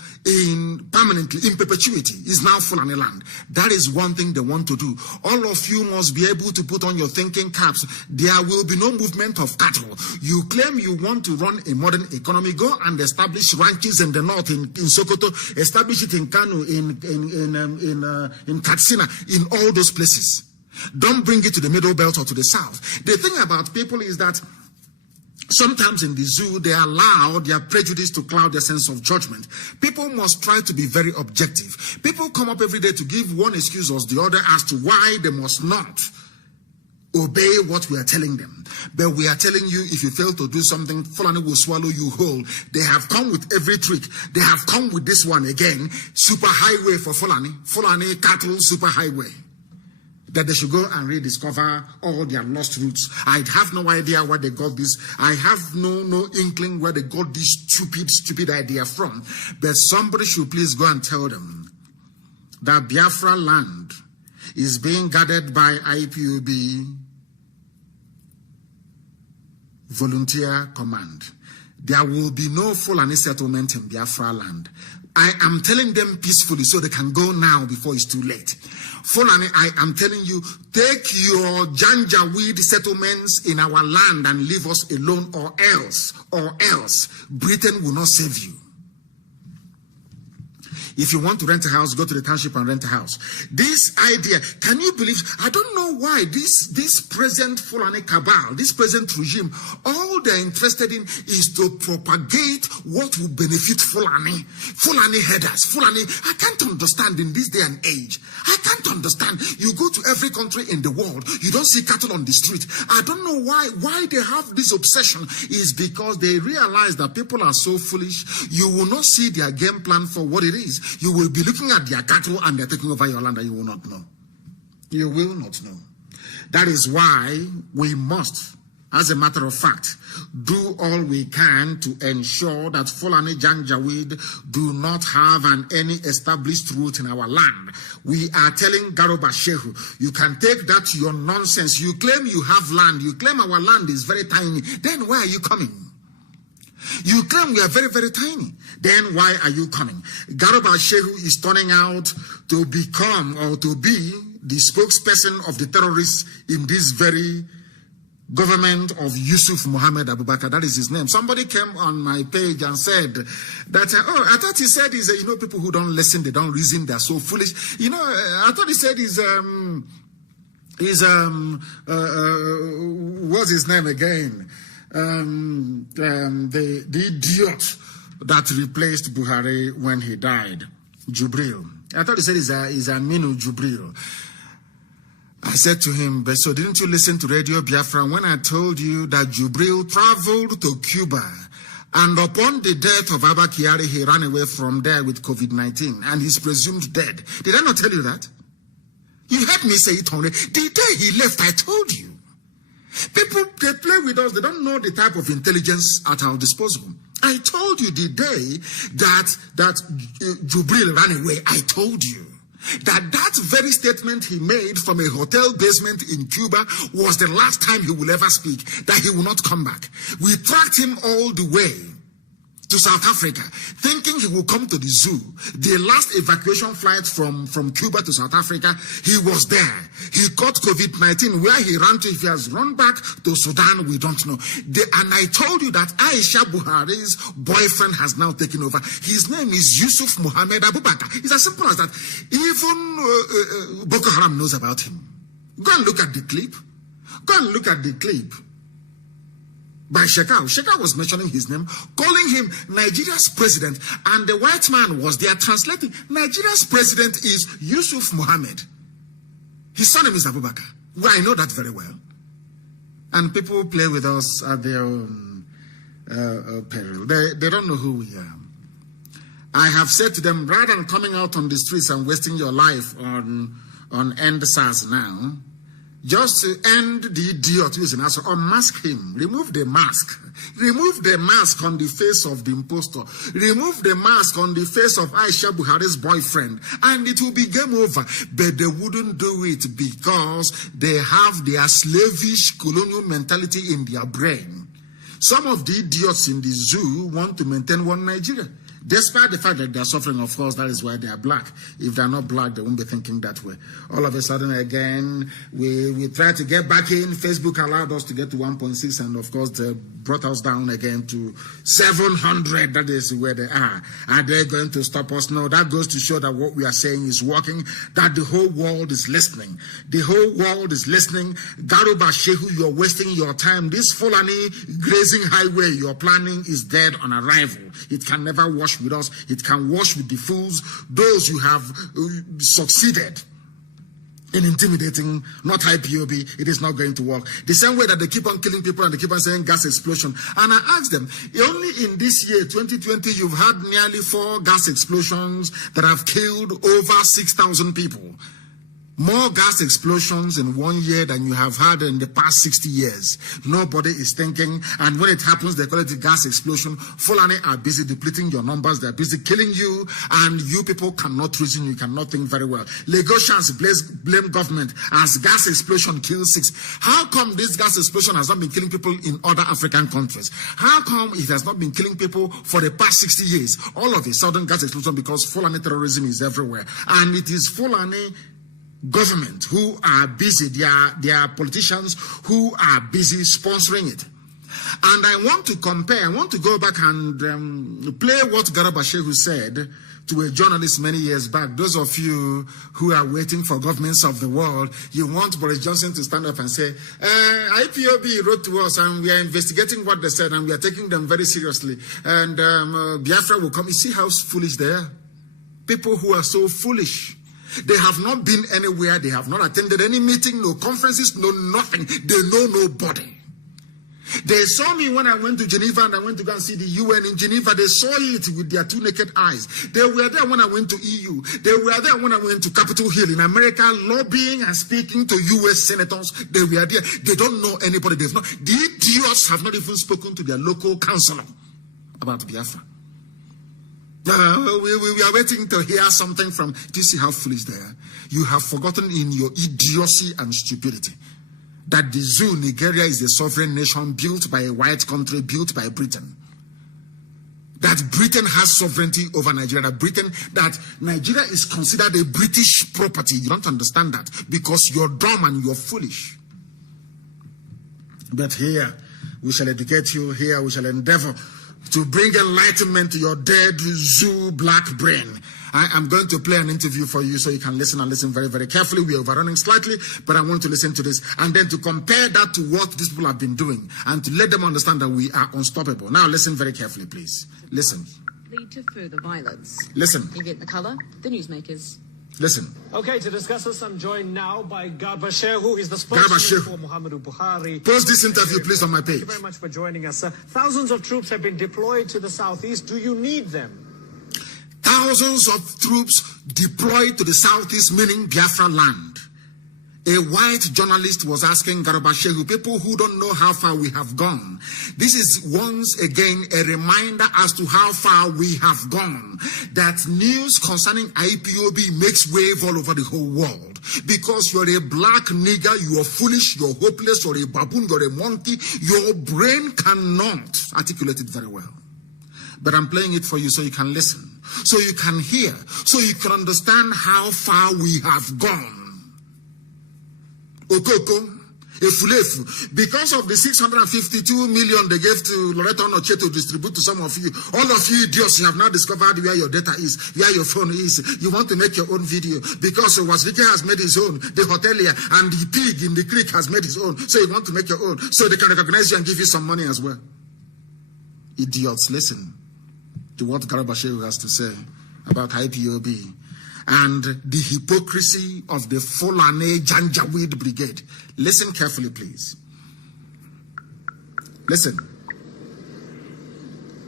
permanently, in perpetuity. Is now Fulani land. That is one thing they want to do. All of you must be able to put on your thinking caps. There will be no movement of cattle. You claim you want to run a modern economy. Go and establish ranches in the north, in Sokoto. Establish it in Kanu, in Katsina, in all those places. Don't bring it to the middle belt or to the south. The thing about people is that sometimes in the zoo, they allow their prejudice to cloud their sense of judgment. People must try to be very objective. People come up every day to give one excuse or the other as to why they must not obey what we are telling them. But we are telling you, if you fail to do something, Fulani will swallow you whole. They have come with every trick. They have come with this one again. Superhighway for Fulani. Fulani cattle superhighway. That they should go and rediscover all their lost routes. I have no idea where they got this. I have no inkling where they got this stupid idea from. But somebody should please go and tell them that Biafra land is being guarded by IPOB Volunteer Command. There will be no Fulani settlement in Biafra land. I am telling them peacefully so they can go now before it's too late. Fulani, I am telling you, take your Janjaweed settlements in our land and leave us alone, or else Britain will not save you. If you want to rent a house, go to the township and rent a house. This idea, can you believe? I don't know why this present Fulani cabal, this present regime, all they're interested in is to propagate what will benefit Fulani headers, Fulani. I can't understand in this day and age. I can't understand. You go to every country in the world, you don't see cattle on the street. I don't know why they have this obsession. Is because they realize that people are so foolish. You will not see their game plan for what it is. You will be looking at their cattle and they're taking over your land and you will not know. You will not know. That is why we must, as a matter of fact, do all we can to ensure that Fulani Janjaweed do not have any established route in our land. We are telling Garba Shehu, you can take that your nonsense. You claim you have land. You claim our land is very tiny. Then why are you coming? You claim we are very, very tiny. Then why are you coming? Garba Shehu is turning out to become or to be the spokesperson of the terrorists in this very government of Yusuf Mohammed Abubakar. That is his name. Somebody came on my page and said that, I thought he said he's, people who don't listen, they don't reason, they're so foolish. I thought he said what's his name again? The idiot that replaced Buhari when he died, Jubril. I thought he said he's Aminu Jubril. I said to him, but so didn't you listen to Radio Biafra when I told you that Jubril traveled to Cuba and upon the death of Abba Kyari, he ran away from there with COVID-19 and he's presumed dead. Did I not tell you that? You heard me say it only. The day he left, I told you. People, they play with us. They don't know the type of intelligence at our disposal. I told you the day that Jubril ran away. I told you that very statement he made from a hotel basement in Cuba was the last time he will ever speak, that he will not come back. We tracked him all the way to South Africa, thinking he will come to the zoo. The last evacuation flight from Cuba to South Africa, he was there. He caught COVID-19. Where he ran to, if he has run back to Sudan, we don't know. And I told you that Aisha Buhari's boyfriend has now taken over. His name is Yusuf Mohammed Abubakar. It's as simple as that. Even Boko Haram knows about him. Go and look at the clip. Go and look at the clip by Shekau. Shekau was mentioning his name, calling him Nigeria's president, and the white man was there translating. Nigeria's president is Yusuf Mohammed. His surname is Abubakar. Well, I know that very well. And people play with us at their own peril. They don't know who we are. I have said to them, rather than coming out on the streets and wasting your life on End SARS now, just to end the idiot who is an asshole, unmask him. Remove the mask. Remove the mask on the face of the impostor. Remove the mask on the face of Aisha Buhari's boyfriend. And it will be game over. But they wouldn't do it because they have their slavish colonial mentality in their brain. Some of the idiots in the zoo want to maintain one Nigeria. Despite the fact that they are suffering, of course, that is why they are black. If they are not black, they won't be thinking that way. All of a sudden, again, we try to get back in. Facebook allowed us to get to 1.6, and of course, they brought us down again to 700. That is where they are. Are they going to stop us? No, that goes to show that what we are saying is working, that the whole world is listening. The whole world is listening. Garuba Shehu, you're wasting your time. This Fulani grazing highway you're planning is dead on arrival. It can never wash with us. It can wash with the fools, those who have succeeded in intimidating, not IPOB. It is not going to work. The same way that they keep on killing people and they keep on saying gas explosion. And I asked them, only in this year, 2020, you've had nearly 4 gas explosions that have killed over 6,000 people. More gas explosions in 1 year than you have had in the past 60 years. Nobody is thinking, and when it happens, they call it a gas explosion. Fulani are busy depleting your numbers, they're busy killing you, and you people cannot reason, you cannot think very well. Lagosians blame government as gas explosion kills 6. How come this gas explosion has not been killing people in other African countries? How come it has not been killing people for the past 60 years? All of a sudden, gas explosion, because Fulani terrorism is everywhere. And it is Fulani government who are busy, they are politicians who are busy sponsoring it. And I want to compare, I want to go back and play what Garba Shehu said to a journalist many years back. Those of you who are waiting for governments of the world, you want Boris Johnson to stand up and say, IPOB wrote to us and we are investigating what they said and we are taking them very seriously. And Biafra will come. You see how foolish they are? People who are so foolish. They have not been anywhere. They have not attended any meeting, no conferences, no nothing. They know nobody. They saw me when I went to Geneva and I went to go and see the UN in Geneva. They saw it with their 2 naked eyes. They were there when I went to EU. They were there when I went to Capitol Hill in America, lobbying and speaking to US senators. They were there. They don't know anybody. The idiots have not even spoken to their local councillor about Biafra. We are waiting to hear something from. Do you see how foolish they are? You have forgotten in your idiocy and stupidity that the zoo, Nigeria, is a sovereign nation built by a white country, built by Britain. that Britain has sovereignty over Nigeria, that Nigeria is considered a British property. You don't understand that because you're dumb and you're foolish. But here, we shall educate you. Here, we shall endeavor to bring enlightenment to your dead zoo black brain. I am going to play an interview for you so you can listen and listen very, very carefully. We are overrunning slightly, but I want to listen to this and then to compare that to what these people have been doing and to let them understand that we are unstoppable. Now listen very carefully, please. Listen. Lead to further violence. Listen. You get the colour? The newsmakers. Listen. Okay, to discuss this, I'm joined now by Garba Shehu. He's the spokesman for Muhammadu Buhari. Post this interview, please, on my page. Thank you very much for joining us, sir. Thousands of troops have been deployed to the southeast. Do you need them? Thousands of troops deployed to the southeast, meaning Biafra land. A white journalist was asking Garba Shehu, people who don't know how far we have gone. This is once again a reminder as to how far we have gone. That news concerning IPOB makes wave all over the whole world. Because you're a black nigger, you are foolish, you're hopeless, you're a baboon, you're a monkey. Your brain cannot articulate it very well. But I'm playing it for you so you can listen, so you can hear, so you can understand how far we have gone. Okoko, Efulefu, because of the 652 million they gave to Loreto Noche to distribute to some of you, all of you idiots, you have now discovered where your data is, where your phone is. You want to make your own video because Wasvike has made his own, the hotelier and the pig in the creek has made his own, so you want to make your own, so they can recognize you and give you some money as well. Idiots, listen to what Garba Shehu has to say about IPOB and the hypocrisy of the Fulani Janjaweed Brigade. Listen carefully, please. Listen.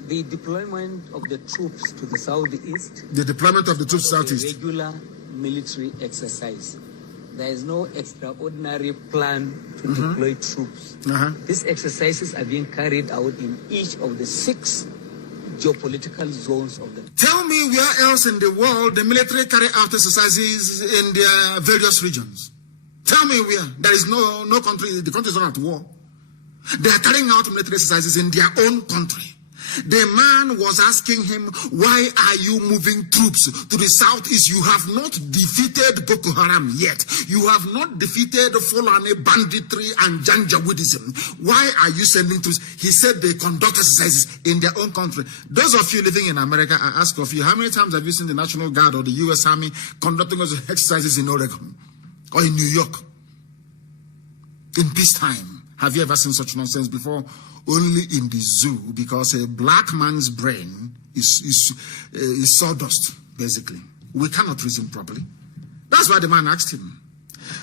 The deployment of the troops to the southeast. The deployment of the troops to the southeast. Regular military exercise. There is no extraordinary plan to deploy troops. These exercises are being carried out in each of the 6 geopolitical zones of the. Tell me where else in the world the military carry out exercises in their various regions. Tell me where. There is no country, the country is not at war. They are carrying out military exercises in their own country. The man was asking him, why are you moving troops to the southeast? You have not defeated Boko Haram yet. You have not defeated Fulani banditry and Janjaweedism. Why are you sending troops? He said they conduct exercises in their own country. Those of you living in America, I ask of you, how many times have you seen the National Guard or the U.S. Army conducting exercises in Oregon or in New York in peacetime? Have you ever seen such nonsense before? Only in the zoo, because a black man's brain is sawdust, basically. We cannot reason properly. That's why the man asked him,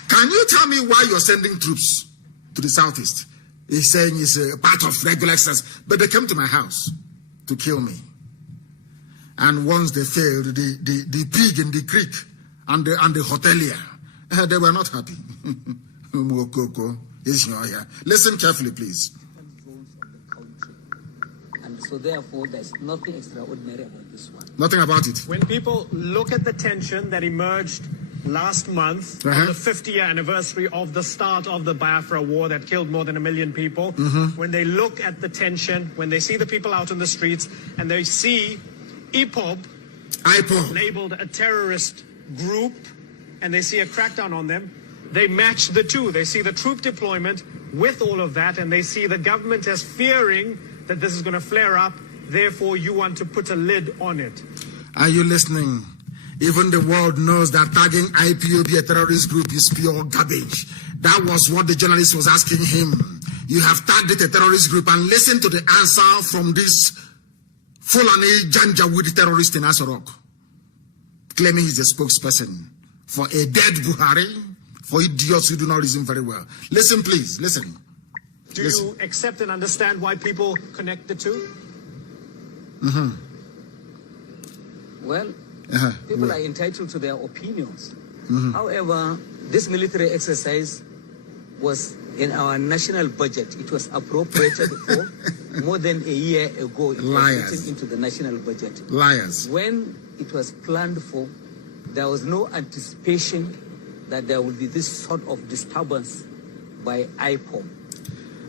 can you tell me why you're sending troops to the southeast? He's saying it's a part of regular exercise, but they came to my house to kill me. And once they failed, the pig in the creek and the hotelier, they were not happy. Listen carefully, please. So therefore, there's nothing extraordinary about this one. Nothing about it. When people look at the tension that emerged last month on the 50th anniversary of the start of the Biafra War that killed more than 1 million people, when they look at the tension, when they see the people out in the streets, and they see IPOB labeled a terrorist group, and they see a crackdown on them, they match the two. They see the troop deployment with all of that, and they see the government as fearing that this is going to flare up, therefore you want to put a lid on it. Are you listening? Even the world knows that tagging IPOB a terrorist group is pure garbage. That was what the journalist was asking him. You have tagged it a terrorist group, and listen to the answer from this Fulani Janjaweed terrorist in Asorok, claiming he's a spokesperson for a dead Buhari, for idiots who do not reason very well. Listen, please, listen. Do you accept and understand why people connect the two? Well, people are entitled to their opinions. However, this military exercise was in our national budget. It was appropriated for more than a year ago. It was written into the national budget. Liars. When it was planned for, there was no anticipation that there would be this sort of disturbance by IPOB.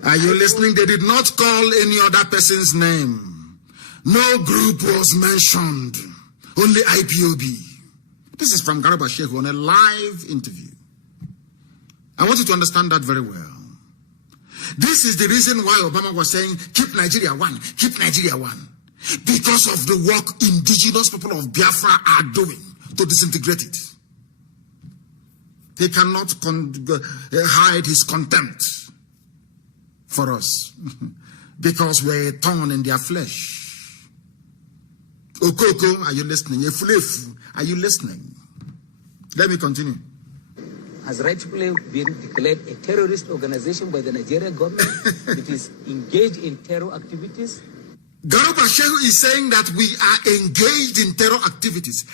Are you listening? They did not call any other person's name. No group was mentioned, only IPOB. This is from Garba Shehu on a live interview. I want you to understand that very well. This is the reason why Obama was saying, keep Nigeria one, keep Nigeria one. Because of the work indigenous people of Biafra are doing to disintegrate it. He cannot hide his contempt for us because we're a thorn in their flesh. Okoko, are you listening? Efulefu, are you listening? Let me continue. Has rightfully been declared a terrorist organization by the Nigerian government. It is engaged in terror activities. Garba Shehu is saying that we are engaged in terror activities.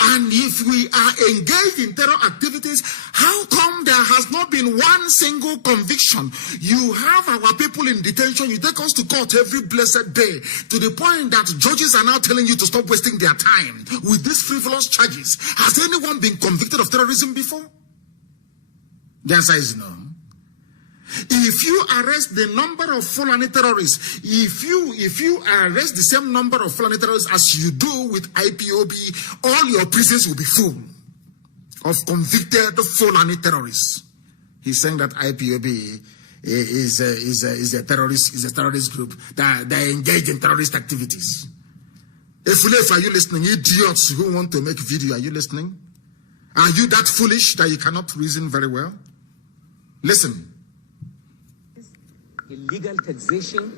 And if we are engaged in terror activities, how come there has not been one single conviction? You have our people in detention. You take us to court every blessed day to the point that judges are now telling you to stop wasting their time with these frivolous charges. Has anyone been convicted of terrorism before? The answer is no. If you arrest the number of Fulani terrorists, if you arrest the same number of Fulani terrorists as you do with IPOB, all your prisons will be full of convicted Fulani terrorists. He's saying that IPOB is a terrorist group that they engage in terrorist activities. If are you listening? Idiots who want to make video, are you listening? Are you that foolish that you cannot reason very well? Listen. Illegal taxation,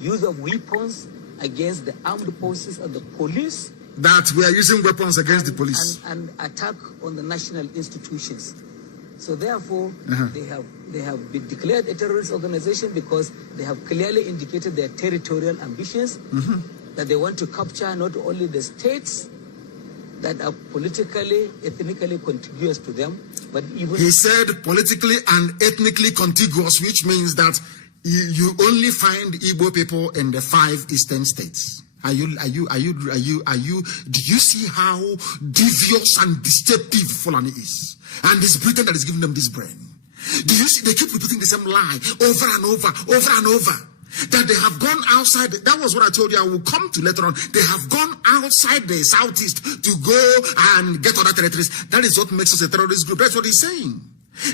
use of weapons against the armed forces of the police. That we are using weapons against the police. And attack on the national institutions. So therefore, they have been declared a terrorist organization because they have clearly indicated their territorial ambitions, that they want to capture not only the states that are politically, ethnically contiguous to them, but even... He said politically and ethnically contiguous, which means that you only find Igbo people in the 5 eastern states. Do you see how devious and deceptive Fulani is? And it's Britain that is giving them this brain. Do you see they keep repeating the same lie over and over, that they have gone outside? That was what I told you I will come to later on. They have gone outside the southeast to go and get other territories. That is what makes us a terrorist group. That's what he's saying.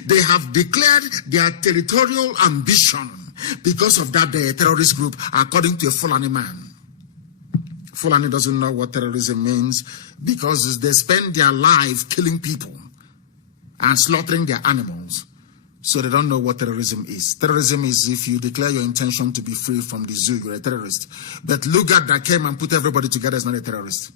They have declared their territorial ambition. Because of that, they're a terrorist group, according to a Fulani man. Fulani doesn't know what terrorism means because they spend their life killing people and slaughtering their animals. So they don't know what terrorism is. Terrorism is if you declare your intention to be free from the zoo, you're a terrorist. But Lugard that came and put everybody together is not a terrorist.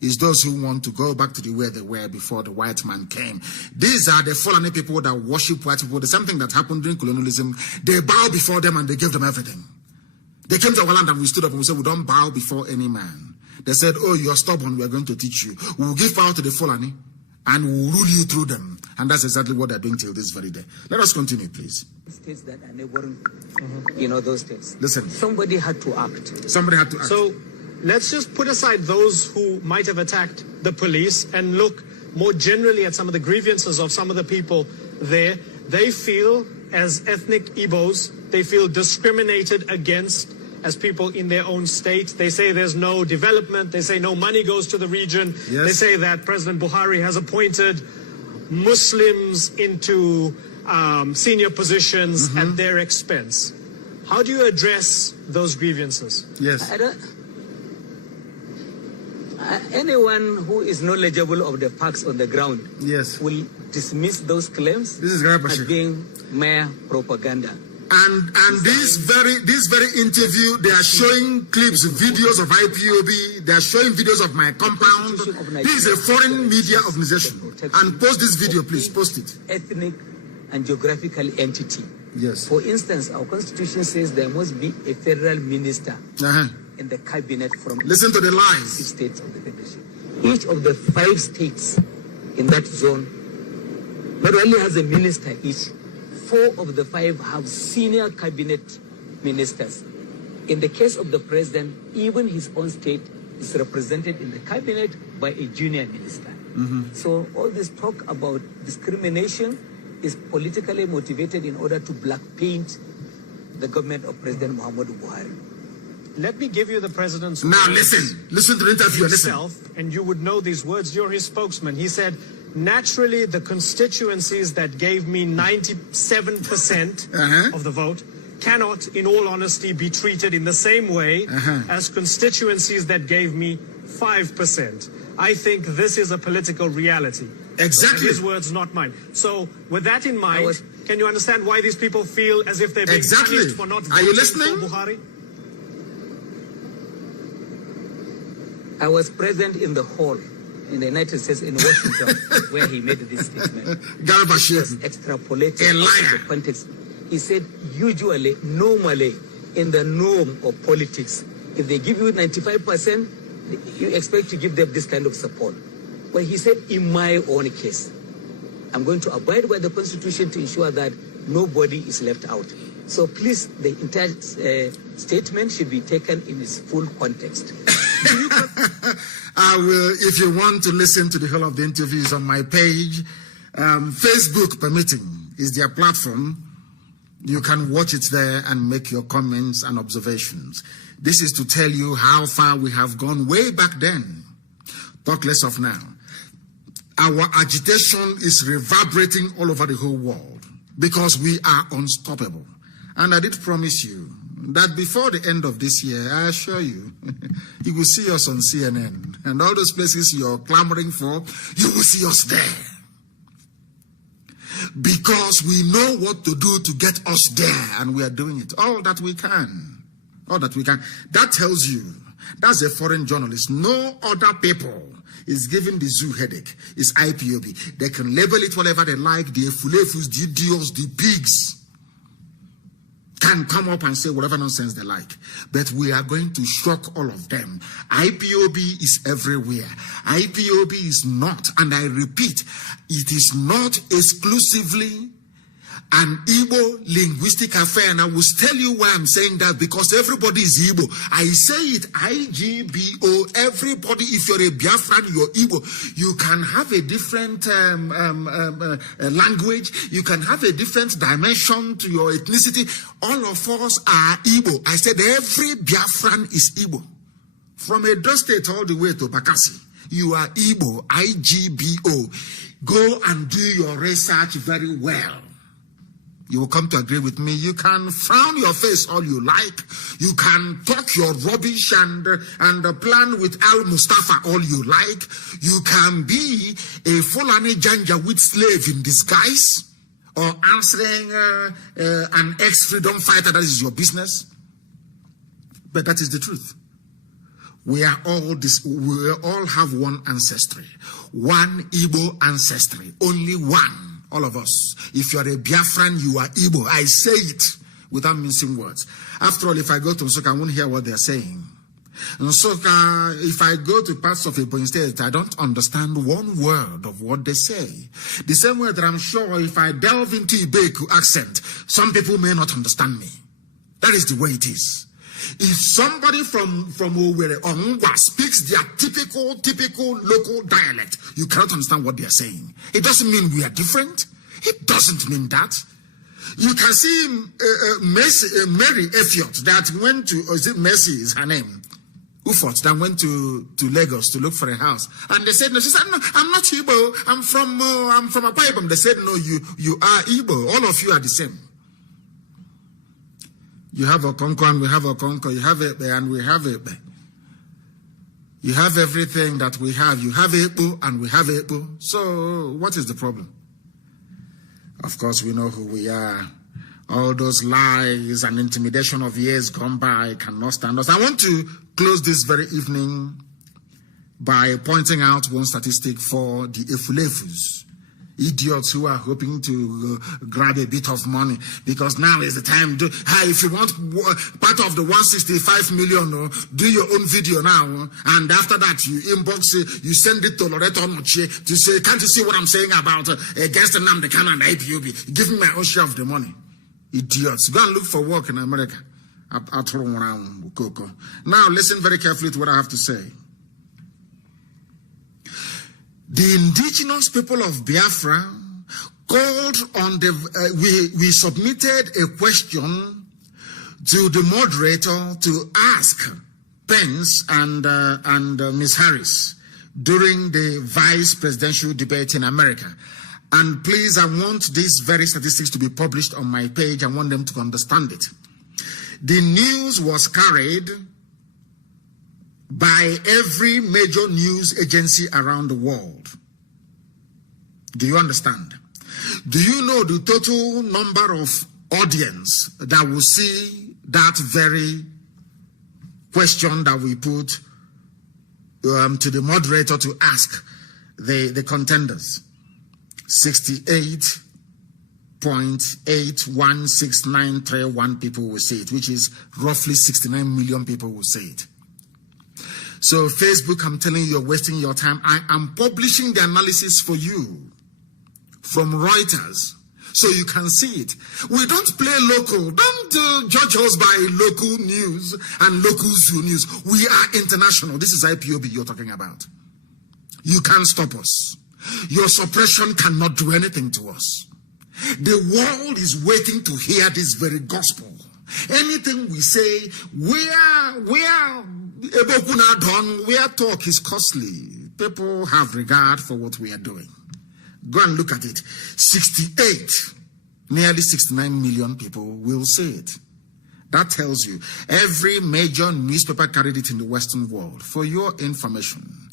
It's those who want to go back to the way they were before the white man came. These are the Fulani people that worship white people. The same thing that happened during colonialism. They bow before them and they gave them everything. They came to our land and we stood up and we said, we don't bow before any man. They said, oh, you're stubborn, we're going to teach you. We'll give power to the Fulani and we'll rule you through them. And that's exactly what they're doing till this very day. Let us continue, please. States that are neighboring, those states. Listen. Somebody had to act. Somebody had to act. So let's just put aside those who might have attacked the police and look more generally at some of the grievances of some of the people there. They feel, as ethnic Igbos, they feel discriminated against as people in their own state. They say there's no development. They say no money goes to the region. Yes. They say that President Buhari has appointed Muslims into senior positions at their expense. How do you address those grievances? Yes. Anyone who is knowledgeable of the facts on the ground will dismiss those claims as being mere propaganda. And this very interview, they are showing clips, videos of IPOB, they are showing videos of my compound. This is a foreign media organization. And post this video, please, post it. Ethnic and geographical entity. Yes. For instance, our constitution says there must be a federal minister in the cabinet from... Listen to the lies. 6 states of the federation. Each of the 5 states in that zone not only has a minister each, 4 of the 5 have senior cabinet ministers. In the case of the president, even his own state is represented in the cabinet by a junior minister. So all this talk about discrimination is politically motivated in order to black paint the government of President Muhammadu Buhari. Let me give you the president's Now words listen to the interview. himself, and you would know these words. You're his spokesman. He said, naturally, the constituencies that gave me 97% of the vote cannot, in all honesty, be treated in the same way as constituencies that gave me 5%. I think this is a political reality. Exactly. His words, not mine. So, with that in mind, can you understand why these people feel as if they're being punished for not voting for Buhari? I was present in the hall in the United States in Washington where he made this statement. Extrapolated the context. He said, usually, normally, in the norm of politics, if they give you 95%, you expect to give them this kind of support. But he said, in my own case, I'm going to abide by the Constitution to ensure that nobody is left out. So please, the entire statement should be taken in its full context. I will, if you want to listen to the whole of the interviews on my page, Facebook permitting is their platform. You can watch it there and make your comments and observations. This is to tell you how far we have gone way back then. Talk less of now. Our agitation is reverberating all over the whole world because we are unstoppable. And I did promise you that before the end of this year, I assure you, you will see us on CNN. And all those places you're clamoring for, you will see us there. Because we know what to do to get us there, and we are doing it. All that we can. All that we can. That tells you, that's a foreign journalist. No other people is giving the zoo headache. It's IPOB. They can label it whatever they like. The Efulefus, the idiots, the pigs can come up and say whatever nonsense they like. But we are going to shock all of them. IPOB is everywhere. IPOB is not, and I repeat, it is not exclusively an Igbo linguistic affair. And I will tell you why I'm saying that, because everybody is Igbo. I say it, IGBO, everybody. If you're a Biafran, you're Igbo. You can have a different language. You can have a different dimension to your ethnicity. All of us are Igbo. I said every Biafran is Igbo. From Edo State all the way to Bakassi, you are Igbo, IGBO. Go and do your research very well. You will come to agree with me. You can frown your face all you like. You can talk your rubbish and plan with Al Mustafa all you like. You can be a Fulani Janjaweed slave in disguise, or answering an ex-freedom fighter. That is your business. But that is the truth. We are all this. We all have one ancestry, one Igbo ancestry, only one. All of us. If you are a Biafran, you are Igbo. I say it without mincing words. After all, if I go to Nsukka, I won't hear what they're saying. Nsukka, if I go to parts of Ebonyi State, I don't understand one word of what they say. The same way that I'm sure if I delve into Ibeku accent, some people may not understand me. That is the way it is. If somebody from Owerri or Ngwa speaks their typical local dialect, you cannot understand what they are saying. It doesn't mean we are different. It doesn't mean that. You can see Mary Effiot that went to, is it Mercy is her name? Ufot, that went to Lagos to look for a house. And they said, no, she said, no, I'm not Igbo. I'm from Akwa Ibom. They said, no, you are Igbo. All of you are the same. You have a Okonko and we have a Okonko. You have Ekpe and we have Ekpe. You have everything that we have. You have Ekpo and we have Ekpo. So what is the problem? Of course, we know who we are. All those lies and intimidation of years gone by cannot stand us. I want to close this very evening by pointing out one statistic for the Efulefus. Idiots who are hoping to grab a bit of money, because now is the time. If you want part of the 165 million, do your own video now, and after that you inbox it, you send it to Loreto Noche to say, can't you see what I'm saying about against Nnamdi Kanu and IPOB? Give me my own share of the money. Idiots. Go and look for work in America. Now listen very carefully to what I have to say. The indigenous people of Biafra called on we submitted a question to the moderator to ask Pence and Ms. Harris during the vice presidential debate in America. And please, I want these very statistics to be published on my page. I want them to understand it. The news was carried by every major news agency around the world. Do you understand? Do you know the total number of audience that will see that very question that we put to the moderator to ask the contenders? 68.816931 people will see it, which is roughly 69 million people will see it. So Facebook, I'm telling you, you're wasting your time. I am publishing the analysis for you from Reuters so you can see it. We don't play local. Don't judge us by local news and local zoo news. We are international. This is IPOB you're talking about. You can't stop us. Your suppression cannot do anything to us. The world is waiting to hear this very gospel. Anything we say, where talk is costly, people have regard for what we are doing. Go and look at it. 68, nearly 69 million people will see it. That tells you every major newspaper carried it in the Western world. For your information,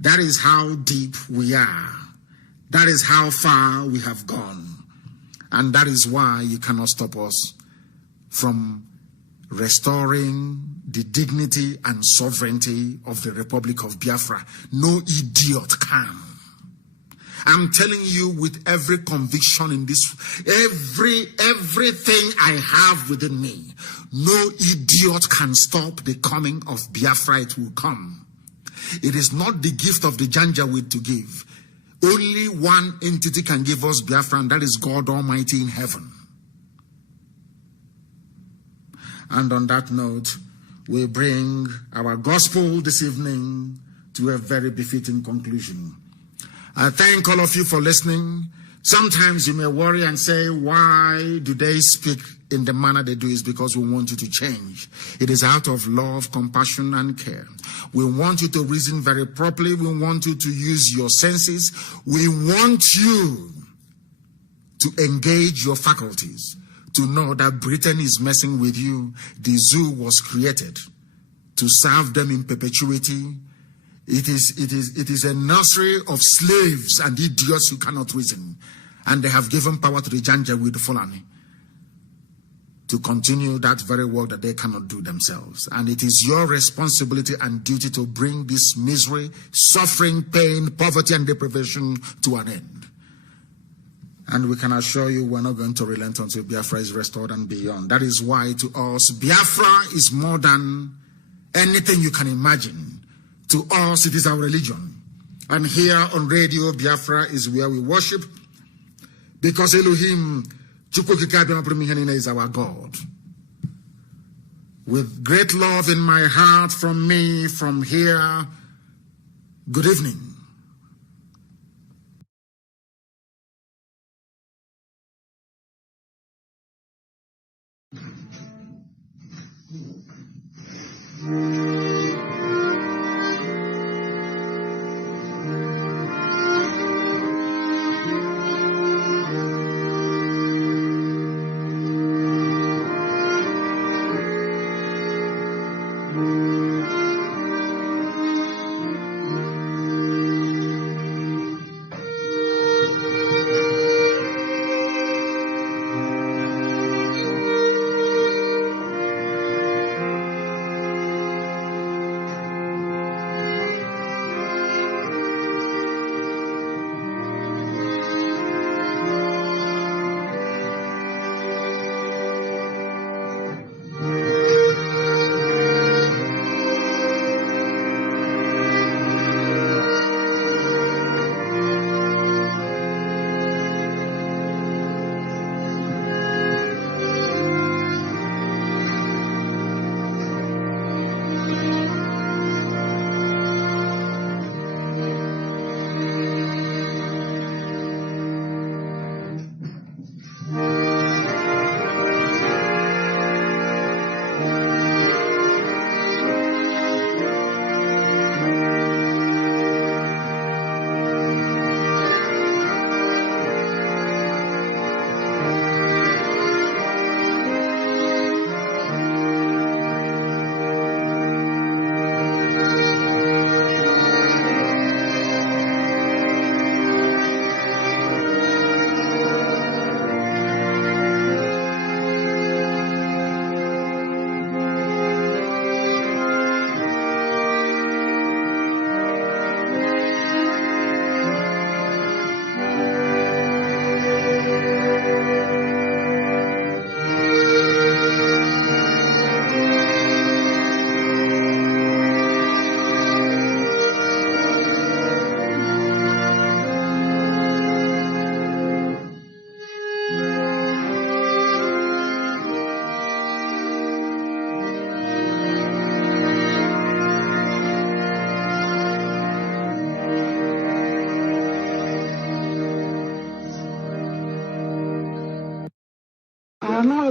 that is how deep we are. That is how far we have gone. And that is why you cannot stop us from restoring the dignity and sovereignty of the Republic of Biafra. No idiot can. I'm telling you with every conviction in this, everything I have within me, no idiot can stop the coming of Biafra. It will come. It is not the gift of the Janjaweed to give. Only one entity can give us Biafra, and that is God Almighty in heaven. And on that note, we bring our gospel this evening to a very befitting conclusion. I thank all of you for listening. Sometimes you may worry and say, why do they speak in the manner they do? Is because we want you to change. It is out of love, compassion, and care. We want you to reason very properly. We want you to use your senses. We want you to engage your faculties, to know that Britain is messing with you. The zoo was created to serve them in perpetuity. It is a nursery of slaves and idiots who cannot reason. And they have given power to the Janjaweed Fulani to continue that very work that they cannot do themselves. And it is your responsibility and duty to bring this misery, suffering, pain, poverty, and deprivation to an end. And we can assure you we're not going to relent until Biafra is restored and beyond. That is why to us, Biafra is more than anything you can imagine. To us, it is our religion. And here on Radio Biafra is where we worship, because Elohim is our God. With great love in my heart from me, from here, good evening.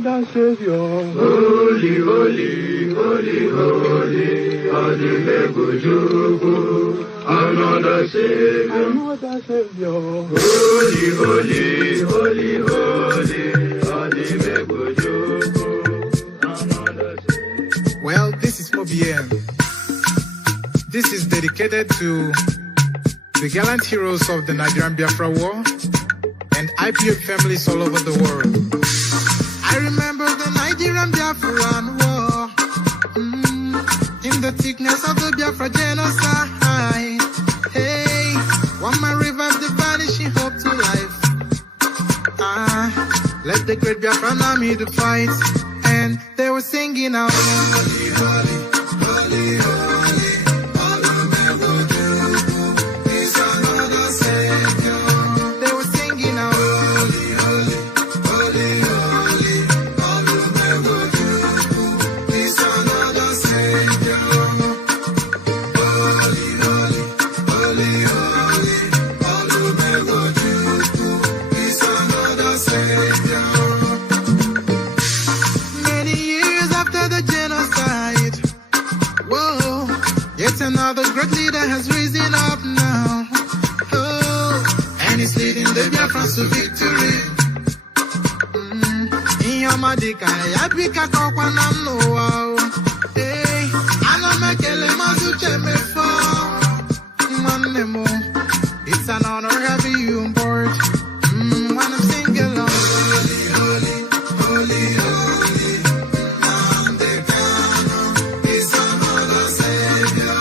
another Savior. Holy, holy, holy, holy, Adimebujuku, another Savior, another Savior. Holy, holy, holy, holy, Adimebujuku, another Savior. Well, this is OBM. This is dedicated to the gallant heroes of the Nigerian Biafra War and IPOB families all over the world. I remember the Nigerian Biafran War, in the thickness of the Biafra genocide. Hey, one man revived the vanishing hope to life. Let the great Biafran army to fight, and they were singing out, holy, holy, holy, holy. Another great leader has risen up now. Oh, and he's leading the Biafrans to victory. In your madika, Yabika Kokwanam no wow. Hey, Anamekele Mazuche me fall. Manemo, it's an honor having you on board. When I'm singing along, holy, holy, holy, holy. Nnamdi Kanu is another Savior.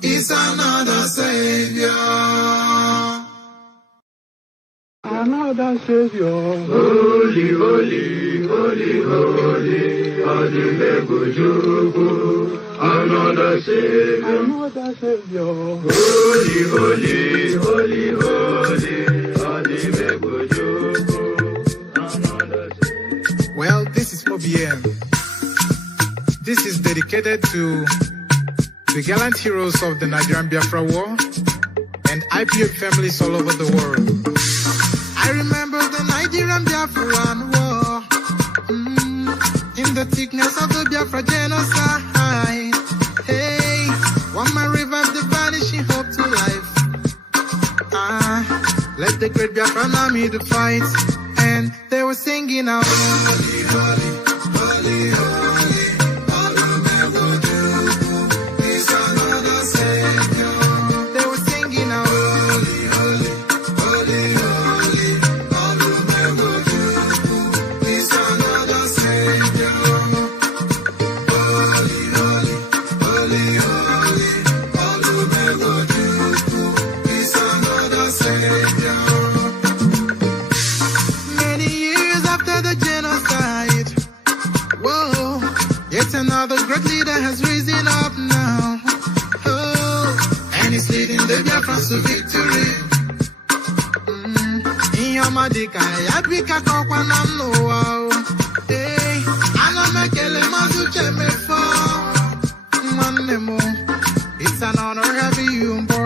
Is another Savior. Another Savior. Holy, holy, holy, holy, Adimebujuku, another Savior, another Savior. Holy, holy, holy, holy, Adimebujuku, another Savior. Well, this is OBM. This is dedicated to the gallant heroes of the Nigerian Biafra War and IPOB families all over the world. I remember the Nigerian Biafran War, in the thickness of the Biafra genocide. Hey, one man revived the vanishing hope to life. Let the great Biafran army to fight, and they were singing out, holy, holy, holy, holy. Another great leader has risen up now. Oh, and he's leading the Biafrans to victory. In your madika, Yabika Kokwanam no wow. Hey, Anamekele Mazuche me fall. Manemo, it's an honor having you on board.